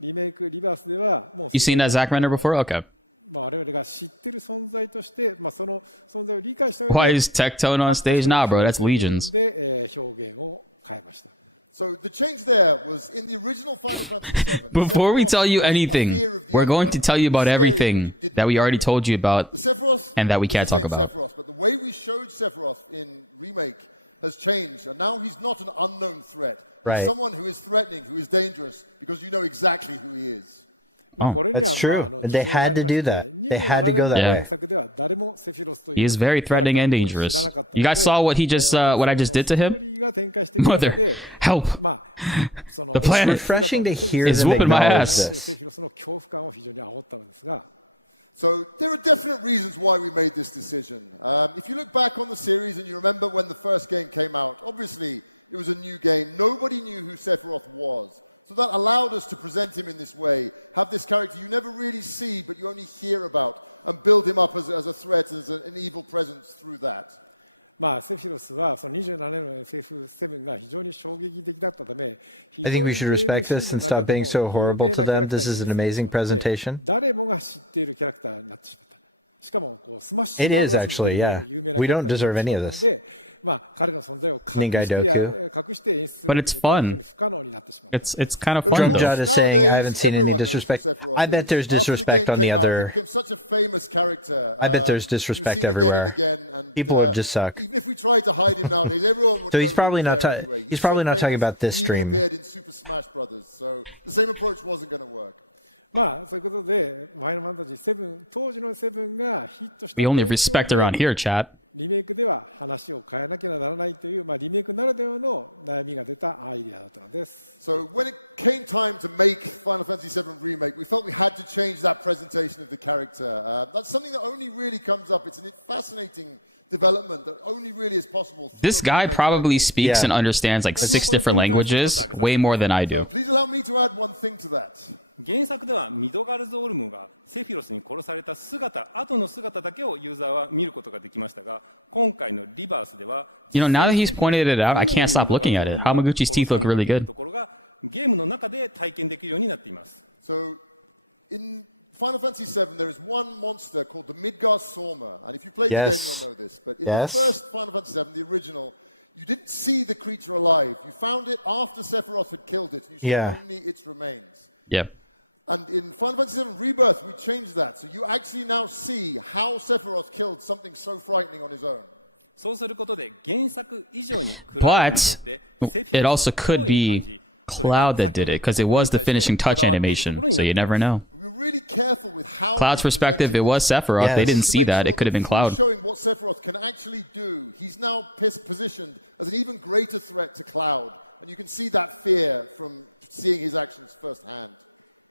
リメイクリバースではもう You seen that Zack render before? Okay. まあ我々が知ってる存在として、まあその存在を理解した上で Why is Tectone on stage? Nah, bro, that's Legions. で表現を変えました。 So the change there was in the original Final Fantasy VII. Before we Sephiroth tell you was a anything, fear of the we're going to unknown. tell you about Scary, but everything you didn't that we know already yet. told you about The Sephiroth and that we is can't the talk same about. Sephiroth, but the way we showed Sephiroth in remake has changed, and now he's not an unknown threat. He's Right. someone who is threatening, who is dangerous, because you know exactly who he is. That's true. And they had to do that. They had to go that way. He is very threatening and dangerous. You guys saw what he just, what I just did to him? Mother, help! The planet. Refreshing to hear It's them whooping my acknowledge ass. this. So there are definite reasons why we made this decision. If you look back on the series and you remember when the first game came out, obviously it was a new game. Nobody knew who Sephiroth was. So that allowed us to present him in this way, have this character you never really see but you only hear about, and build him up as a threat, as an evil presence through that. セフィロスはその27年の FF7 が非常に衝撃的だったため、 I think we should respect this and stop being so horrible to them. This is an amazing presentation. 誰もが知っているキャラクターになってしまった。しかもこうスマッシュ It ブラ is ザーズも actually, yeah. 有名な We キャラク don't ター deserve に any なっ of てしまうの this. で、彼の存在を隠 Ningai して演出す But る it's ことは非 fun. 常に不可能になってしまった。 It's kind of But of fun course, though. Jud is saying I nowadays, haven't seen any everyone knows who disrespect. Sephiroth I bet is. there's After disrespect the on game the came out, he other. became such a famous character. I bet there's You've disrespect seen again everywhere. and again, and, People would just suck. Even if we tried to hide him nowadays, everyone would So know he's probably who not there ta- anyway. he's probably so not talking famous, about this he even stream. appeared in Super Smash Brothers, so the same approach wasn't going to work. そういうことで、ファイナルファンタジー7、当時の7がヒットした We only 影 respect 響 around で here, chat. リメイクでは話を変えなきゃならないという、リメイクならではの悩みが出たアイデアだったのです。So when it came time to make Final Fantasy VII Remake, we felt we had to change that presentation of the character. That's something that only really comes up. It's a fascinating development that only really is possible. This guy probably speaks and understands like 6 different languages, way more than I So do. please allow me to add one thing to that. 原作ではミドガルズ・オルムがセフィロスに殺された姿、後の姿だけをユーザーは見ることができましたが、今回のリバースでは You know, now that he's pointed it out, I can't stop looking at it. Hamaguchi's teeth look really good. ところがゲームの中で体験できるようになっています。 So in Final Fantasy VII, there is one monster called the Midgar Soma, and if you played the game, you'll know this. But in the first Final Fantasy VII, the original, you didn't see the creature alive. You found it after Sephiroth had killed it, and you saw only its remains. Yeah. And in Final Fantasy VII Rebirth, we changed that. So you actually now see how Sephiroth killed something so frightening on his own. そうすることで原作以上にクラウドにとってセフィ It ロス also を could 脅威に感 be じ、 Cloud that did it, because it was the finishing touch animation, so you never know. We were really careful with how Cloud's we perspective, presented it was this. Sephiroth. They didn't To see make that. sure It could have been through Cloud. showing what Sephiroth can actually do, he's now positioned as an even greater threat to Cloud. And you can see that fear from seeing his actions firsthand.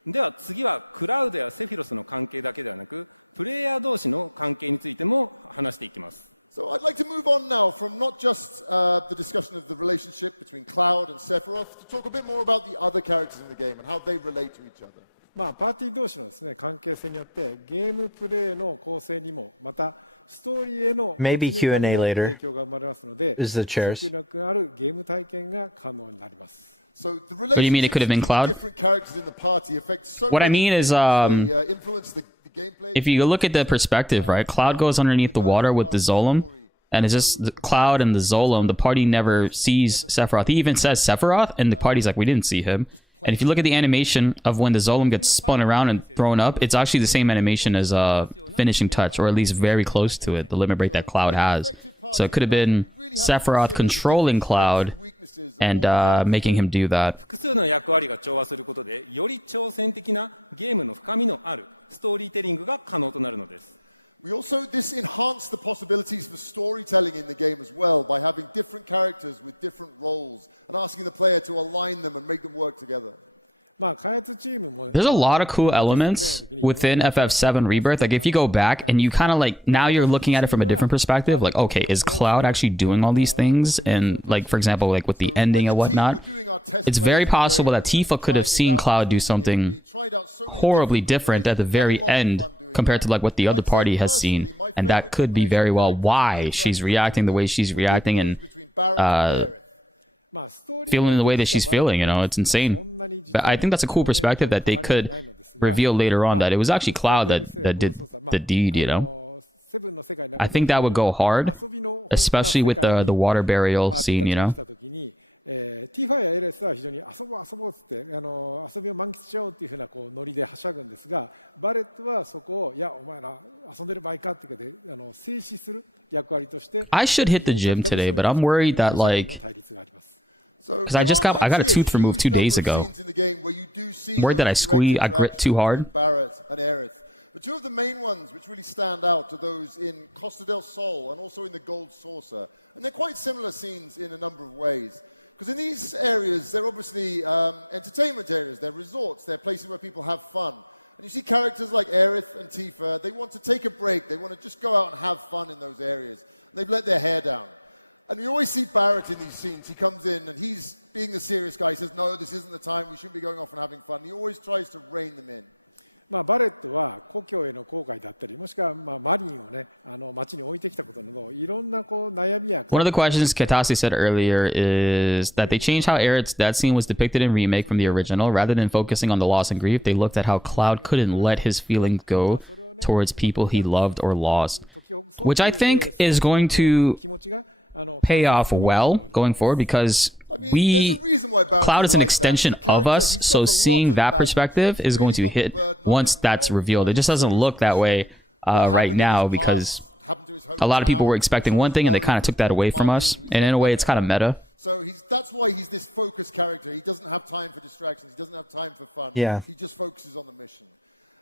では次はクラウドやセフィロスの関係だけではなく、プレイヤー同士の関係についても話していきます。 So I'd like to move on now from not just the discussion of the relationship between Cloud and Sephiroth to talk a bit more about the other characters in the game and how they relate to each other. パーティー同士のですね、関係性によってゲームプレイの構成にもまたストーリーへの Maybe 没入感に Q&A も later 影響が生まれますので、 is the chairs. 訴求力あるゲーム体験が可能になります。 So the What do you mean it could have been relationships Cloud? between different characters in the party affect so What I many mean is, things. They influence the gameplay. If you look at the perspective, right, Cloud goes underneath the water with the Zolom, and it's just the Cloud and the Zolom. The party never sees Sephiroth. He even says Sephiroth, and the party's like, we didn't see him. And if you look at the animation of when the Zolom gets spun around and thrown up, it's actually the same animation as Finishing Touch, or at least very close to it, the limit break that Cloud has. So it could have been Sephiroth controlling Cloud and making him do that. 複数の役割が調和することで、より挑戦的なゲームの深みのあるストーリーテリングが可能となるのです。 This enhanced the possibilities for storytelling in the game as well by having different characters with different roles and asking the player to align them and make them work together. There's a lot of cool elements within FF7 Rebirth. Like if you go back and you kind of like, now you're looking at it from a different perspective. Like, okay, is Cloud actually doing all these things? And like, for example, like with the ending and whatnot, it's very possible that Tifa could have seen Cloud do something horribly different at the very end compared to like what the other party has seen. And that could be very well why she's reacting the way she's reacting and feeling the way that she's feeling, you know, it's insane. But I think that's a cool perspective that they could reveal later on, that it was actually Cloud that did the deed, you know. I think that would go hard, especially with the water burial scene, you know. ティファやエレスは非常に遊ぼうっつって遊びを満喫しちゃおうっていうふうなこうノリではしゃぐんですが、バレットはそこをいやお前ら遊んでる場合かっていうかで制止する、い I should hit the gym today, but I'm worried that like, because I got a tooth removed 2 days ago. I'm worried that I grit too hard. Barrett and Aerith. But two of the main ones which really stand out are those in Costa del Sol and also in the Gold Saucer. And they're quite similar scenes in a number of ways. Because in these areas, they're obviously entertainment areas, they're resorts, they're places where people have fun. And you see characters like Aerith and Tifa, they want to take a break, they want to just go out and have fun in those areas. And they've let their hair down. And you always see Barrett in these scenes. He comes in and he's being the serious guy. He says, no, this isn't the time, we shouldn't be going off and having fun. He always tries to rein them in. バレットは故郷への後悔だったりもしくはマリンをね町に置いてきたことなどいろんな悩みや One of the questions Katase said earlier is that they changed how Aerith's death scene was depicted in remake from the original. Rather than focusing on the loss and grief, they looked at how Cloud couldn't let his feelings go towards people he loved or lost, which I think is going to pay off well going forward because Cloud is an extension of us, so seeing that perspective is going to hit once that's revealed. It just doesn't look that way right now because a lot of people were expecting one thing and they kind of took that away from us, and in a way it's kind of meta. So that's why he's this focused character. He doesn't have time for distractions, he doesn't have time for fun. Yeah. He just focuses on the mission.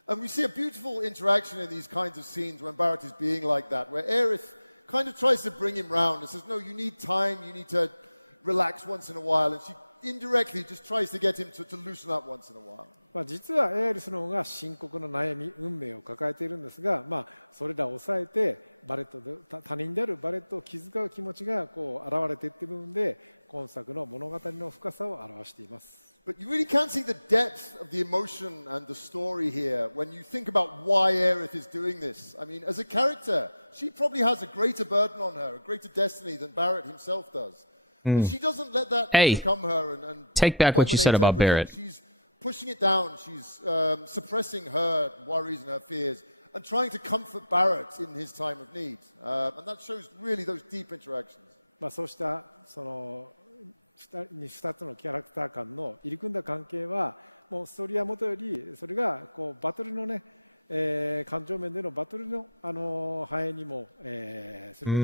And we see a beautiful interaction in these kinds of scenes when Barrett is being like that, where Aerith kind of tries to bring him round and says, no, you need time, you need to relax once in a while, and she indirectly just tries to get him to loosen up once in a while. 実はエアリスの方が深刻な悩み運命を抱えているんですが、それらを抑えてバレット他人であるバレットを気遣う気持ちがこう現れていっている部分で今作の物語の深さを表しています。But you really can't see the depth of the emotion and the story here when you think about why Aerith is doing this. I mean, as a character, she probably has a greater burden on her, a greater destiny than Barrett himself does. But she doesn't let that overcome her and take back what you said about Barrett. She's pushing it down. She's suppressing her worries and her fears and trying to comfort Barrett in his time of need. And that shows really those deep interactions. そうした2つのキャラクター間の入り組んだ関係はもうストーリーはもとよりそれがこうバトルのね、感情面でのバトルの反映にも、すること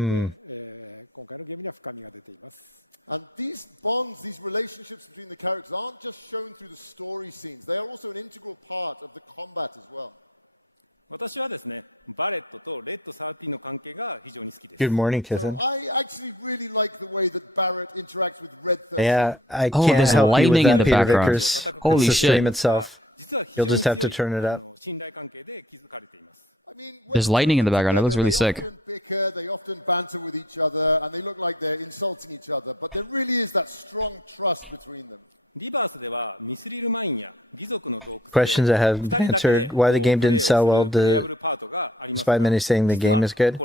で、今回のゲームには深みが出ています。And these bonds, these relationships between the characters aren't just shown through the story scenes. They are also an integral part of the combat as well. 私はですね、バレットとレッド13の関係が非常に好きです。Good morning, Kizan. So I actually really like the way that Barrett interacts with Red 13. Yeah, I can't help you with that, Peter Vickers. Holy the shit. stream itself. You'll just have to turn it up. There's lightning in the background. It looks really sick. They often bicker, they often banter with each other, and they look like they're insulting each other. But there really is that strong trust between them. Questions I have answered. Why the game didn't sell well, despite many saying the game is good.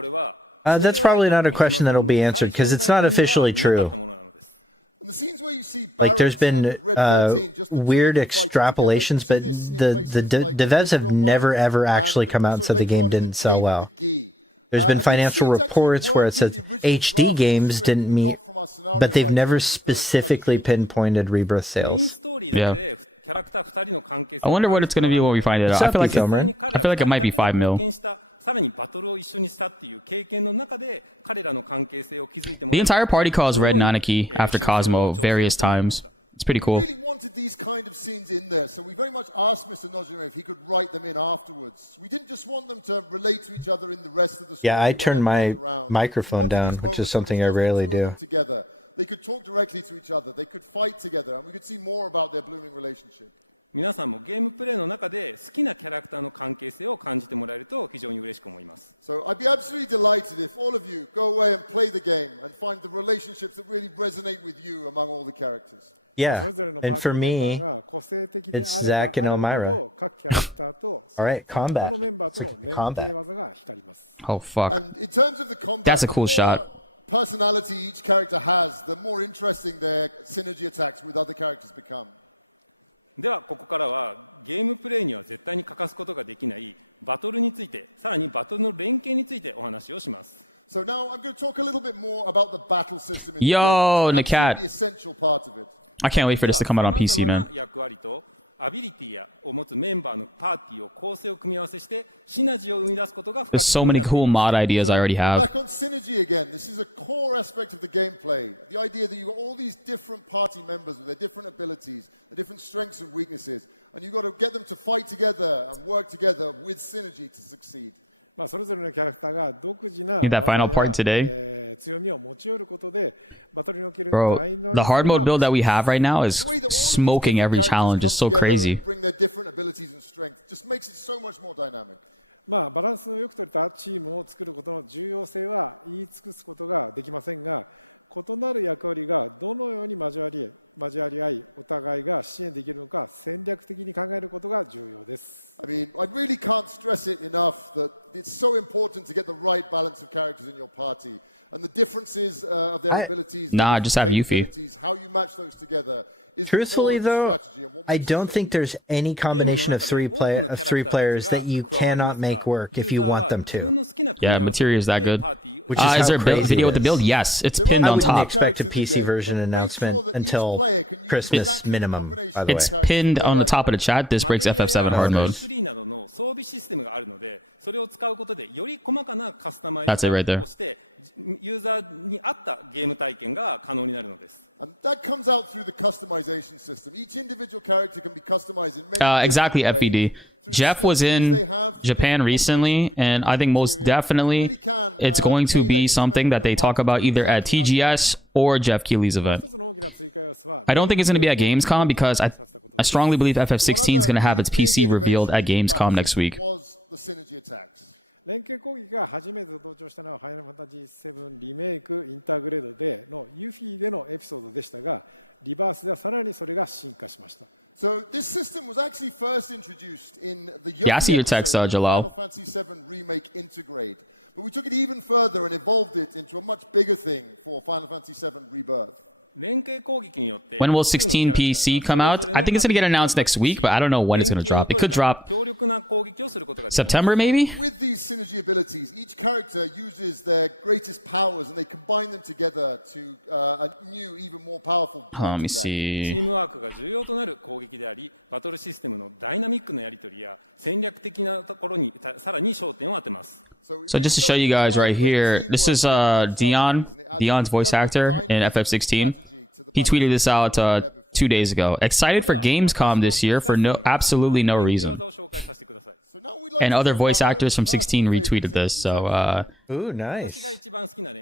That's probably not a question that'll be answered because it's not officially true. Like there's been weird extrapolations, but the devs have never ever actually come out and said the game didn't sell well. There's been financial reports where it says HD games didn't meet, but they've never specifically pinpointed Rebirth sales. Yeah. I wonder what it's going to be when we find it out. I feel like it might be 5 mil. The entire party calls Red Nanaki after Cosmo various times. It's pretty cool. We really wanted these kind of scenes in there, so we very much asked Mr. Nojima if he could write them in afterwards. We didn't just want them to relate to each other in the rest of the story. Yeah, I turned my microphone down, which is something I rarely do. Together. They could talk directly to each other, they could fight together, and we could see more about their blooming relationship. 皆さんもゲームプレイの中で好きなキャラクターの関係性を感じてもらえると非常に嬉しく思います。So I'd be absolutely delighted if all of you go away and play the game and find the relationships that really resonate with you among all the characters. Yeah, and for me, it's Zack and Elmira. All right, combat. Oh, fuck. And in terms of the combat, that's a cool shot. Personality each character has, the more interesting their synergy attacks with other characters become. ではここからはゲームプレイには絶対に欠かすことができないバトルについて、さらにバトルの連携についてお話をします。So now I'm going to talk a little bit more about the battle system in the Yo, game. It's an Nakat. absolutely essential part of it. I can't wait for this to come out on PC, man. アビリティを持つメンバーのパーティーを構成を組み合わせしてシナジーを生み出すことが不可 There's 欠 so に many なってい cool ます。 mod ideas I already have. Back on synergy again, this is a core aspect of the gameplay. The idea that you've got all these different party members with their different abilities, their different strengths and weaknesses, and you've got to get them to fight together and work together with synergy to succeed. まあそれぞれのキャラクターが独自な Need that final 技 part や today. 強みを持ち寄ることでバトルにおける Bro, ダイナミ the ズム hard が mode build that we have right now is The way that all of these smoking different every characters challenge come is so together crazy. and bring their different abilities and strengths just makes it so much more dynamic. まあバランスのよく取れたチームを作ることの重要性は言い尽くすことができませんが、異なる役割がどのように交わり合い、お互いが支援できるのか戦略的に考えることが重要です。I mean, I really can't stress it enough that it's so important to get the right balance of characters in your party and the differences of their abilities, Nah, their just have Yuffie. capabilities, how you match those together. Truthfully, though, I don't think there's any combination of three players that you cannot make work if you want them to. Yeah, Materia is that good. Which is Is there a how crazy video it with the build? is. Yes, it's pinned I on wouldn't top. expect a PC version announcement until Christmas minimum, by the way. It's pinned on the top of the chat. This breaks FF7 hard mode. 3などの装備システムがあるので、それを使うことでより細かなカスタマイ That's it right ズ there. をしてユーザーに合ったゲーム体験が可能になるのです。And that comes out through the customization system. Each individual character can be customized in many Exactly, different ways. FBD. Through Jeff skill was trees in they have, Japan different recently, and I think most definitely it's going to be something that they talk about either at TGS or Jeff Keighley's event. I don't think it's going to be at Gamescom because I strongly believe FF16 is going to have its PC revealed at Gamescom next week. Was the synergy attacks. 連携攻撃が初めて登場したのはファイナルファンタジー7リメイクインターグレードでのユフィでのエピソードでしたが、リバースではさらにそれが進化しました。So this system was actually first introduced in the Yeah, I see Yuffie your text, episode in Jalal. Final Fantasy VII Remake Integrate. But we took it even further and evolved it into a much bigger thing for Final Fantasy VII Rebirth. When will 16 PC come out? I think it's going to get announced next week, but I don't know when it's going to drop. It could drop September, maybe? With these synergy abilities, each character uses their greatest powers and they combine them together to a new, even more powerful Let me attack. チ see. ームワークが重要となる攻撃であり、バトルシステムのダイナミックなやり取りや戦略的なところにさらに焦点を当てます。 So just to show you guys right here, this is Dion's voice actor in FF16. He tweeted this out 2 days ago. Excited for Gamescom this year for absolutely no reason. And other voice actors from 16 retweeted this, so Ooh, nice.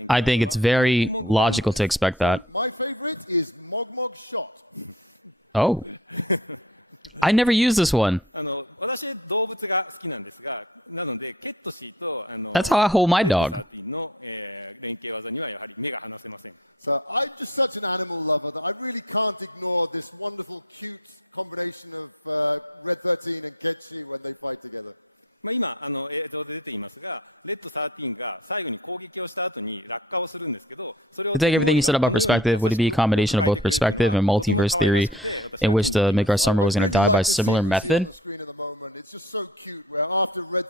I think it's very logical to expect that. My favorite is Mogmog Shot. Oh. I never used this one. 私動物が好きなんですが、なのでケットシーとThat's how I hold my dog. BltzZ の、連携技にはやはり目が離せません。 So I'm just such an animal lover that I really can't ignore this wonderful, cute combination of Red 13 and Ketchi when they fight together. まあ今映像で出ていますが、レッド13が最後に攻撃をした後に落下をするんですけど、それを To take everything you said about perspective, would it be a combination of both perspective and multiverse theory in which the Maker Summer was going to die by a similar method?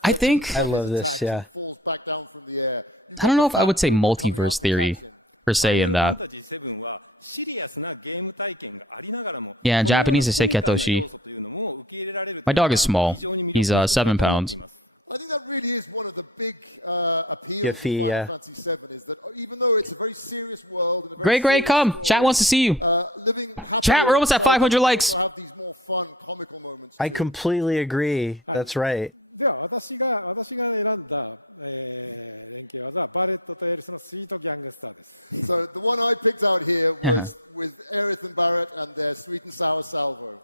I think I love this, yeah. I don't know if I would say multiverse theory per se in that. ファイナルファンタジー7はシリアスなゲーム体験がありながらも、 Yeah, in このような Japanese they say コミカルな Ketoshi. 要素というのも受け入れられると My いうの dog が is small. 非常に魅 He's 力の一つだと 7 思っ pounds. ています。 I think that really is one of the big appeals of Yuffie, Final yeah. Fantasy VII is that even though it's a very serious world and a very Great, serious come. story, Chat wants to see you. Living happily Chat, we're almost at alongside 500 them, likes. you also have these more fun, comical moments I too. completely agree. That's right. では私が選んだ、連携技はバレットとエリスのスイートギャングスターです。So the one I picked out here was with Aerith and Barrett and their sweet and sour salvo.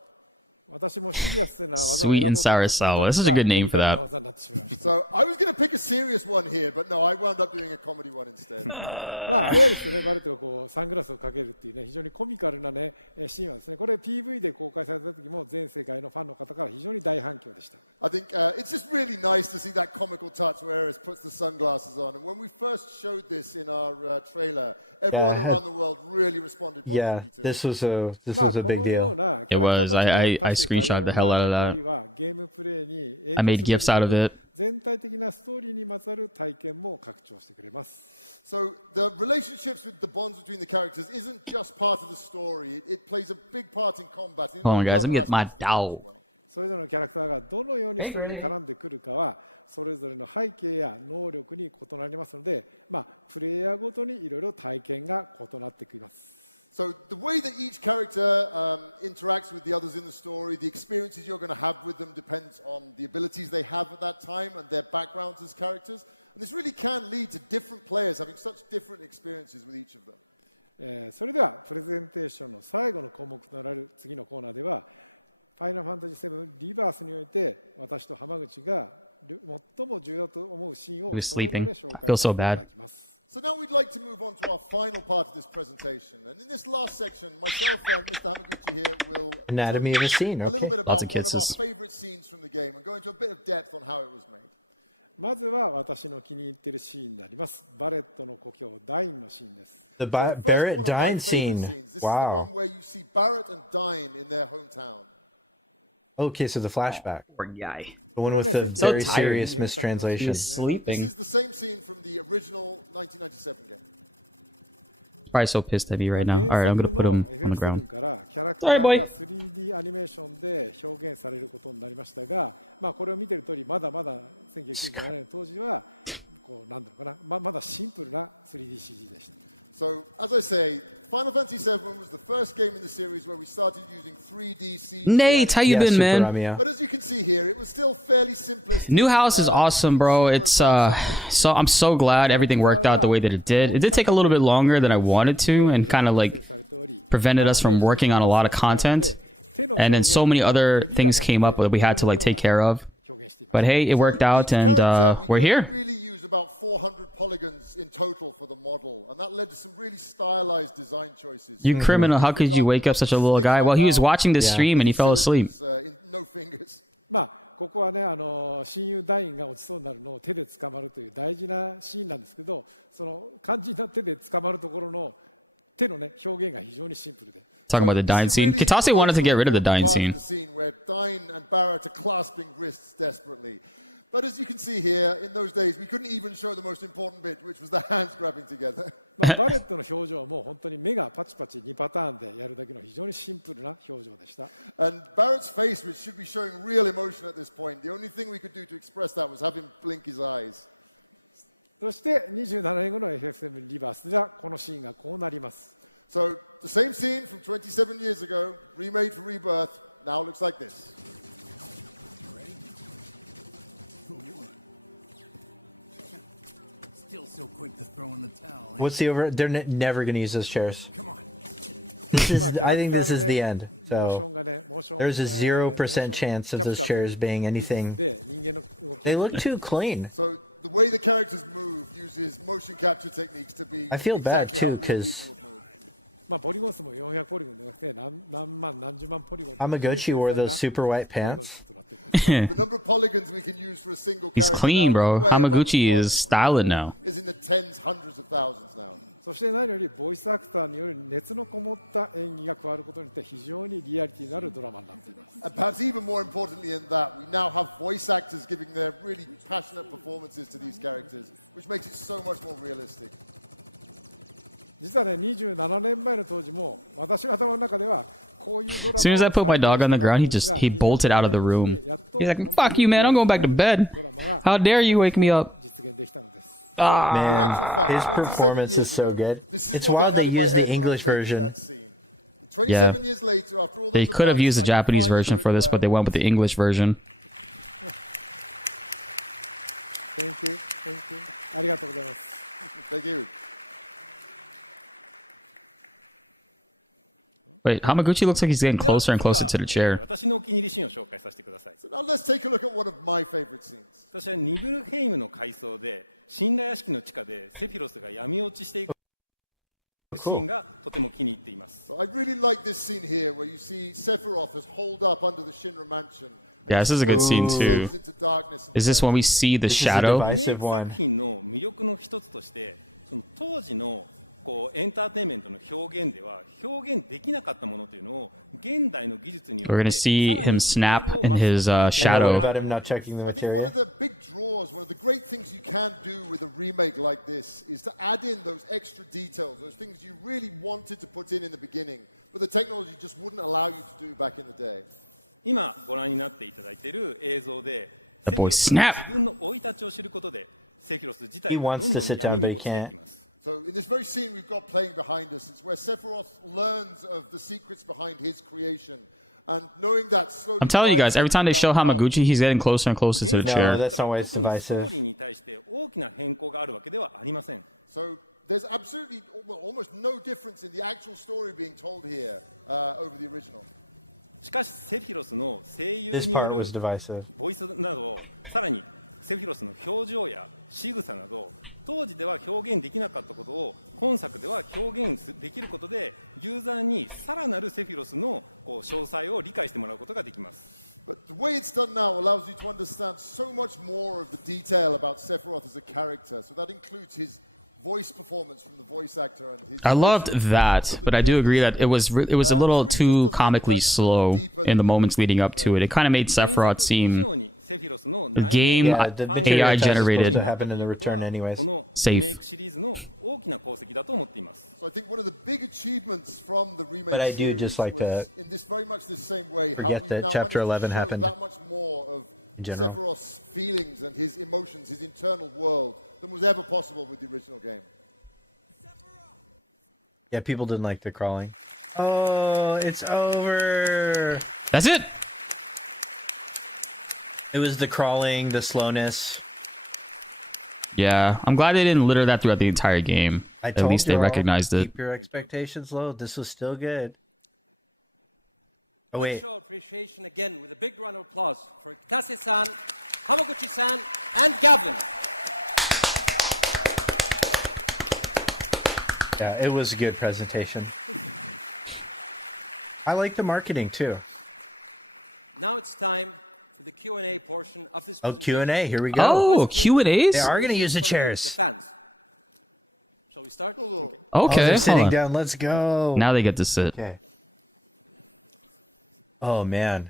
私もシリアスな技を Sweet 選ぼう and と sour 思った salvo. ん This です is a が good name コミカ for ルな that. 技になってしまいました。 So I was going to pick a serious one here, but no, I wound up doing a comedy one instead. まあエアリスとねバレットがこうサングラスをかけるっていうね非常にコミカルなねシーンはですねこれ PV で公開された時も全世界のファンの方から非常に大反響でした。I think it's just really nice to see that comical touch where Aerith puts the sunglasses on. And when we first showed this in our trailer, everyone around the world really responded Yeah, positively to this it. was a まあ big このよう deal. な It was. I screenshot the hell out of that. はゲームプレイに影 I 響 made す gifs out る of だけ it. で全体的なストーリーにまつわる体験も拡張してくれます。 So the relationships with the bonds between the characters isn't just part of the story. It plays a big part in combat. In Hold on, all the guys. other Let me get my aspects of the game as dog. well. それぞれのキャラクターがどのようにストーリーに絡んでくるかはそれぞれの背景や能力に異なりますので、プレイヤーごとにいろいろ体験が異なってきます。So the way that each character interacts with the others in the story, the experiences you're going to have with them depends on the abilities they have at that time and their backgrounds as characters. And this really can lead to different players having such different experiences with each of them. それではプレゼンテーションの最後の項目となる次のコーナーでは、ファイナルファンタジー7リバースにおいて私と浜口が最も重要と思うシーンをそれぞれ紹介させていただきます。So now we'd like to move on to our final part of this presentation. And in this last section, myself and Mr. Hamaguchi here will Anatomy of a scene. A little bit about one of our favorite scenes from the game and go into a bit of depth on how it was made. まずは私の気に入っているシーンであります。バレットの故郷ダインのシーンです。The Barrett Dine scene. This is the one where you see Barrett and Dine in their hometown. Okay, so the flashback. Poor guy. The one with the very serious mistranslation. He's sleeping. This is the same scene from the original 1997 game. Probably so pissed at me right now. All right, I'm gonna put him on the ground. Sorry, boy. 3D アニメーションで表現されることになりましたが、これを見てる通りまだまだ1997年当時はこうなんだろうかな、まだシンプルな 3DCG でした。So, as I say, Final Fantasy VII was the first game in the series where we started using 3D CG. Nate, how you been, man? But as you can see here, it was still fairly simplistic. New house is awesome, bro. It's so I'm so glad everything worked out the way that it did. It did take a little bit longer than I wanted to, and kind of like prevented us from working on a lot of content. And then so many other things came up that we had to like take care of. But hey, it worked out, and we're here. We really use about 400 polygons in total for the model, and that led to some really stylized design choices. You criminal! How could you wake up such a little guy? Well, he was watching this stream and he fell asleep. No fingers. ここはね、親友ダインが落ちそうになるのを手で捕まるという大事なシーンなんですけど、その肝心な手で捕まるところの手のね表現が非常にシンプルで。Talking about the dying scene. Kitase wanted to get rid of the dying scene. The scene where Dine and Barrett are clasping wrists desperately. But as you can see here, in those days, we couldn't even show the most important bit, which was the hands grabbing together. バレットの表情はもう本当に目がパチパチ2パターンでやるだけの非常にシンプルな表情でした。And Barrett's face, which should be showing real emotion at this point, the only thing we could do to express that was have him blink his eyes. そして27年後の FF7 リバースではこのシーンがこうなります。So the same scene from 27 years ago, remade for Rebirth, now looks like this. Still so quick to throw in the towel. What's the over? They're never going to use those chairs. Come on. This is. I think this is the end. So there's a 0% chance of those chairs being anything. They look too clean. So the way the characters move uses motion capture techniques to be. I feel bad too because. Hamaguchi wore those super white pants. The number of polygons we can use for a single character. He's clean, bro. Hamaguchi is styling now. Is in the tens, hundreds of thousands now. そして何よりボイスアクターによる熱のこもった演技が加わることによって非常にリアリティのあるドラマになっています。And perhaps even more importantly in that, we now have voice actors giving their really passionate performances to these characters, which makes it so much more realistic. 実はね、27年前の当時も私の頭の中ではこういうドラマを As soon as I put my dog on the ground, he bolted out of the room. He's like, "Fuck you, man! I'm going back to bed. How dare you wake me up?" Man, his performance is so good. It's why they use the English version. Yeah, they could have used the Japanese version for this, but they went with the English version. Thank you, thank you. ありがとうございます。Thank you. Wait, Hamaguchi looks like he's getting closer and closer to the chair. 私のお気に入りシーンを紹介させてください。 So now let's take a look at one of my favorite scenes. 私はニブルヘイムの階層で神羅屋敷の地下でセフィロスが闇落ちしていくシーンがとても気に入っています。 So I really like this scene here where you see Sephiroth is holed up under the Shinra mansion. Yeah, this is a good scene too. Is this when we see the shadow? リメイク作品の魅力の一つとしてその当時のこうエンターテインメントの表現では表現できなかったものというのを現代の技術によって We're gonna see him snap in his shadow. I think one of the big draws, one of the great things you can do with a remake like this is to add in those extra details, those things you really wanted to put in the beginning, but the technology just wouldn't allow you to do back in the day. 今ご覧になっていただいている映像で、 That セフ boy ィロスが snap. 自分の生い立ちを知ることで、セフィロス自体 He が wants どんど to ん sit down, 闇 but に he 落ちてい can't. きます。 So in this very scene we've got playing behind us, it's where Sephiroth learns of the secrets behind his creation. And knowing that slowly I'm telling you guys, every time they show down Hamaguchi, he's getting closer and closer to the No, chair. that's not why it's 特にストー divisive. リーに対して大きな変更があるわけではありません。 So there's absolutely, well, almost no difference in the actual story being told here over the original. しかしセフィロスの声優 This によ part る was divisive. ボイスなど、さらにセフィロスの表情や仕草など、当時では表現できなかったことを今作では表現できることで、ユーザーにさらなるセフィロスの詳細を理解してもらうことができます。 But the way it's done now allows you to understand so much more of the detail about Sephiroth as a character. So that includes his voice performance from the voice actor and his. I loved that, but I do agree that it was a little too comically slow in the moments leading up to it. It kind of made Sephiroth seem the game AI generated happened in the return anyways. safe. So I think one of the big achievements from the remake But I do series just like was to in this very much the same way how forget we that now Chapter managed to 11 show happened that much more of in general. Sephiroth's feelings and his emotions, his internal world than was ever possible with the original game. Yeah, people didn't like the crawling. Oh, it's over. That's it. It was the crawling, the slowness. Yeah, I'm glad they didn't litter that throughout the entire game. I At told least they you all, recognized it. Keep your expectations low. This was still good. Oh, Let's wait. show appreciation again with a big round of applause for Kitase-san, Hamaguchi-san, and Gavin. Yeah, it was a good presentation. I like the marketing too. Now it's time for the Q&A portion of this Oh, presentation. Q&A. Here we go. Oh, Q&As? They are going to use the From you, chairs. the fans. Shall we start? Okay. Oh, Okay, they're hold sitting on. down. Let's go. Now they get to sit. Okay. Oh man,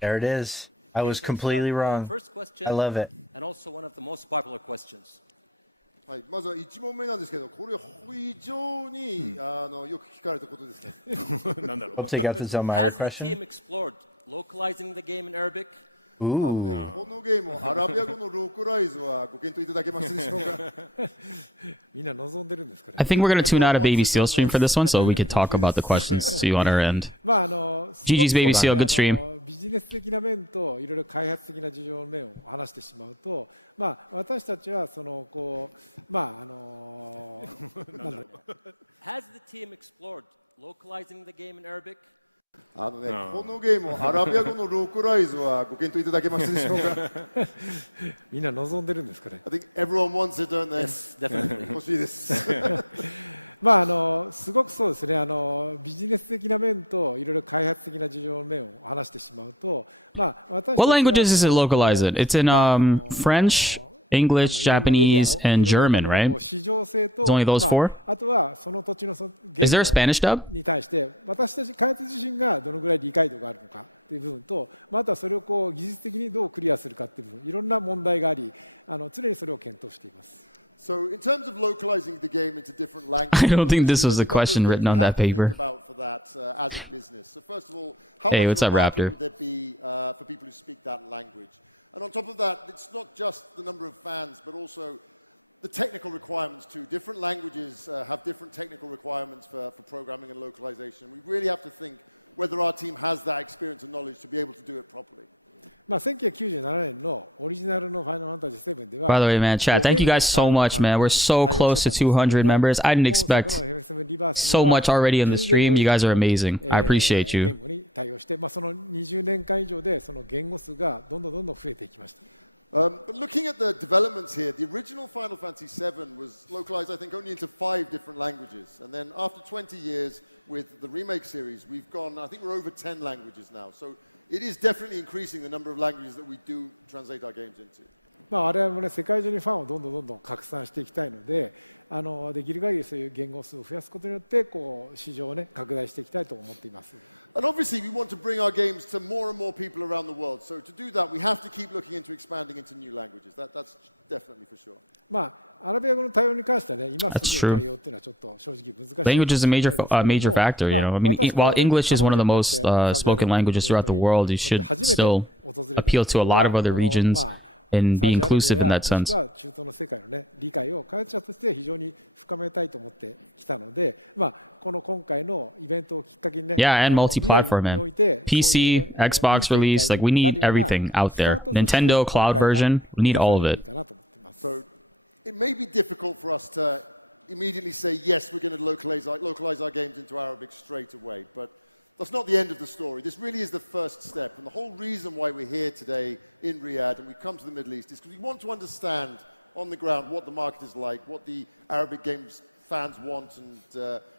there it is. I was so completely start, wrong. First question, I love it. and also one of the most popular questions. はい、まずは1問目なんですけど、これ非常に、よく聞かれたことですね。 I'll take out the Zelmire Has the question. team explored localizing the game in Arabic? Ooh. このゲーム、アラビア語のローカライズはご検討いただけますでしょうか。みんな望んでるんですから。 I think we're gonna tune out a Baby Seal stream for this one, so we could talk about the questions too on our end. まあGG's Baby Seal, good すご stream. くビジネス的な面といろいろ開発的な事情の面を話してしまうと、まあ私たちはそのこうまあなんだろう。 Has the team explored localizing the game in Arabic? このゲーム、アラビア語のローカライズはご検討いただけますでしょうか。みんな望んでるんですから。 I think everyone wants it, don't they? Yes, definitely. 欲しいです。まあすごくそうですね。ビジネス的な面といろいろ開発的な事情の面を話してしまうと、まあ私たちは What languages does it localize it? It's in French, English, Japanese, and German, right? It's only those four? あとはその土地の Is there a Spanish dub? に対して私たち開発自身がどのぐらい理解度があるのかっていう部分と、あとはそれをこう技術的にどうクリアするかっていう部分、いろんな問題があり、常にそれを検討しています。So, in terms of localizing the game into different languages, I don't think this was a question written on that paper. About for that as a business. So, first of all, how Hey, much what's of a up, market Raptor? would there be for people who speak that language? And on top of that, it's not just the number of fans, but also the technical requirements too. Different languages have different technical requirements for programming and localization. We really have to think whether our team has that experience and knowledge to be able to do it properly. まあ1997年のオリジナルのファイナルファンタジー7では By the way, man, chat, thank you guys so much, man. We're so close to 200 members. I didn't expect so much already in the stream. You guys are amazing. I appreciate you. 言語に対応して、その20年間以上でその言語数がどんどん増えていきました。But looking at the developments here, the original Final Fantasy VII was localized, I think, only into 5 different languages. And then after 20 years with the remake series, we've gone, I think we're over 10 languages now. So it is definitely increasing the number of languages that we do translate our games into. 我々もね世界中にファンをどんどん拡散していきたいので、できる限りそういう言語数を増やすことによってこう市場をね拡大していきたいと思っています。And obviously, we want to bring our games to more and more people around the world. So to do that, we have to keep looking into expanding into new languages. That's definitely for sure. アラビア語の対応に関してはね、今すぐ対応っていうのはちょっと正直難しい。Language is a major factor, you know. I mean, while English is one of the most spoken languages throughout the world, you should still appeal to a lot of other regions and be inclusive in that sense. 中東の世界のね理解を開発者として非常に深めたいと思ってきたので、この今回のイベントをきっかけにね。Yeah, and multi-platform, man. PC, Xbox release, like we need everything out there. Nintendo cloud version, we need all of it. So it may be difficult for us to immediately say yes, we're going to localize our games into Arabic straight away, but that's not the end of the story. This really is the first step, and the whole reason why we're here today in Riyadh and we come to the Middle East is because we want to understand on the ground what the market is like, what the Arabic games fans want, and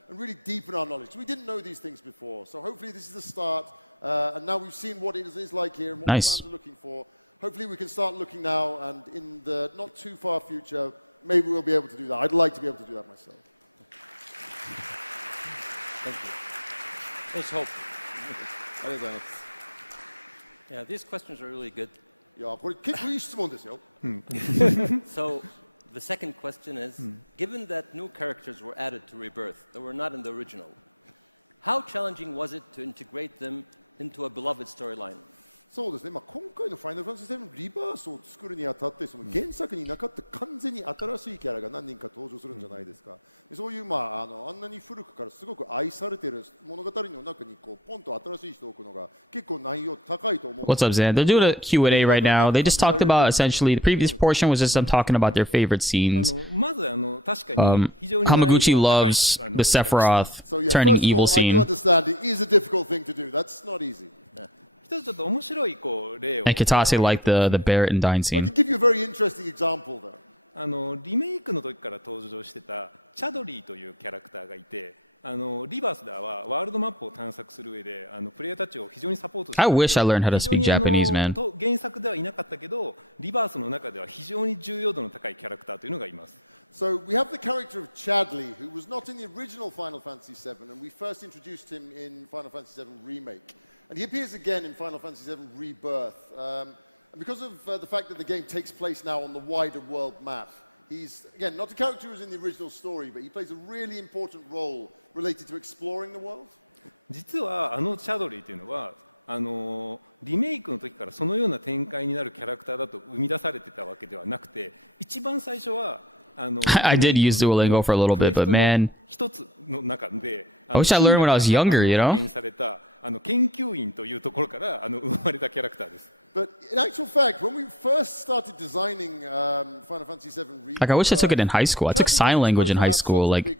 really deepen our knowledge. We didn't know these things before, so hopefully this is the start, and now we've seen what it is like here and what the fans are looking for. Hopefully we can start looking now, and in the not too far future, maybe we'll be able to do that. I'd like to be able to do that myself. Thank you. There's hope. Yeah, these questions are really good. So, the second question is, given that new characters were added to Rebirth that were not in the original, how challenging was it to integrate them into a beloved storyline? そうですね、今回のファイナルファンタジー7リバースを作るにあたって、その原作になかった完全に新しいキャラが何人か登場するんじゃないですか。そういうあんなに古くからすごく愛されている物語の中にこうポンと新しい人を置くのが結構難易度高いと思う。What's up, Zan? They're doing a Q&A right now. They just talked about essentially the previous portion was just them talking about their favorite scenes. Hamaguchi loves the Sephiroth turning evil scene. I do understand it is a difficult thing to do. That's not easy. And Kitase liked the Barrett and Dine scene. I can give you a very interesting example though. リメイクの時から登場してたチャドリーというキャラクターがいて、リバースではワールドマップを探索する上でプレイヤーたちを非常にサポートして I wish I learned how to speak Japanese, man. 原作ではいなかったけど、リバースの中では非常に重要度の高いキャラクターというのがいます。So we have the character of Chadley, who was not in the original Final Fantasy VII, and we first introduced him in Final Fantasy VII Remake. And he appears again in Final Fantasy VII Rebirth. And because of the fact that the game takes place now on the wider world map, he's, again, not a character who was in the original story, but he plays a really important role related to exploring the world. 実はチャドリーというのはリメイクの時からそのような展開になるキャラクターだと生み出されてたわけではなくて、一番最初はI did use Duolingo for a little bit, but man, I wish I learned when I was younger, you know? 研究員というところから生まれたキャラクターです。But in actual fact, when we first started designing Final Fantasy VII Rebirth, like I wish I took it in high school. I took sign language in high school. Like that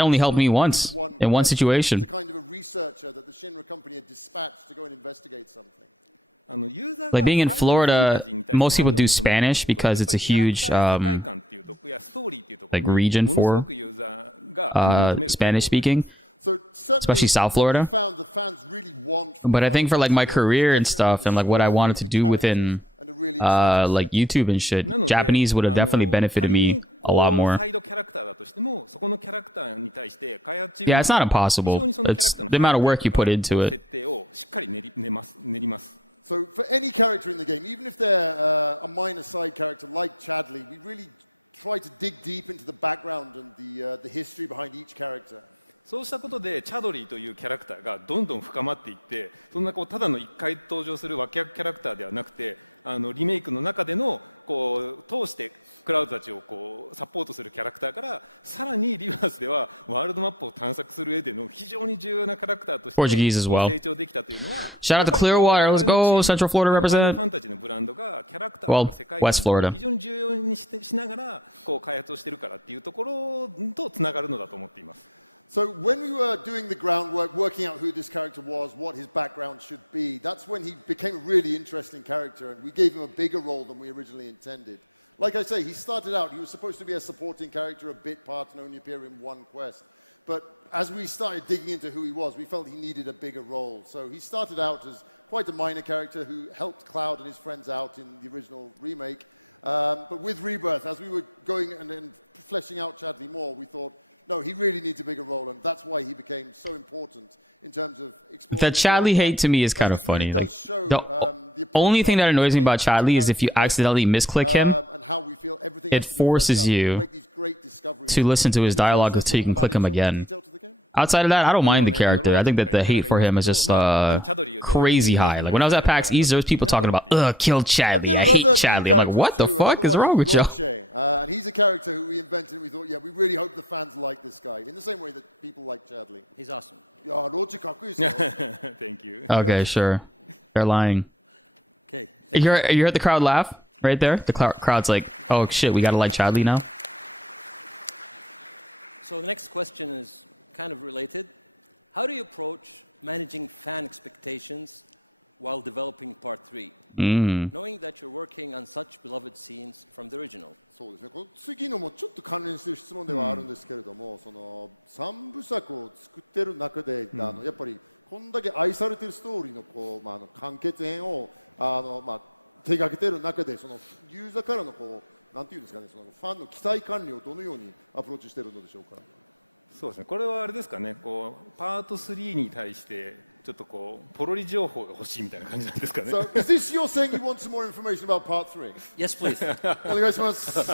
only helped me once in one situation. It's a kind of a researcher that the Shinra company had dispatched to go and investigate something. Like being in Florida, most people do Spanish because it's a huge like region for Spanish speaking. So especially South Florida. But I think for like my career and stuff and like what I wanted to do within like YouTube and shit, Japanese would have definitely benefited me a lot more. Yeah, it's not impossible. It's the amount of work you put into it. So for any character in the game, even if they're a minor side character like Chadley, we really try to dig deep into the background and the history behind each character. そうしたことでチャドリーというキャラクターがどんどん深まっていって、そんなただの1回登場する脇役キャラクターではなくて、リメイクの中での通してクラウドたちをサポートするキャラクターから、さらにリバースではワールドマップを探索する上での非常に重要なキャラクターとして成長できたというのは、 Shout out to Clearwater, let's go Central Florida represent. ファンタジーのブランドがキャラクターとか世界観を非常に重要にしながら開発をしているからっていうところとつながるのだと思っています。 So when we were doing the groundwork, working out who this character was, what his background should be, that's when he became a really interesting character, and we gave him a bigger role than we originally intended. Like I say, he started out, he was supposed to be a supporting character, a bit part, and only appear in one quest. But as we started digging into who he was, we felt he needed a bigger role. So he started out as quite a minor character who helped Cloud and his friends out in the original remake. But with Rebirth, as we were going and fleshing out Chadley more, we thought, no, he really needs a bigger role, and that's why he became so important in terms of exploring. The Chadley hate to me is kind of funny. Like, the only thing that annoys me about Chadley is if you accidentally misclick him, it forces you to listen to his dialogue until you can click him again. Outside of that, I don't mind the character. I think that the hate for him is just crazy high. Like when I was at PAX East, there was people talking about, ugh, kill Chadley. I hate Chadley. I'm like, what the fuck is wrong with y'all? And he's a character who we invented, and we thought, yeah, we really hope the fans like this guy in the same way that people like Chadley. He's awesome. Thank you. Okay, sure. They're lying. Okay. You heard the crowd laugh right there? The crowd's like, oh shit, we gotta like Chadley now? So the next question is kind of related. How do you approach managing fan expectations while developing Part 3? Knowing that you're working on such beloved scenes from the original. そうですね。この次のもちょっと関連する質問ではあるんですけれども、その3部作を作ってる中で、やっぱりこんだけ愛されてるストーリーのこう完結編を手掛けてる中で、そのユーザーからのこうなんていうんですかね、そのファンの期待管理をどのようにアプローチしてるのでしょうか。そうですね。これはあれですかね。こうパート3に対してちょっとこうポロリ情報が欲しいみたいな感じなんですかね。So, is this you're saying you want some more information about Part 3? Yes, please. お願いします。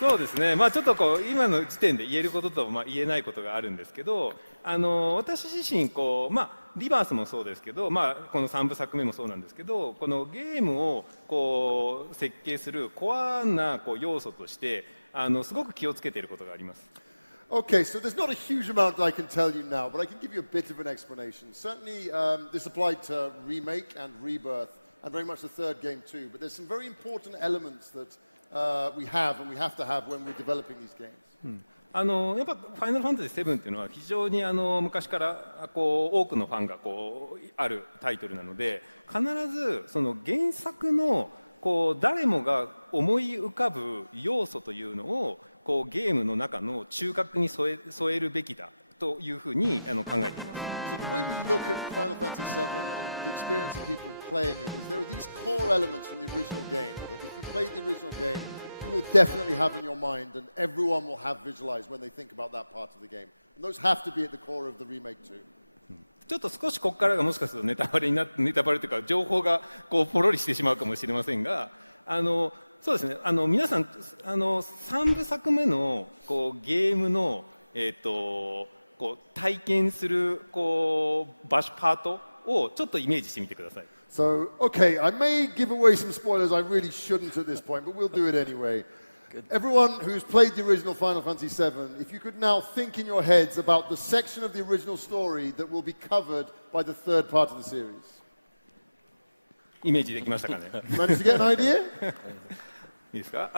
そうですね。まあちょっとこう今の時点で言えることと言えないことがあるんですけど、私自身こうリバースもそうですけど、この3部作目もそうなんですけど、このゲームをこう設計するコアなこう要素としてすごく気をつけていることがあります。Okay, so there's not a huge amount I can tell you now, but I can give you a bit of an explanation. Certainly, this applied to Remake and Rebirth, and very much the third game too, but there's some very important elements that we have and we have to have when we're developing these games. やっぱ「ファイナルファンタジー7」っていうのは非常に昔からこう多くのファンがこうあるタイトルなので、必ずその原作のこう誰もが思い浮かぶ要素というのをこうゲームの中の中核に添えるべきだというふうに考えています。So the way we look at Final Fantasy VII and the experience of people playing it is there are these core elements from the original game that if you played the original game, you will definitely have in your mind and everyone will have visualized when they think about that part of the game. And those have to be at the core of the remake too. ちょっと少しここからがもしかするとネタバレというか情報がこうポロリしてしまうかもしれませんが、そうですね。皆さん3部作目のこうゲームのこう体験するこうパートをちょっとイメージしてみてください。So, okay, I may give away some spoilers I really shouldn't at this point, but we'll do it anyway. Everyone who's played the original Final Fantasy VII, if you could now think in your heads about the section of the original story that will be covered by the third part of the series. イメージできましたかね。Managed to get an idea? いいですか。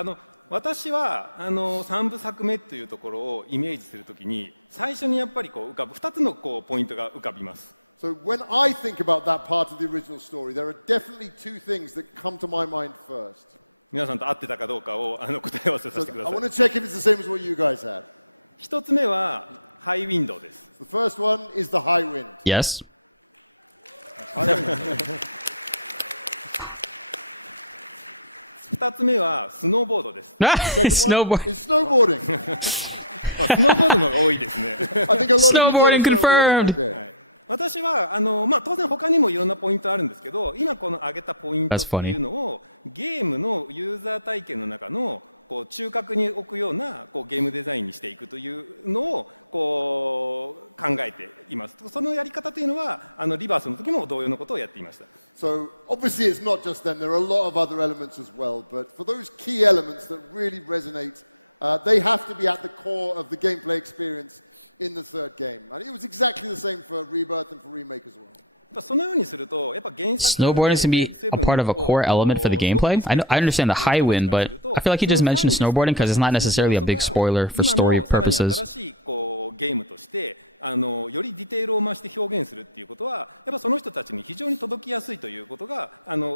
私は3部作目というところをイメージするときに最初にやっぱりこう浮かぶ2つのこうポイントが浮かびます。So when I think about that part of the original story, there are definitely two things that come to my mind first. 皆さんと合ってたかどうかを答え合わせさせてください。I want to check if it's the same as what you guys had. 一つ目はハイウィンドです。The first one is the Highwind. Yes. 二つ目はスノーボードです。Snowboarding. スノーボードの方が多いですね。Snowboarding confirmed. 私は当然他にもいろんなポイントあるんですけど、今この挙げたポイントっていうのをゲームのユーザー体験の中のこう中核に置くようなこうゲームデザインにしていくというのをこう考えています。そのやり方というのはリバースの時も同様のことをやっていました。So obviously it's not just them. There are a lot of other elements as well. But for those key elements that really resonate, they have to be at the core of the gameplay experience in the third game. And it was exactly the same for Rebirth and for Remake as well. Snowboarding is going to be a part of a core element for the gameplay? I understand the Highwind, but I feel like he just mentioned snowboarding because it's not necessarily a big spoiler for story purposes. よりディテールを増して表現するっていうことはやっぱその人たちに非常に届きやすいということが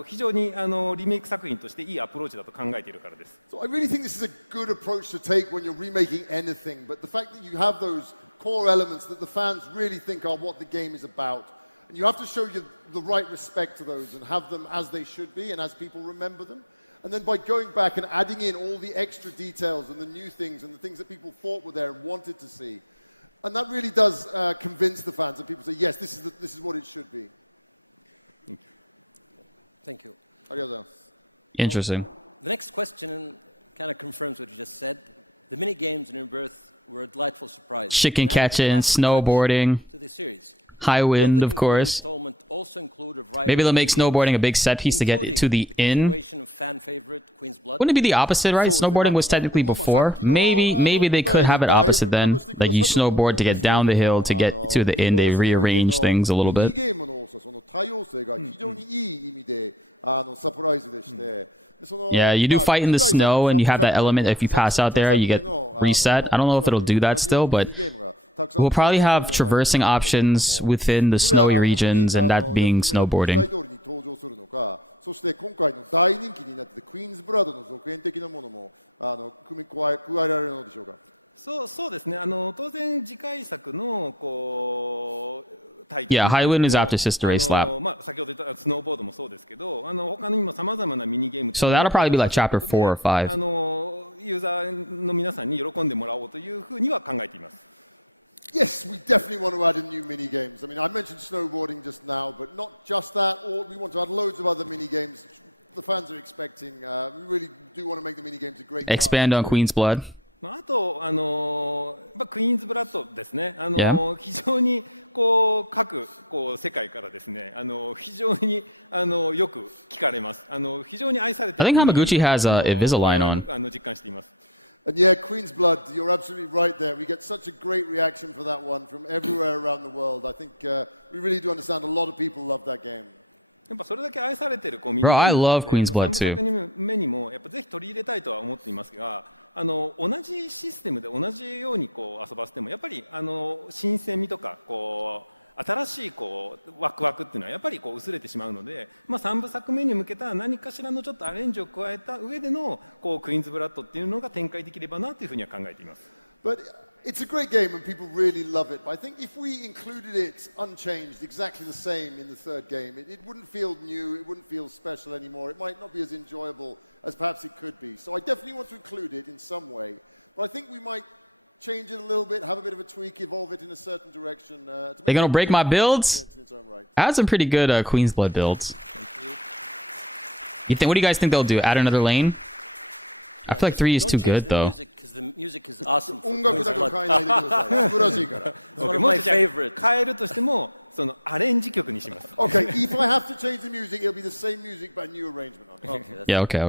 非常にリメイク作品としていいアプローチだと考えているからです。So I really think this is a good approach to take when you're remaking anything, but the fact that you have those core elements that the fans really think are what the game is about, and you have to show you the right respect to those and have them as they should be and as people remember them. And then by going back and adding in all the extra details and the new things and the things that people thought were there and wanted to see. And that really does convince the fans, and people say, yes, this is what it should be. Thank you. Interesting. The next question kind of confirms what you just said. The mini games in Rebirth were a delightful surprise. Chicken catching, snowboarding, to the series. Highwind, of course. Maybe they'll make snowboarding a big set piece to get to the inn. Wouldn't it be the opposite, right? Snowboarding was technically before. Maybe they could have it opposite then. Like you snowboard to get down the hill to get to the inn. They rearrange things a little bit. Yeah, you do fight in the snow and you have that element. If you pass out there, you get reset. I don't know if it'll do that still, but we'll probably have traversing options within the snowy regions, and that being snowboarding. そして今回の大人気になってクイーンズブラッドの続編的なものも加えられるのでしょうか。そうですね。当然次回作のこう Yeah, Highwind is after Sister Ray Slap. So that'll probably be like chapter 4 or 5. Yes, we definitely want to add in new mini games. I mean, I mentioned snowboarding just now, but not just that. Or we want to add loads of other mini games. The fans are expecting. We really do want to make the mini games a great. Expand on Queen's Blood. あとクイーンズブラッドですね。非常にこう各こう世界からですね非常によく聞かれます。非常に愛されている。I think Hamaguchi has Invisalign on. 実感しています。 And yeah, Queen's Blood, you're absolutely right there. We get such a great reaction for that one from everywhere around the world. I think we really do understand a lot of people love that game. やっぱそれだけ愛されているミニ Bro, I love Queen's Blood too. 3部作目にもやっぱぜひ取り入れたいとは思っていますが。同じシステムで同じようにこう遊ばせてもやっぱり新鮮味とかこう新しいこうワクワクっていうのはやっぱりこう薄れてしまうので、3部作目に向けた何かしらのちょっとアレンジを加えた上でのこうクイーンズブラッドっていうのが展開できればなというふうには考えています。But it's a great game and people really love it. But I think if we included it unchanged, exactly the same in the third game, it wouldn't feel new, it wouldn't feel special anymore. It might not be as enjoyable as perhaps it could be. So I definitely want to include it in some way. But I think we might change it a little bit, have a bit of a tweak, evolve it in a certain direction. They're going to break my builds? I had some pretty good Queen's Blood builds. What do you guys think they'll do? Add another lane? I feel like 3 is too good though. Because the music is awesome. It's one of my favorite. 変えるとしてもそのアレンジ曲にします。 Okay, if I have to change the music, it'll be the same music but a new arrangement on it. Yeah, okay.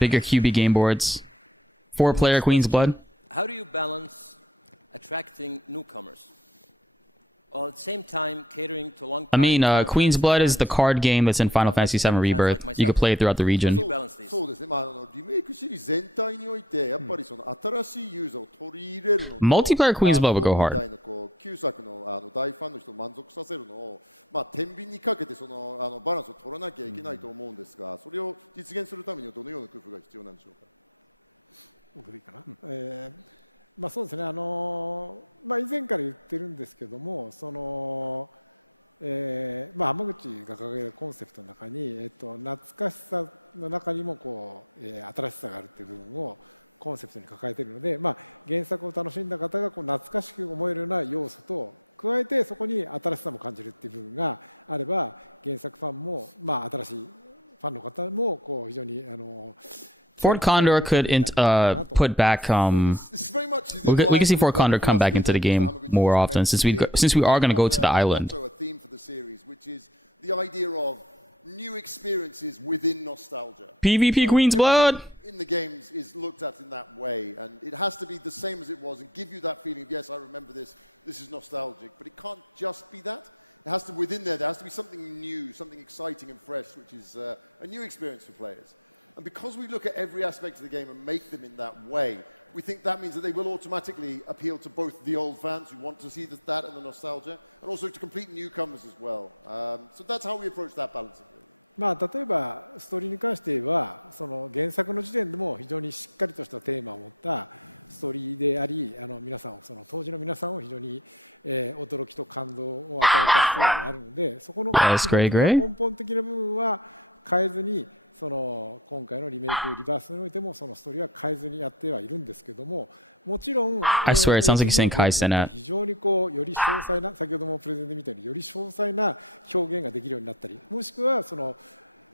Bigger QB game boards. 4-player Queen's Blood. How do you balance attracting newcomers? While at the same time catering to long time. I mean, Queen's Blood is the card game that's in Final Fantasy 7 Rebirth. You can play it throughout the region. そうですね。リメイクシリーズ全体においてやっぱりその新しいユーザーを取り入れるのと Multiplayer Queen's Blood would go hard. みたいなこう旧作の大ファンの人を満足させるのを天秤にかけてそのバランスを取らなきゃいけないと思うんですが、それを実現するためにはどのような工夫が必要なんでしょうか。僕でいいかな。そうですね。以前から言ってるんですけども、浜口が掲げるコンセプトの中に、懐かしさの中にもこう、新しさがあるっていう部分をコンセプトに抱えているので、原作を楽しんだ方がこう懐かしく思えるような要素と加えてそこに新しさも感じるっていう部分があれば、原作ファンも、新しいファンの方もこう非常にFort Condor could put back. We can see Fort Condor come back into the game more often since we are going to go to the island. Also a theme for the series, which is the idea of new experiences within nostalgia. PvP So Queen's Blood! In the games is looked at in that way, and it has to be the same as it was and give you that feeling of, yes, I remember this is nostalgic, but it can't just be that. It has to, within there has to be something new, something exciting and fresh, which is a new experience for players. And because we look at every aspect of the game and make them in that way, we think that means that they will automatically appeal to both the old fans who want to see that and the nostalgia, and also to complete newcomers as well. So that's how we approach that balancing. まあ例えばストーリーに関してはその原作の時点でも非常にしっかりとしたテーマを持ったストーリーであり、皆さんをその当時の皆さんを非常に、驚きと感動を与えたストーリーであるので、そこの根本的な部分は変えずに、その今回のリメイクリバースにおいてもそのストーリーは変えずにやってはいるんですけども、もちろん I swear it sounds like you're saying Kaisen 非常にこうより詳細な、先ほどもプレゼンで見たようにより詳細な表現ができるようになったり、もしくはその、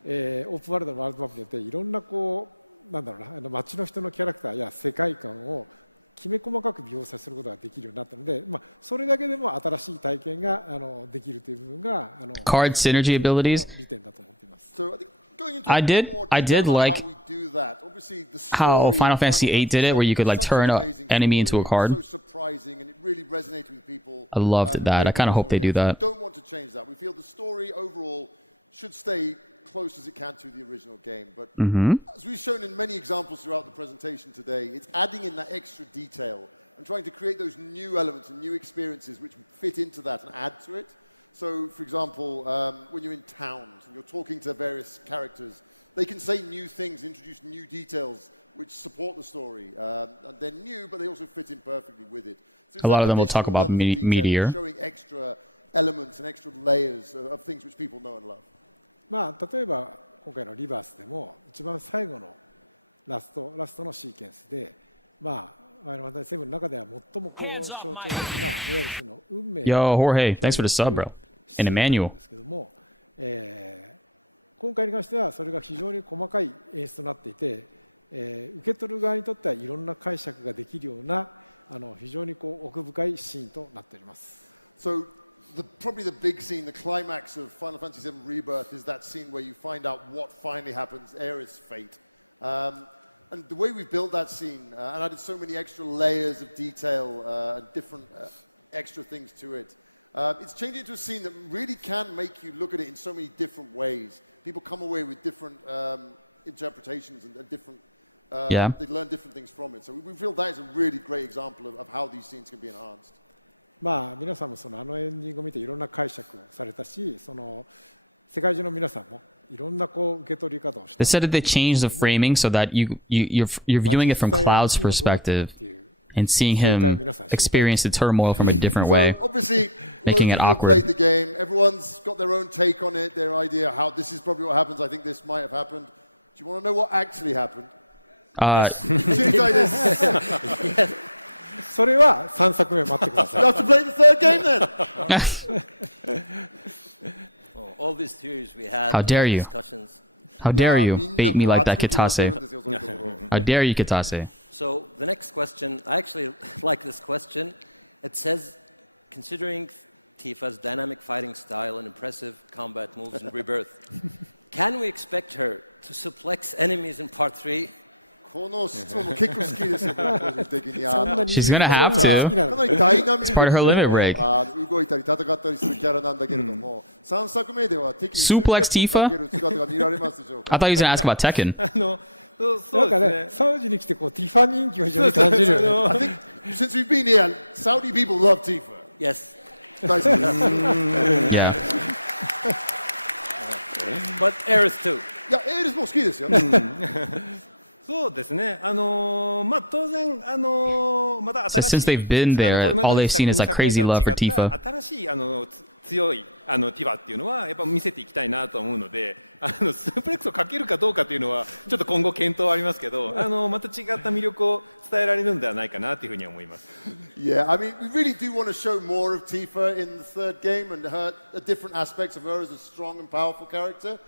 オープンワールドのワールドマップによっていろんなこうなんだろうな、街の人のキャラクターや世界観をきめ細かく描写することができるようになったので、まあそれだけでも新しい体験ができるという部分がCard synergy abilities. 利点だと思っています。I did like how Final Fantasy VIII did it, where you could like turn an enemy into a card. I loved that. I kind of hope they do that. We don't want to change that. We feel the story overall should stay close as it can to the original game, but as we've shown in many examples throughout the presentation today, it's adding in that extra detail and trying to create those new elements and new experiences which fit into that and add to it. So, for example, when you're in towns and you're talking to various characters, they can say new things, introduce new details which support the story. And they're new, but they also fit in perfectly with it. So a lot of them will talk about Meteor. Showing extra elements and extra layers of things which people know and love. まあ例えば今回のリバースでも一番最後のラストのシーケンスで、まあファイナルファンタジー7の中では最もこう象徴的ないわゆるその運命の Yo, Jorge, thanks for the sub, bro. And Emmanuel. ですけども、今回に関してはそれが非常に細かい演出となっていて、受け取る側にとってはいろんな解釈ができるような非常にこう奥深いシーンとなっております。So probably the big scene, the climax of Final Fantasy VII Rebirth is that scene where you find out what finally happens, Aerith's fate. And the way we built that scene and added so many extra layers of detail and different extra things to it, it's changed into a scene that really can make you look at it in so many different ways. People come away with different interpretations and different, they learn different things from it. So we feel that is a really great example of how these scenes can be enhanced. まあ皆さんもそのエンディングを見ていろんな解釈をされたし、その世界中の皆さんもいろんなこう受け取り方をした。They said that they changed the framing so that you're viewing it from Cloud's perspective and seeing him experience the turmoil from a different way, obviously, making it awkward. Played the game. Everyone's got their own take on it, their idea how this is probably what happens. I think this might have happened. Do you want to know what actually happened? それは3作目待ってください。You have to play the third game then. All these theories we had. How dare you? How dare you bait me like that, Kitase? How dare you, Kitase? So the next question, I actually like this question. It says, considering Tifa's dynamic fighting style and impressive combat moves in Rebirth, can we expect her to suplex enemies in Part 3? She's gonna have to. It's part of her limit break. Suplex Tifa? I thought he was gonna ask about Tekken. なんかね、サウジに来てこうティファ人気を非常に感じるよね。I think since we've been here, Saudi people love Tifa. Yes. Yeah. But Aerith too. いや、Aerithも好きですよ。そうですね。まあ当然また新しい。So since they've been there, all they've seen is like crazy love for Tifa. 新しい強いティファっていうのはやっぱ見せていきたいなと思うので、スープレックスをかけるかどうかっていうのはちょっと今後検討ありますけど、また違った魅力を伝えられるんではないかなというふうに思います。Yeah, I mean, we really do want to show more of Tifa in the third game and her different aspects of her as a strong and powerful character.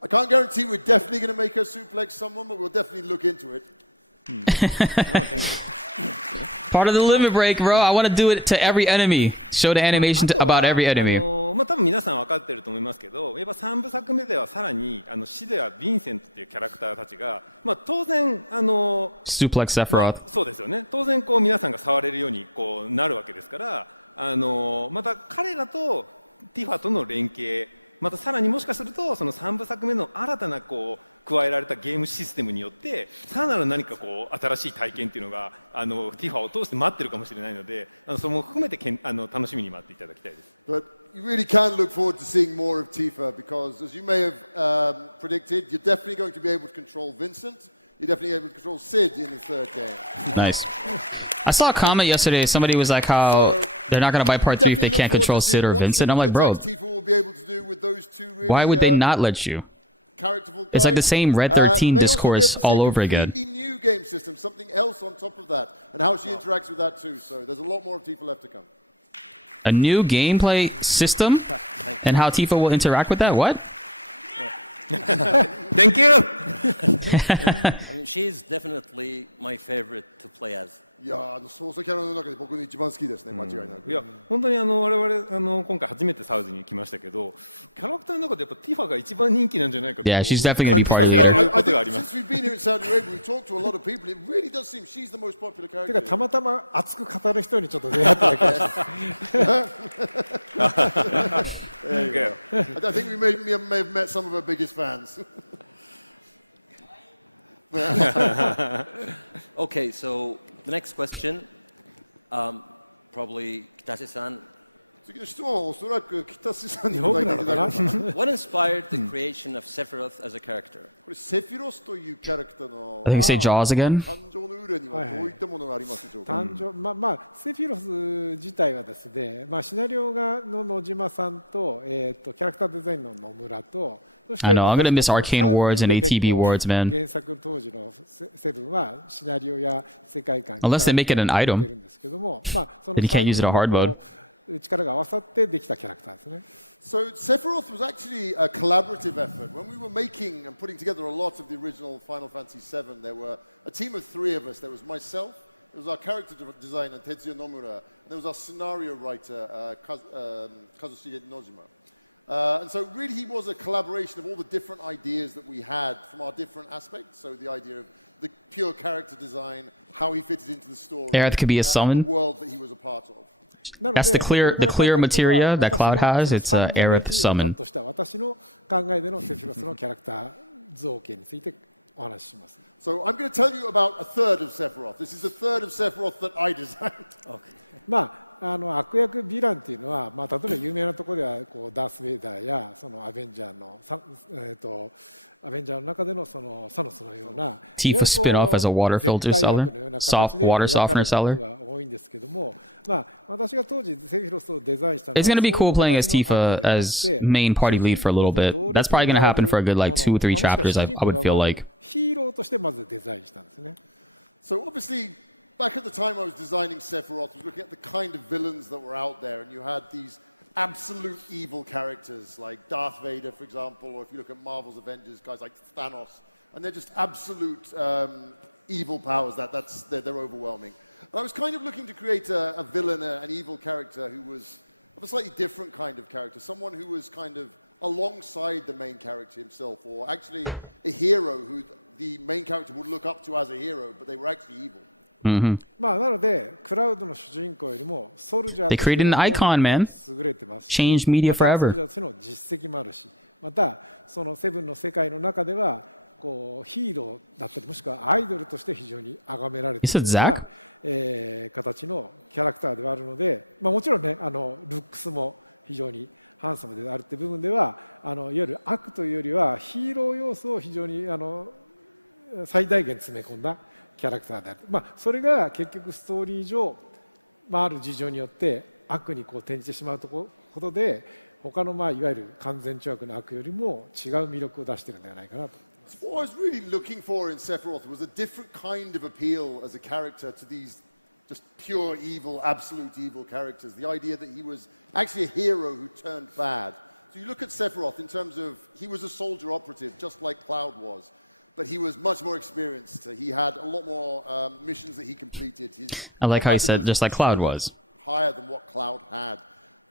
I can't guarantee we're definitely going to make her suplex someone, but we'll definitely look into it. No, thank you. Part of the limit break, bro. I want to do it to every enemy. Show the animation about every enemy. 多分皆さん分かってると思いますけど、やっぱ3部作目ではさらにシデア・ヴィンセントっていうキャラクターたちが、当然Suplex Sephiroth、そうですよね。当然こう皆さんが触れるようにこうなるわけですから、また彼らとティファとの連携、またさらにもしかするとその3部作目の新たなこう加えられたゲームシステムによってさらなる何かこう新しい体験っていうのがティファを通して待ってるかもしれないので、それも含めて楽しみに待っていただきたいです。But you really can look forward to seeing more of Tifa because, as you may have predicted, you're definitely going to be able to control Vincent. You're definitely able to control Sid in the third game. Nice. I saw a comment yesterday. Somebody was like, "How they're not going to buy Part 3 if they can't control Sid or Vincent." I'm like, bro, why would they not let you? It's like the same Red 13 discourse all over again. A new game system, something else on top of that, and how she interacts with that too. So there's a lot more of Tifa left to come. A new gameplay system and how Tifa will interact with that? What? Thank you. I mean, she's definitely my favorite to play as. いや操作キャラの中で僕の一番好きですね、間違いなく。いや本当に我々今回初めてサウジに来ましたけど、キャラクターの中でやっぱティファが一番人気なんじゃないかと。Yeah, she's definitely going to be part of that. Since we've been here in Saudi Arabia, we've talked to a lot of people. It really does seem she's the most popular character. てかたまたま熱く語る人にちょっと出会っただけです。There you go. I think we may have met some of her biggest fans. Okay, so the next question, probably Kitase-san. 次の質問はおそらく北瀬さんに答えていただきます。What inspired the creation of Sephiroth as a character? これセフィロスというキャラクターの I think you say Jaws again. 誕生の裏にはどういったものがありますでしょうか。誕生、セフィロス自体はですね、シナリオがの野島さんとキャラクターデザインの野村と。I know, I'm going to miss Arcane Awards and ATB Awards, man. 原作当時のセブンはシナリオや世界観 Unless they make it an item. Then you can't use it a hard mode. 力が合わさってできたキャラクターですね。So Sephiroth was actually a collaborative effort. When we were making and putting together a lot of the original Final Fantasy VII, there were a team of 3 of us. There was myself, there was our character designer Tetsuya Nomura, and there was our scenario writer Kazushige Nojima. And so really he was a collaboration of all the different ideas that we had from our different aspects. So the idea of the pure character design, how he fitted into the story, Aerith could be a summon. The world that he was a part of. That's the clear materia that Cloud has. It's Aerith summon. 私の考えでのセフィロスのキャラクター造形についてお話しします。So I'm going to tell you about a third of Sephiroth. This is a third of Sephiroth that I designed. Okay. 悪役ヴィランっていうのは、例えば有名なところではこうダース・ベイダーやそのアベンジャーのアベンジャーの中でのそのサノスのような Tifa spin-off as a water filter seller, soft water softener seller. が多いんですけども、私が当時セフィロスをデザインしたのは It's going to be cool playing as Tifa as main party lead for a little bit. That's probably going to happen for a good like 2 or 3 chapters. I would feel like. ヒーローとしてまずデザインしたんですね。So obviously, back at the time I was designing Sephiroth, I was looking at the kind of villains that were out there, and you had these absolute evil characters like Darth Vader, for example, or if you look at Marvel's Avengers, guys like Thanos, and they're just absolute evil powers. They're overwhelming. And I was kind of looking to create a villain, an evil character who was of a slightly different kind of character, someone who was kind of alongside the main character himself, or actually a hero who the main character would look up to as a hero, but they were actually evil. なのでクラウドの主人公よりもソルジャー They created an icon, man. 優れてますし、 Changed media またソ forever. ルジャーとしての実績もあるし、またそのセブンの世界の中ではこうヒーローだったりもしくはアイドルとして非常に崇められているような、形のキャラクターではあるので、もちろんねルックスも非常にハンサムであるっていう部分ではいわゆる悪というよりはヒーロー要素を非常に最大限詰め込んだキャラクターである。それが結局ストーリー上、ある事情によって悪にこう転じてしまうことで他のいわゆる完全懲悪の悪よりも違う魅力を出しているのではないかなと。What I was really looking for in Sephiroth was a different kind of appeal as a character to these just pure evil, absolute evil characters. The idea that he was actually a hero who turned bad. So you look at Sephiroth in terms of he was a soldier operative, just like Cloud was. but he was much more experienced. He had a lot more missions that he completed. I like how he said, just like Cloud was. Higher than what Cloud had.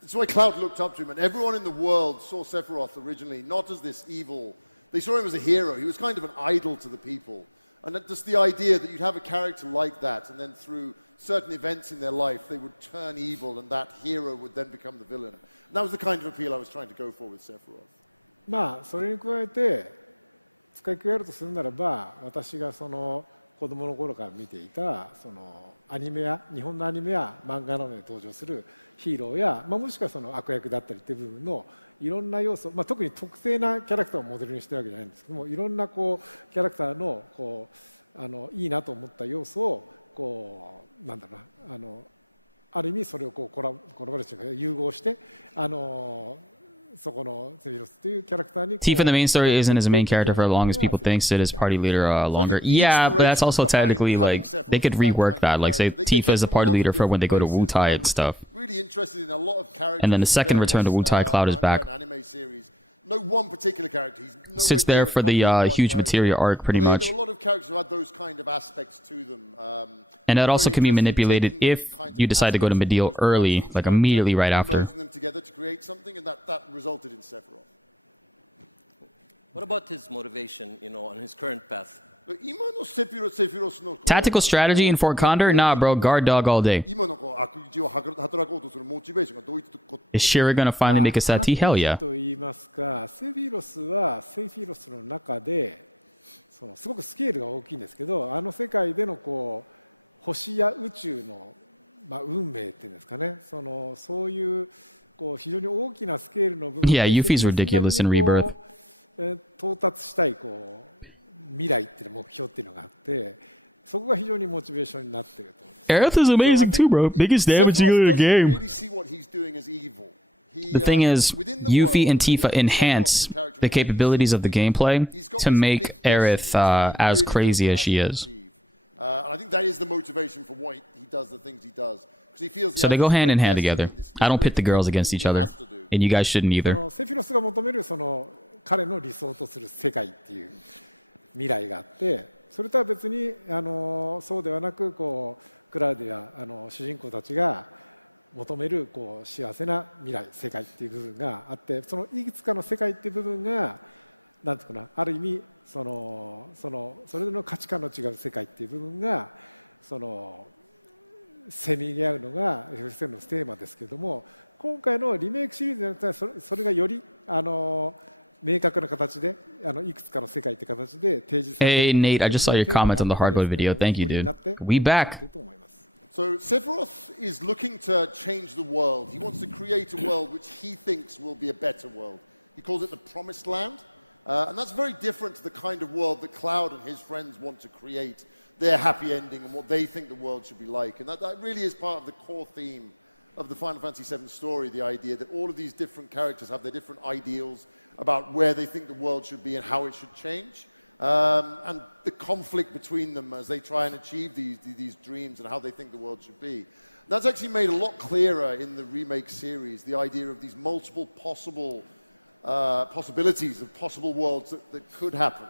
That's why Cloud looked up to him, and everyone in the world saw Sephiroth originally not as this evil. They saw him as a hero. He was kind of an idol to the people. And just the idea that you'd have a character like that, and then through certain events in their life, they would turn evil, and that hero would then become the villain. And that was the kind of appeal I was trying to go for with Sephiroth. まあそれに加えて付け加えるとするならば、私がその子供の頃から見ていたそのアニメや日本のアニメや漫画などで登場するヒーローや、もしくはその悪役だったりっていう部分のいろんな要素、特に特定なキャラクターをモデルにしてるわけじゃないんですけども、いろんなこうキャラクターのこういいなと思った要素をこうなんだろうなある意味それをこうコラボレーション融合してそこのセフィロスというキャラクターに Tifa, the main story, isn't as a main character for as long as people think. Sid is party leader longer. Yeah, but that's also technically like they could rework that. Like say Tifa is a party leader for when they go to Wutai and stuff. Really interested in a lot of characters. And then the second return to Wutai, Cloud is back. No one particular character. He's Sits there for the huge materia arc, pretty much. There are a lot of characters who had those kind of aspects to them. And that also can be manipulated if you decide to go to Mideel early, like immediately right after. Merging them together to create something, and that resulted in Sephiroth. What about his motivation, on his current path? Tactical strategy in Fort Condor? Nah, bro. Guard dog all day. Is Shira gonna finally make a Sati? Hell yeah. と言いますか、セフィロスはセフィロスの中ですごくスケールが大きいんですけど、あの世界での星や宇宙の運命っていうんですかね、そういう非常に大きなスケールの部分で Yeah, Yuffie's ridiculous in Rebirth. 到達したい未来っていう目標っていうのがあって、そこが非常にモチベーションになっていると。Aerith is amazing too, bro. Biggest damage dealer in the game. The thing is, Yuffie and Tifa enhance the capabilities of the gameplay to make Aerith as crazy as she is. I think that is the motivation for why he does the things he does. So they go hand in hand together. I don't pit the girls against each other, and you guys shouldn't either. セフィロスが求める彼の理想とする世界っていう未来があって、それとは別にそうではなくクラウディや主人公たちが求める幸せな未来世界っていう部分があって、そのいくつかの世界っていう部分がなんていうかな、ある意味それぞれの価値観の違う世界っていう部分がせめぎ合うのが FF7 のテーマですけれども、今回のリメイクシリーズによってはそれがより明確な形でいくつかの世界って形で提示されている。Hey Nate, I just saw your comment on the hardwood video. Thank you, dude. We back. So Sephiroth is looking to change the world. He wants to create a world which he thinks will be a better world. He calls it the Promised Land. And that's very different to the kind of world that Cloud and his friends want to create, their happy ending and what they think the world should be like. And that really is part of the core theme of the Final Fantasy VII story, the idea that all of these different characters have their different ideals about where they think the world should be and how it should change. And the conflict between them as they try and achieve these dreams and how they think the world should be. That's actually made a lot clearer in the remake series, the idea of these multiple possibilities of possible worlds that could happen,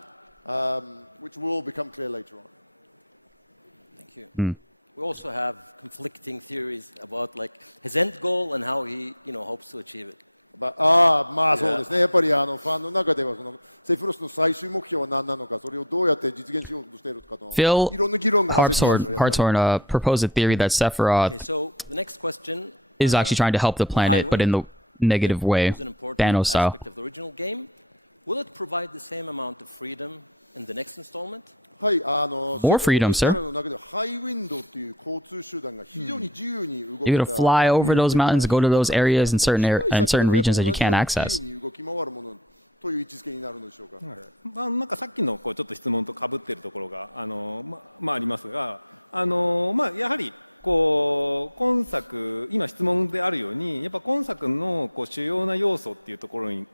which will all become clear later on. Thank you. We also have conflicting theories about his end goal and how he hopes to achieve it. そうですね。やっぱりファンの中ではセフィロスの最終目標は何なのか、それをどうやって実現しようとしているかといろんな議論が発生しています。Hartshorn proposed a theory that Sephiroth is actually trying to help the planet, but in the negative way, Thanos style. Will it provide the same amount of freedom in the next installment? More freedom, sir. You're gonna fly over those mountains, go to those areas in certain regions that you can't access. なんかさっきのちょっと質問と被っているところがありますが、やはり今作今質問であるようにやっぱ今作の主要な要素っていうところに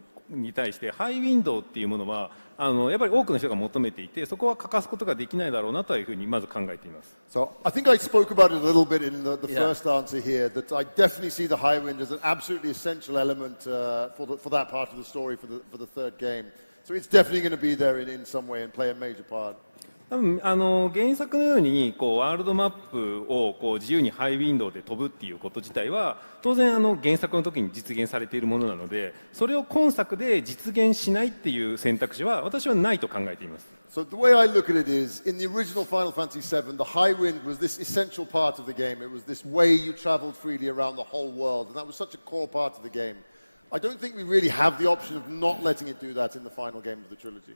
対してハイウィンドウっていうものはやっぱり多くの人が求めていて、そこは欠かすことができないだろうなというふうにまず考えています。So I think I spoke about it a little bit in the first answer here, that I definitely see the Highwind as an absolutely essential element for that part of the story for the third game. So it's definitely going to be there in some way and play a major part. 多分原作のようにワールドマップを自由にハイウィンドウで飛ぶっていうこと自体は当然原作の時に実現されているものなので、それを今作で実現しないっていう選択肢は私はないと考えています。So the way I look at it is, in the original Final Fantasy VII, the Highwind was this essential part of the game. It was this way you traveled freely around the whole world, and that was such a core part of the game. I don't think we really have the option of not letting it do that in the final game of the trilogy.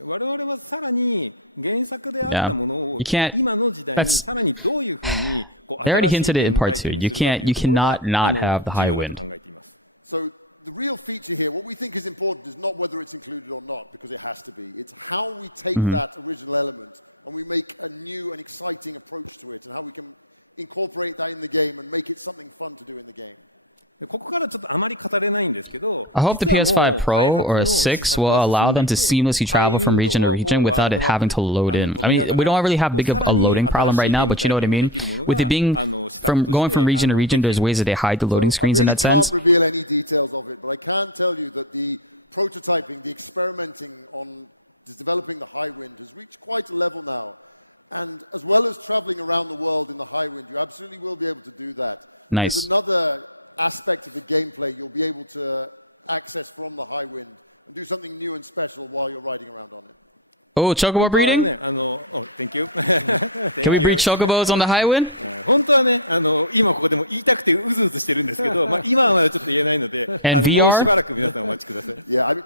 我々はさらに原作であったものを今の時代にさらにどういうふうに新しい展開点にするかというところが重要だと考えています。So the real feature here, what we think is important, is not whether it's included or not, because it has to be. It's how we take that original element and we make a new and exciting approach to it, and how we can incorporate that in the game and make it something fun to do in the game. ここからちょっとあまり語れないんですけど、 I hope the PS5 Pro or a 6 will allow them to seamlessly travel from region to region without it having to load in. I mean, we don't really have big of a loading problem right now, but you know what I mean? With it being going from region to region, there's ways that they hide the loading screens in that sense. I really can't reveal any details of it, but I can tell you that the prototyping, the experimenting on developing the Highwind has reached quite a level now. And as well as traveling around the world in the Highwind, you absolutely will be able to do that. Nice. There's another aspect of the gameplay you'll be able to access from the Highwind and do something new and special while you're riding around on it. Oh, chocobo breeding? Oh, thank you. Can we breed chocobos on the Highwind? 本当はね、今ここでも言いたくてうずうずしてるんですけど、今はまだちょっと言えないので、もうしばらく皆さんお待ちください。Yeah,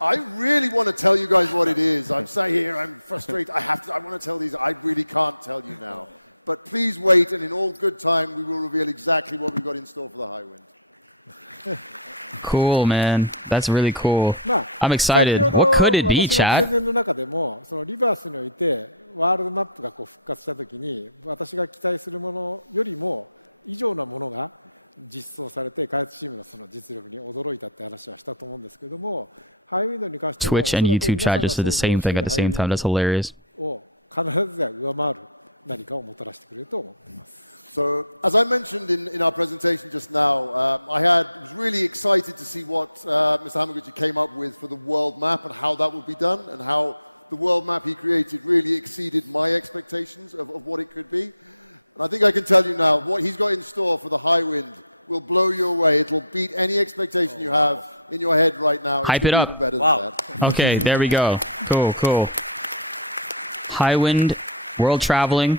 I really want to tell you guys what it is. I'm sat here, I'm frustrated. I want to tell these. I really can't tell you now. But please wait, and in all good time, we will reveal exactly what we've got in store for the Highwind. Cool, man. That's really cool. I'm excited. What could it be, Chad? 私のプレゼンの中でも、そのリバースにおいてワールドマップが復活したときに、私が期待するものよりも以上なものが実装されて、開発チームのその実力に驚いたって話はしたと思うんですけども、ハイウィンドに関しても Twitch and YouTube chat just did the same thing at the same time. That's hilarious. を必ずや上回る何かをもたらしてくれると思っています。So, as I mentioned in our presentation just now, was really excited to see what Mr. Hamaguchi came up with for the world map and how that would be done, and how the world map he created really exceeded my expectations of what it could be. And I think I can tell you now, what he's got in store for the Highwind will blow you away. It'll beat any expectation you have in your head right now. Hype it up. Even better than that. Okay, there we go. Cool, cool. Highwind, world traveling,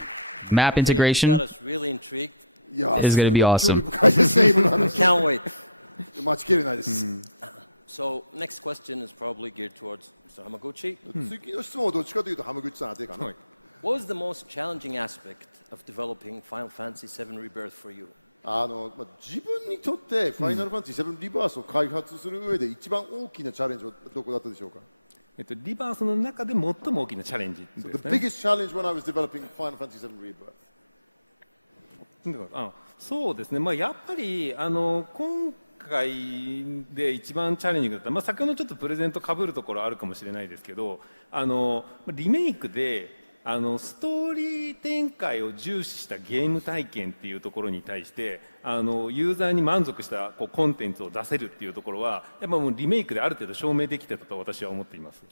map integration. You got us really intrigued. It's going to be awesome. Can't wait. So, next question is probably geared towards Mr. Hamaguchi. What was the most challenging aspect of developing Final Fantasy VII Rebirth for you? 自分にとってファイナルファンタジー7リバースを開発する上で一番大きなチャレンジはどこだったでしょうか？リバースの中で最も大きなチャレンジですね。The biggest challenge when I was developing Final Fantasy VII Rebirth. そうですね。やっぱり今回で一番チャレンジングだった。先ほどちょっとプレゼント被るところあるかもしれないですけど、リメイクでストーリー展開を重視したゲーム体験っていうところに対してユーザーに満足したコンテンツを出せるっていうところはやっぱもうリメイクである程度証明できてたと私は思っています。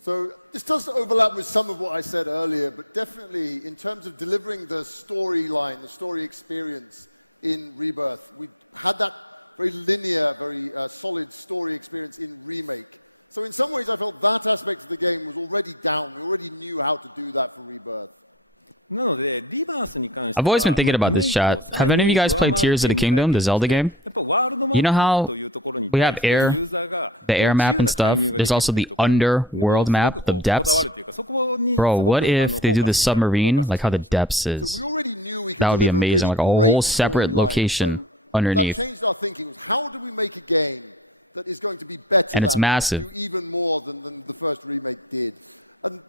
So this does overlap with some of what I said earlier, but definitely in terms of delivering the storyline, the story experience in Rebirth, we had that very linear, very solid story experience in Remake. So in some ways I felt that aspect of the game was already down. We already knew how to do that for Rebirth. I've always been thinking about this, chat. Have any of you guys played Tears of the Kingdom, the Zelda game? You know how we have air, the air map and stuff? There's also the underworld map, the depths. Bro, what if they do the submarine, like how the depths is? That would be amazing, like a whole separate location underneath. That changed our thinking. Was how do we make a game that is going to be better and it's massive. Do even more than the first remake did? And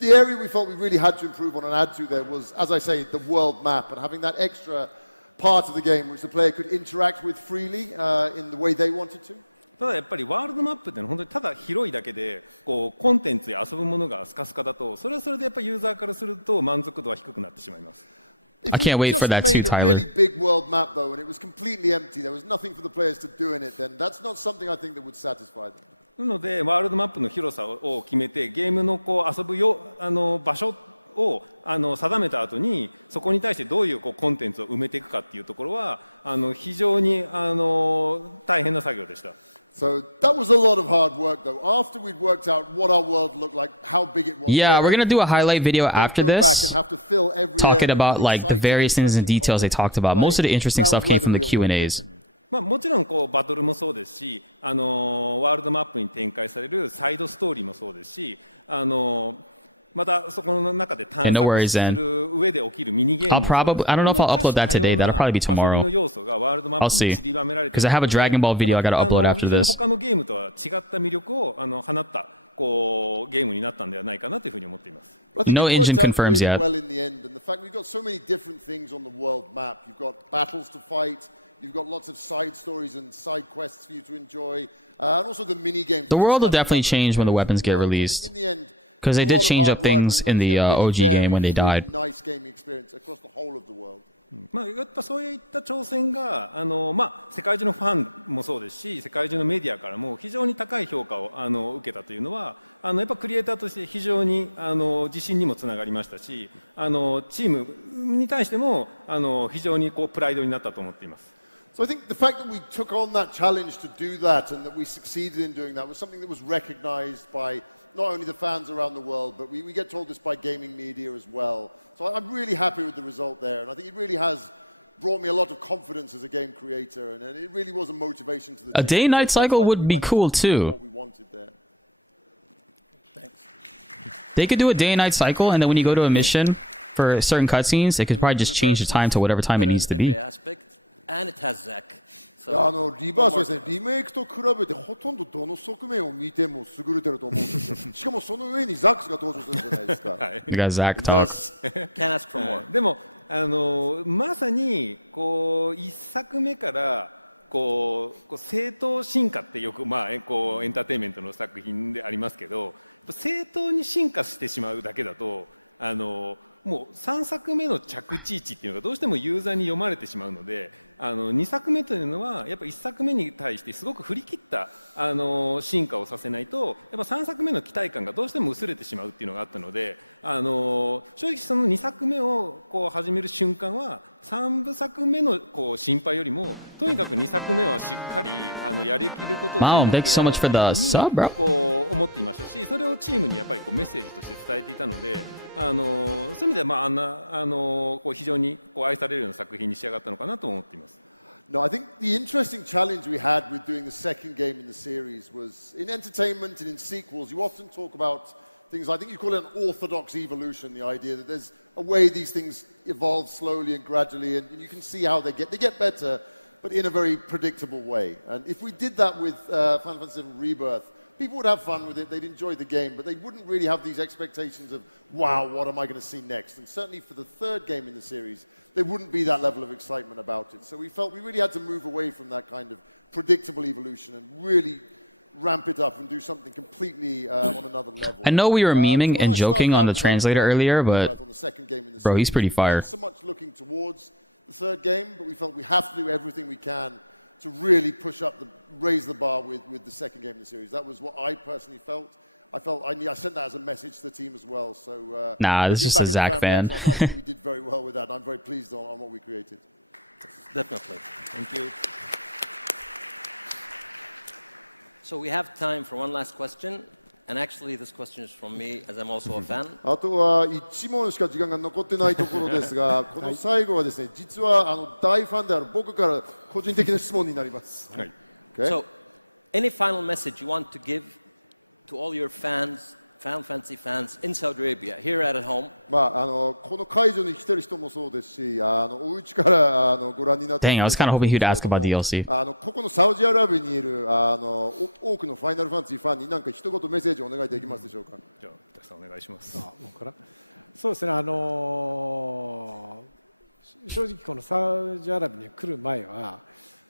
the area we felt we really had to improve on and add to there was, as I say, the world map and having that extra part of the game which the player could interact with freely in the way they wanted to. ただやっぱりワールドマップって本当にただ広いだけでコンテンツや遊ぶものがスカスカだとそれはそれでやっぱユーザーからすると満足度は低くなってしまいます。I can't wait for that too, Tyler. If we just made a really big world map though and it was completely empty, there was nothing for the players to do in it, then that's not something I think that would satisfy them. なのでワールドマップの広さを決めてゲームのこう遊ぶよ場所を定めた後にそこに対してどういうこうコンテンツを埋めていくかっていうところは非常に大変な作業でした。So that was a lot of hard work, though. After we'd worked out what our world looked like, how big it was. Yeah, we're gonna do a highlight video after this, talking about like the various things and details they talked about. Most of the interesting stuff came from the Q&As. まあもちろんこうバトルもそうですし、ワールドマップに展開されるサイドストーリーもそうですし、またそこの中で探索する上で起きるミニゲームもそうです。I don't know if I'll upload that today. That'll probably be tomorrow. I'll see. Because I have a Dragon Ball video I gotta upload after this. 他のゲームとは違った魅力を放ったこうゲームになったんではないかなというふうに思っています。No engine confirms yet. Well in the end, and the fact we've got so many different things on the world map. You've got battles to fight. You've got lots of side stories and side quests for you to enjoy, and also the mini games. The world will definitely change when the weapons get released. In the end. Because they did change up things in the OG game when they died. Nice gaming experience across the whole of the world. まあやっぱそういった挑戦がまあ世界中のファンもそうですし世界中のメディアからも非常に高い評価を受けたというのはやっぱクリエイターとして非常に自信にもつながりましたしチームに対しても非常にこうプライドになったと思っています。So I think the fact that we took on that challenge to do that and that we succeeded in doing that was something that was recognized by not only the fans around the world, but we get told this by gaming media as well. So I'm really happy with the result there, and I think it really has brought me a lot of confidence as a game creator, and it really was a motivation to the team. A day-night cycle would be cool too. What we wanted there. Thanks. They could do a day and night cycle, and then when you go to a mission for certain cutscenes, they could probably just change the time to whatever time it needs to be. And it has Zack. リバースはですね、リメイクと比べてほとんどどの側面を見ても優れてると思うんですよ。しかもその上にザックスが登場するじゃないですか。You got Zack talks. Can't ask for more. でもまさにこう一作目からこう正当進化ってよくまあこうエンターテインメントの作品でありますけど、正当に進化してしまうだけだともう3作目の着地位置っていうのがどうしてもユーザーに読まれてしまうので2作目というのはやっぱ1作目に対してすごく振り切った進化をさせないとやっぱ3作目の期待感がどうしても薄れてしまうっていうのがあったので正直その2作目をこう始める瞬間は3部作目のこう心配よりもとにかく2作目はしっかりやりきることを全力でやろうというふうにこう思っていましたしそれをチームにやっぱりこうメッセージとして伝えていたのでそういう意味ではまあこう非常にこう愛されるような作品に仕上がったのかなと思っています。No, I think the interesting challenge we had with doing the second game in the series was in entertainment and in sequels, you often talk about things, I think you call it an orthodox evolution, the idea that there's a way these things evolve slowly and gradually, and you can see how they get better, but in a very predictable way. And if we did that with Final Fantasy VII Rebirth, people would have fun with it, they'd enjoy the game, but they wouldn't really have these expectations of, wow, what am I going to see next? And certainly for the third game in the series, there wouldn't be that level of excitement about it. So we felt we really had to move away from that kind of predictable evolution and really ramp it up and do something completely on another level. I know we were memeing and joking on the translator earlier, but bro, he's pretty fire. So much looking towards the third game, but we felt we have to do everything we can to really push up, raise the bar with the second game in the series. That was what I personally felt. I sent that as a message to the team as well. So nah, this is just a Zack fan. I think we did very well with that. I'm very pleased on what we created. Definitely. Thank you. So we have time for one last question. And actually, this question is from me, as I'm also a fan. あとは1問しか時間が残ってないところですが、この最後はですね、実は大ファンである僕から個人的な質問になります。はい。So, any final message you want to give to all your fans, Final Fantasy fans in Saudi Arabia, here at home? この会場に来てる人もそうですし、お家からご覧になっている Dang, I was kind of hoping he'd ask about DLC. ここのサウジアラビアにいる多くのファイナルファンタジーファンに何か一言メッセージをお願いできますでしょうか。じゃあ、北さんお願いします。そうですね。正直このサウジアラビアに来る前は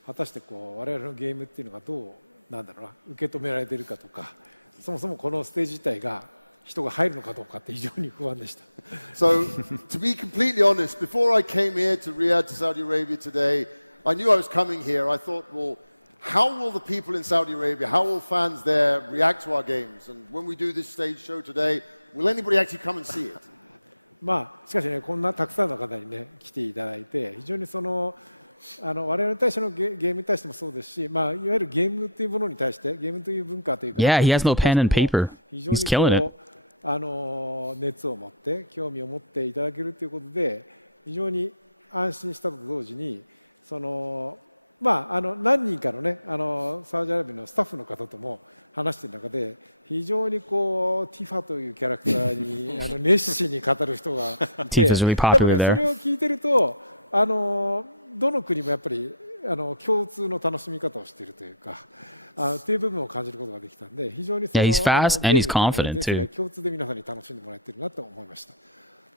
果たしてこう我々のゲームっていうのがどうなんだろうな受け止められているかとか。そもそもこのステージ自体が人が入るのかどうかって非常に不安でした。So, to be completely honest, before I came here to Riyadh to Saudi Arabia today, I knew I was coming here. I thought, well, how will the people in Saudi Arabia, how will fans there react to our games? And when we do this stage show today, will anybody actually come and see it? まあしかしね、こんなたくさんの方にね来ていただいて、非常に我々に対してのゲームに対してもそうですし、まあいわゆるゲームというものに対して、ゲームという文化というか、Yeah, he has no pen and paper. 非常 He's に killing it. 熱を持って興味を持っていただけるということで、非常に安心したと同時に、まあ何人かのねサウジアラビアのスタッフの方とも話している中で、非常にティファというキャラクターに熱心に語る人がいて、でもねそれを聞いてるとどの国もやっぱり共通の楽しみ方をしているというか。っていう部分を感じることができたんで、非常にYeah, he's fast and he's confident too. 共通で皆さんに楽しんでもらえてるなと思いました。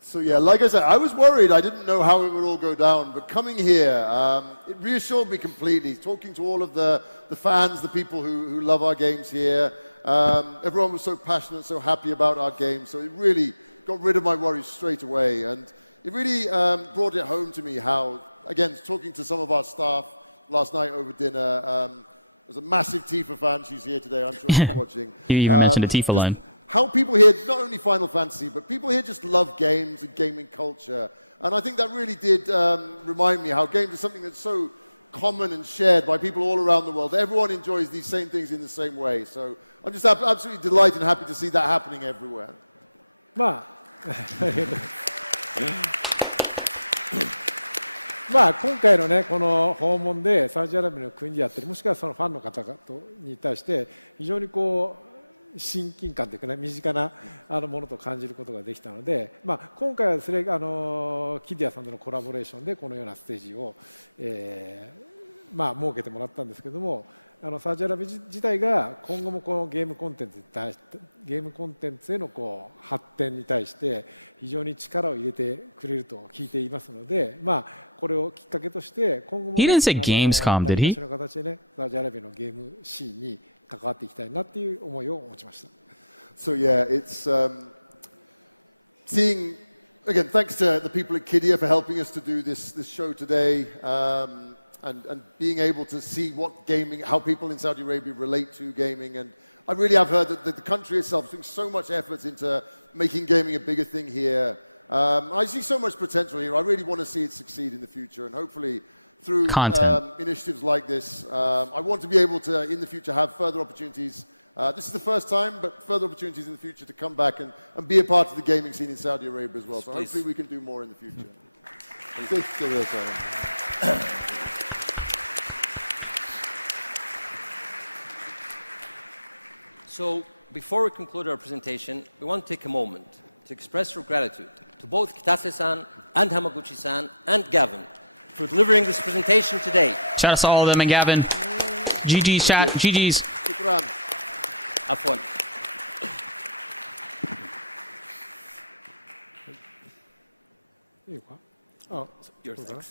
So yeah, like I said, I was worried. I didn't know how it would all go down, but coming here, it reassured me completely. Talking to all of the fans, the people who love our games here, everyone was so passionate, so happy about our game. So it really got rid of my worries straight away, and it really brought it home to me how, again, talking to some of our staff last night over dinner. There's a massive Tifa fan. She's here today. I'm sure she's watching. You even mentioned the Tifa line. How people here, not only Final Fantasy, but people here just love games and gaming culture. And I think that really did remind me how games are something that's so common and shared by people all around the world. Everyone enjoys these same things in the same way. So I'm just absolutely delighted and happy to see that happening everywhere. まあ今回のねこの訪問でサウジアラビアの国であったり、もしくはそのファンの方に対して非常に親近感というかね、身近なものと感じることができたので、まあ今回はですねキディアさんとのコラボレーションでこのようなステージをまあ設けてもらったんですけども、サウジアラビア自体が今後もこのゲームコンテンツへの発展に対して非常に力を入れてくれると聞いていますので、まあこれをきっかけとして今後もね、何かしらの形でねサウジアラビアのゲームシーンに関わっていきたいなっていう思いを持ちました。So yeah, it's seeing again. Thanks to the people at Kidia for helping us to do this show today. And being able to see what gaming, how people in Saudi Arabia relate to gaming. And I really have heard that the country itself is putting so much effort into making gaming a bigger thing here. I see so much potential here. I really want to see it succeed in the future. And hopefully through initiatives like this, I want to be able to, in the future, have further opportunities. This is the first time, but further opportunities in the future to come back and be a part of the gaming scene in Saudi Arabia as well. So hopefully we can do more in the future. So, before we conclude our presentation, we want to take a moment to express our gratitude to both Kitase-san and Hamaguchi-san and Gavin for delivering this presentation today. Shout out to all of them and Gavin. GG's chat. GG's. Afwan.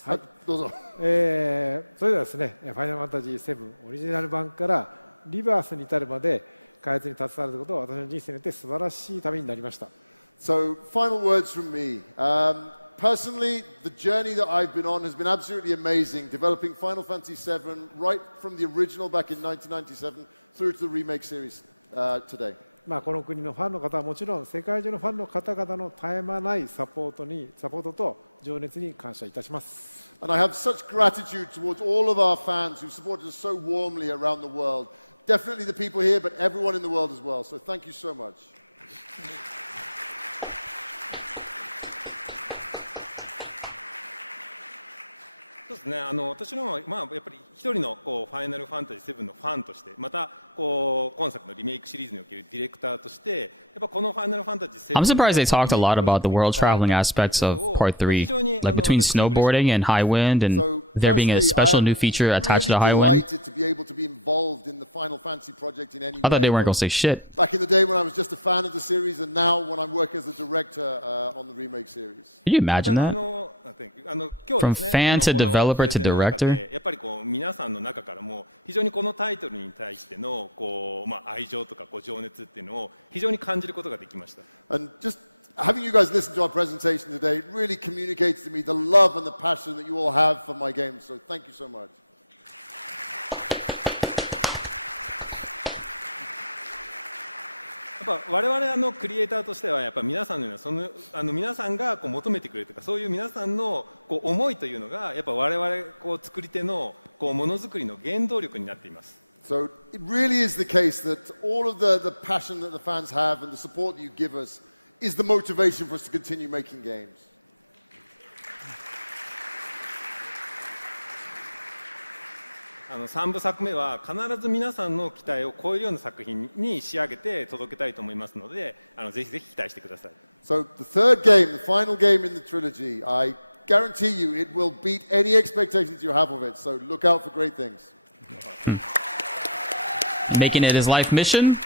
はい、どうぞ。それではですね、ファイナルファンタジー7オリジナル版からリバースに至るまで開発に携わることは私の人生にとって素晴らしい旅になりました。So, final words from me. Personally, the journey that I've been on has been absolutely amazing, developing Final Fantasy VII right from the original back in 1997 through to the remake series today. まあこの国のファンの方はもちろん世界中のファンの方々の絶え間ないサポートと情熱に感謝いたします。And I have such gratitude towards all of our fans who supported us so warmly around the world. Definitely the people here, but everyone in the world as well. So thank you so much. そうですね、私の、やっぱり一人のファイナルファンタジー7のファンとして、また今作のリメイクシリーズにおけるディレクターとして、やっぱこのファイナルファンタジー7 I'm surprised they talked a lot about the world traveling aspects of Part 3, like between snowboarding and Highwind, and there being a special new feature attached to Highwind. I thought they weren't going to say shit. Back in the day when I was just a fan of the series, and now when I'm working as a director on the remake series. Can you imagine that? From fan to developer to director? やっぱり皆さんの中からも非常にこのタイトルに対しての愛情とか情熱っていうのを非常に感じることができました。And just having you guys listen to our presentation today really communicates to me the love and the passion that you all have for my games. So thank you so much. ぱ我々クリエイターとしてはやっぱ皆さんのようなその皆さんがこう求めてくれるとかそういう皆さんのこう思いというのがやっぱ我々こう作り手のこうものづくりの原動力になっています。So it really is the case that all of the passion that the fans have and the support that you give us is the motivation for us to continue making games. 3部作目は必ず皆さんの期待を超えるような作品に仕上げて届けたいと思いますので、ぜひぜひ期待してください。So the third game, the final game in the trilogy, I guarantee you it will beat any expectations you have of it. So look out for great things. Making it his life mission.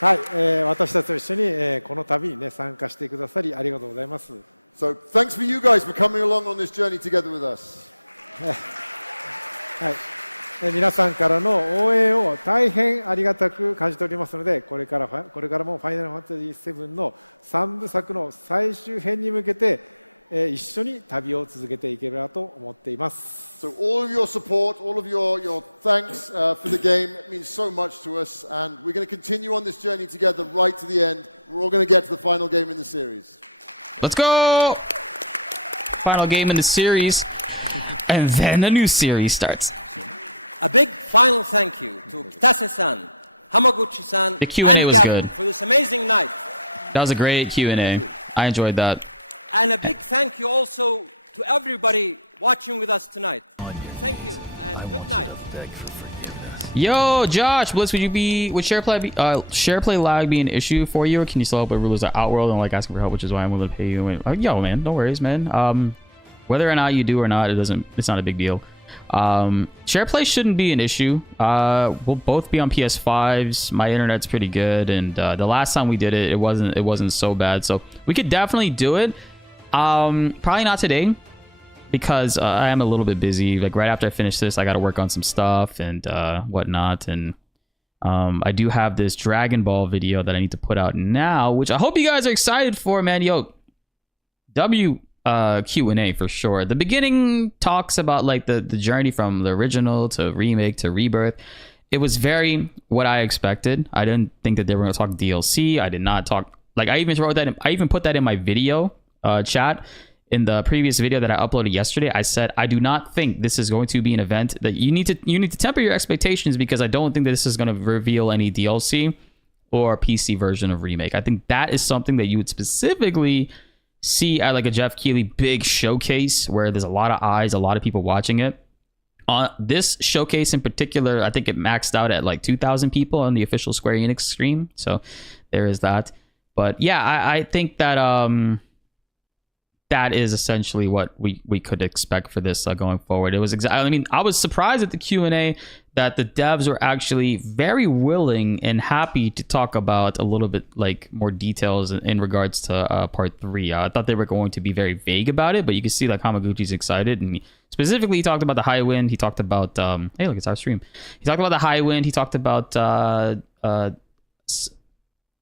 はい、私たちと一緒に、この旅にね参加してくださりありがとうございます。So thanks for you guys for coming along on this journey together with us. はい、皆さんからの応援を大変ありがたく感じておりますので、これからもファイナルファンタジー7の3部作の最終編に向けて、一緒に旅を続けていければと思っています。So all of your support, all of your thanks for the game means so much to us, and we're going to continue on this journey together right to the end. We're all going to get to the final game in the series. Let's go! Final game in the series, and then a new series starts. A big final thank you to Kitase-san, Hamaguchi-san, and Gavin for this amazing night. That was a great Q&A. I enjoyed that. And a big thank you also to everybody watching with us tonight. Thank you and good night. Yo, Josh, Blitz, would SharePlay lag be an issue for you, or can you still help with rulers at Outworld and like asking for help, which is why I'm willing to pay you? And, yo, man, no worries, man. Whether or not you do or not, it's not a big deal. SharePlay shouldn't be an issue. We'll both be on PS5s. My internet's pretty good, and the last time we did it, it wasn't so bad. So we could definitely do it. Probably not today, because I am a little bit busy. Like right after I finish this, I got to work on some stuff and whatnot. And I do have this Dragon Ball video that I need to put out now, which I hope you guys are excited for, man. Yo, Q&A for sure. The beginning talks about like the journey from the original to remake to rebirth. It was very what I expected. I didn't think that they were going to talk DLC. I did not talk, like I even wrote that I even put that in my video chat in the previous video that I uploaded yesterday. I said I do not think this is going to be an event that you need to temper your expectations, because I don't think that this is going to reveal any DLC or PC version of remake. I think that is something that you would specifically see at like a Jeff Keighley big showcase where there's a lot of eyes, a lot of people watching it. This showcase in particular, I think it maxed out at like 2,000 people on the official Square Enix stream. So there is that. But yeah, I think that that is essentially what we could expect for this going forward. It was I mean, I was surprised at the Q&A that the devs were actually very willing and happy to talk about a little bit like more details in regards to part 3. I thought they were going to be very vague about it, but you can see like Hamaguchi's excited, and specifically he talked about the Highwind. He talked about hey, look, it's our stream. He talked about the Highwind. He talked about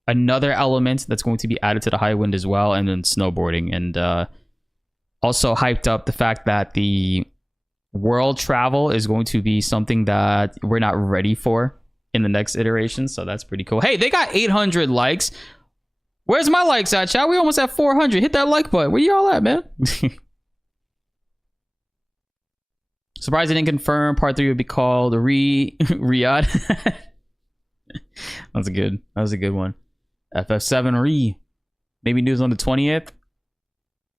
another element that's going to be added to the Highwind as well, and then snowboarding, and also hyped up the fact that the world travel is going to be something that we're not ready for in the next iteration. So that's pretty cool. Hey, they got 800 likes. Where's my likes at, chat? We almost at 400. Hit that like button. Where y'all at, man? Surprised they didn't confirm part 3 would be called Riyadh. That was a good one. FF7 Re. Maybe news on the 20th.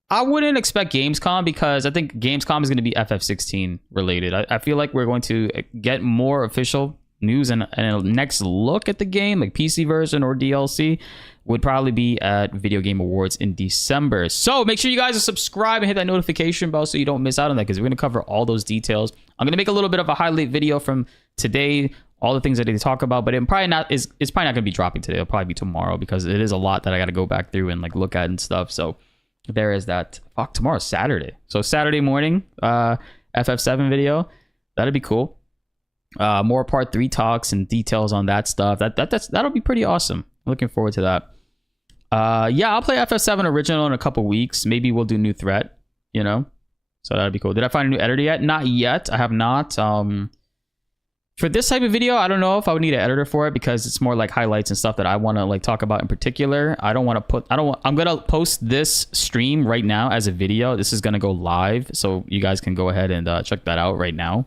I wouldn't expect Gamescom, because I think Gamescom is going to be FF16 related. I feel like we're going to get more official news and a next look at the game, like PC version or DLC, would probably be at Video Game Awards in December. So make sure you guys are subscribed and hit that notification bell so you don't miss out on that, because we're going to cover all those details. I'm going to make a little bit of a highlight video from today, all the things that they talk about, but it's probably not going to be dropping today. It'll probably be tomorrow, because it is a lot that I got to go back through and like look at and stuff. So there is that. Fuck, tomorrow's Saturday. So Saturday morning, FF7 video. That'd be cool. More part 3 talks and details on that stuff. That'll be pretty awesome. Looking forward to that. Yeah, I'll play FF7 original in a couple weeks. Maybe we'll do New Threat, you know? So that'd be cool. Did I find a new editor yet? Not yet. I have not. For this type of video, I don't know if I would need an editor for it because it's more like highlights and stuff that I want to like talk about in particular. I'm going to post this stream right now as a video. This is going to go live, so you guys can go ahead and check that out right now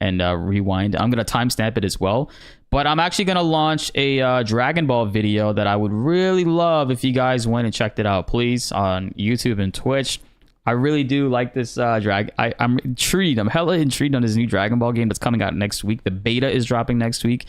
and rewind. I'm going to timestamp it as well. But I'm actually going to launch a Dragon Ball video that I would really love if you guys went and checked it out, please, on YouTube and Twitch. I really do like this I'm intrigued. I'm hella intrigued on this new Dragon Ball game that's coming out next week. The beta is dropping next week.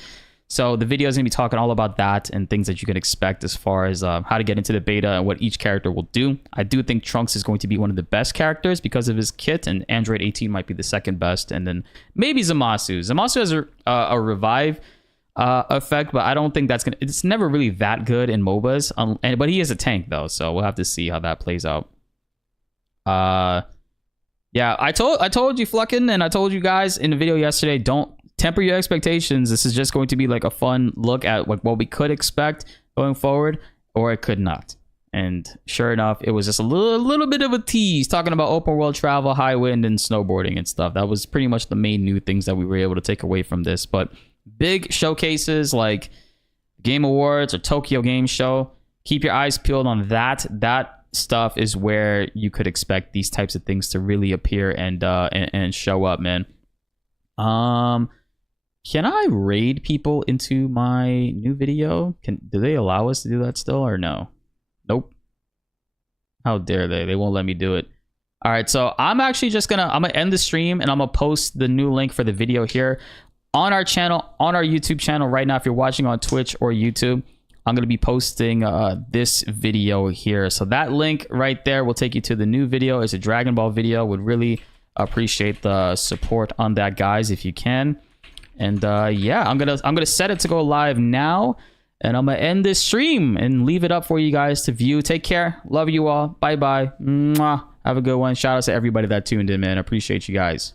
So the video is going to be talking all about that and things that you can expect as far as how to get into the beta and what each character will do. I do think Trunks is going to be one of the best characters because of his kit, and Android 18 might be the second best, and then maybe Zamasu. Zamasu has a revive effect, but I don't think that's it's never really that good in MOBAs. But he is a tank though, so we'll have to see how that plays out. Yeah, I told you Fluckin, and I told you guys in the video yesterday, don't temper your expectations. This is just going to be like a fun look at like what we could expect going forward, or it could not. And sure enough, it was just a little bit of a tease talking about open world travel, Highwind, and snowboarding and stuff. That was pretty much the main new things that we were able to take away from this. But big showcases like Game Awards or Tokyo Game Show, keep your eyes peeled on that. That stuff is where you could expect these types of things to really appear and show up, man. Can I raid people into my new video? Do they allow us to do that still or no? Nope. How dare they? They won't let me do it. All right, so I'm actually just gonna end the stream and I'm gonna post the new link for the video here on our channel, on our YouTube channel right now. If you're watching on Twitch or YouTube, I'm going to be posting this video here. So that link right there will take you to the new video. It's a Dragon Ball video. Would really appreciate the support on that, guys, if you can. And yeah, I'm gonna set it to go live now, and I'm gonna end this stream and leave it up for you guys to view. Take care. Love you all. Bye bye. Mwah. Have a good one. Shout out to everybody that tuned in, man. Appreciate you guys.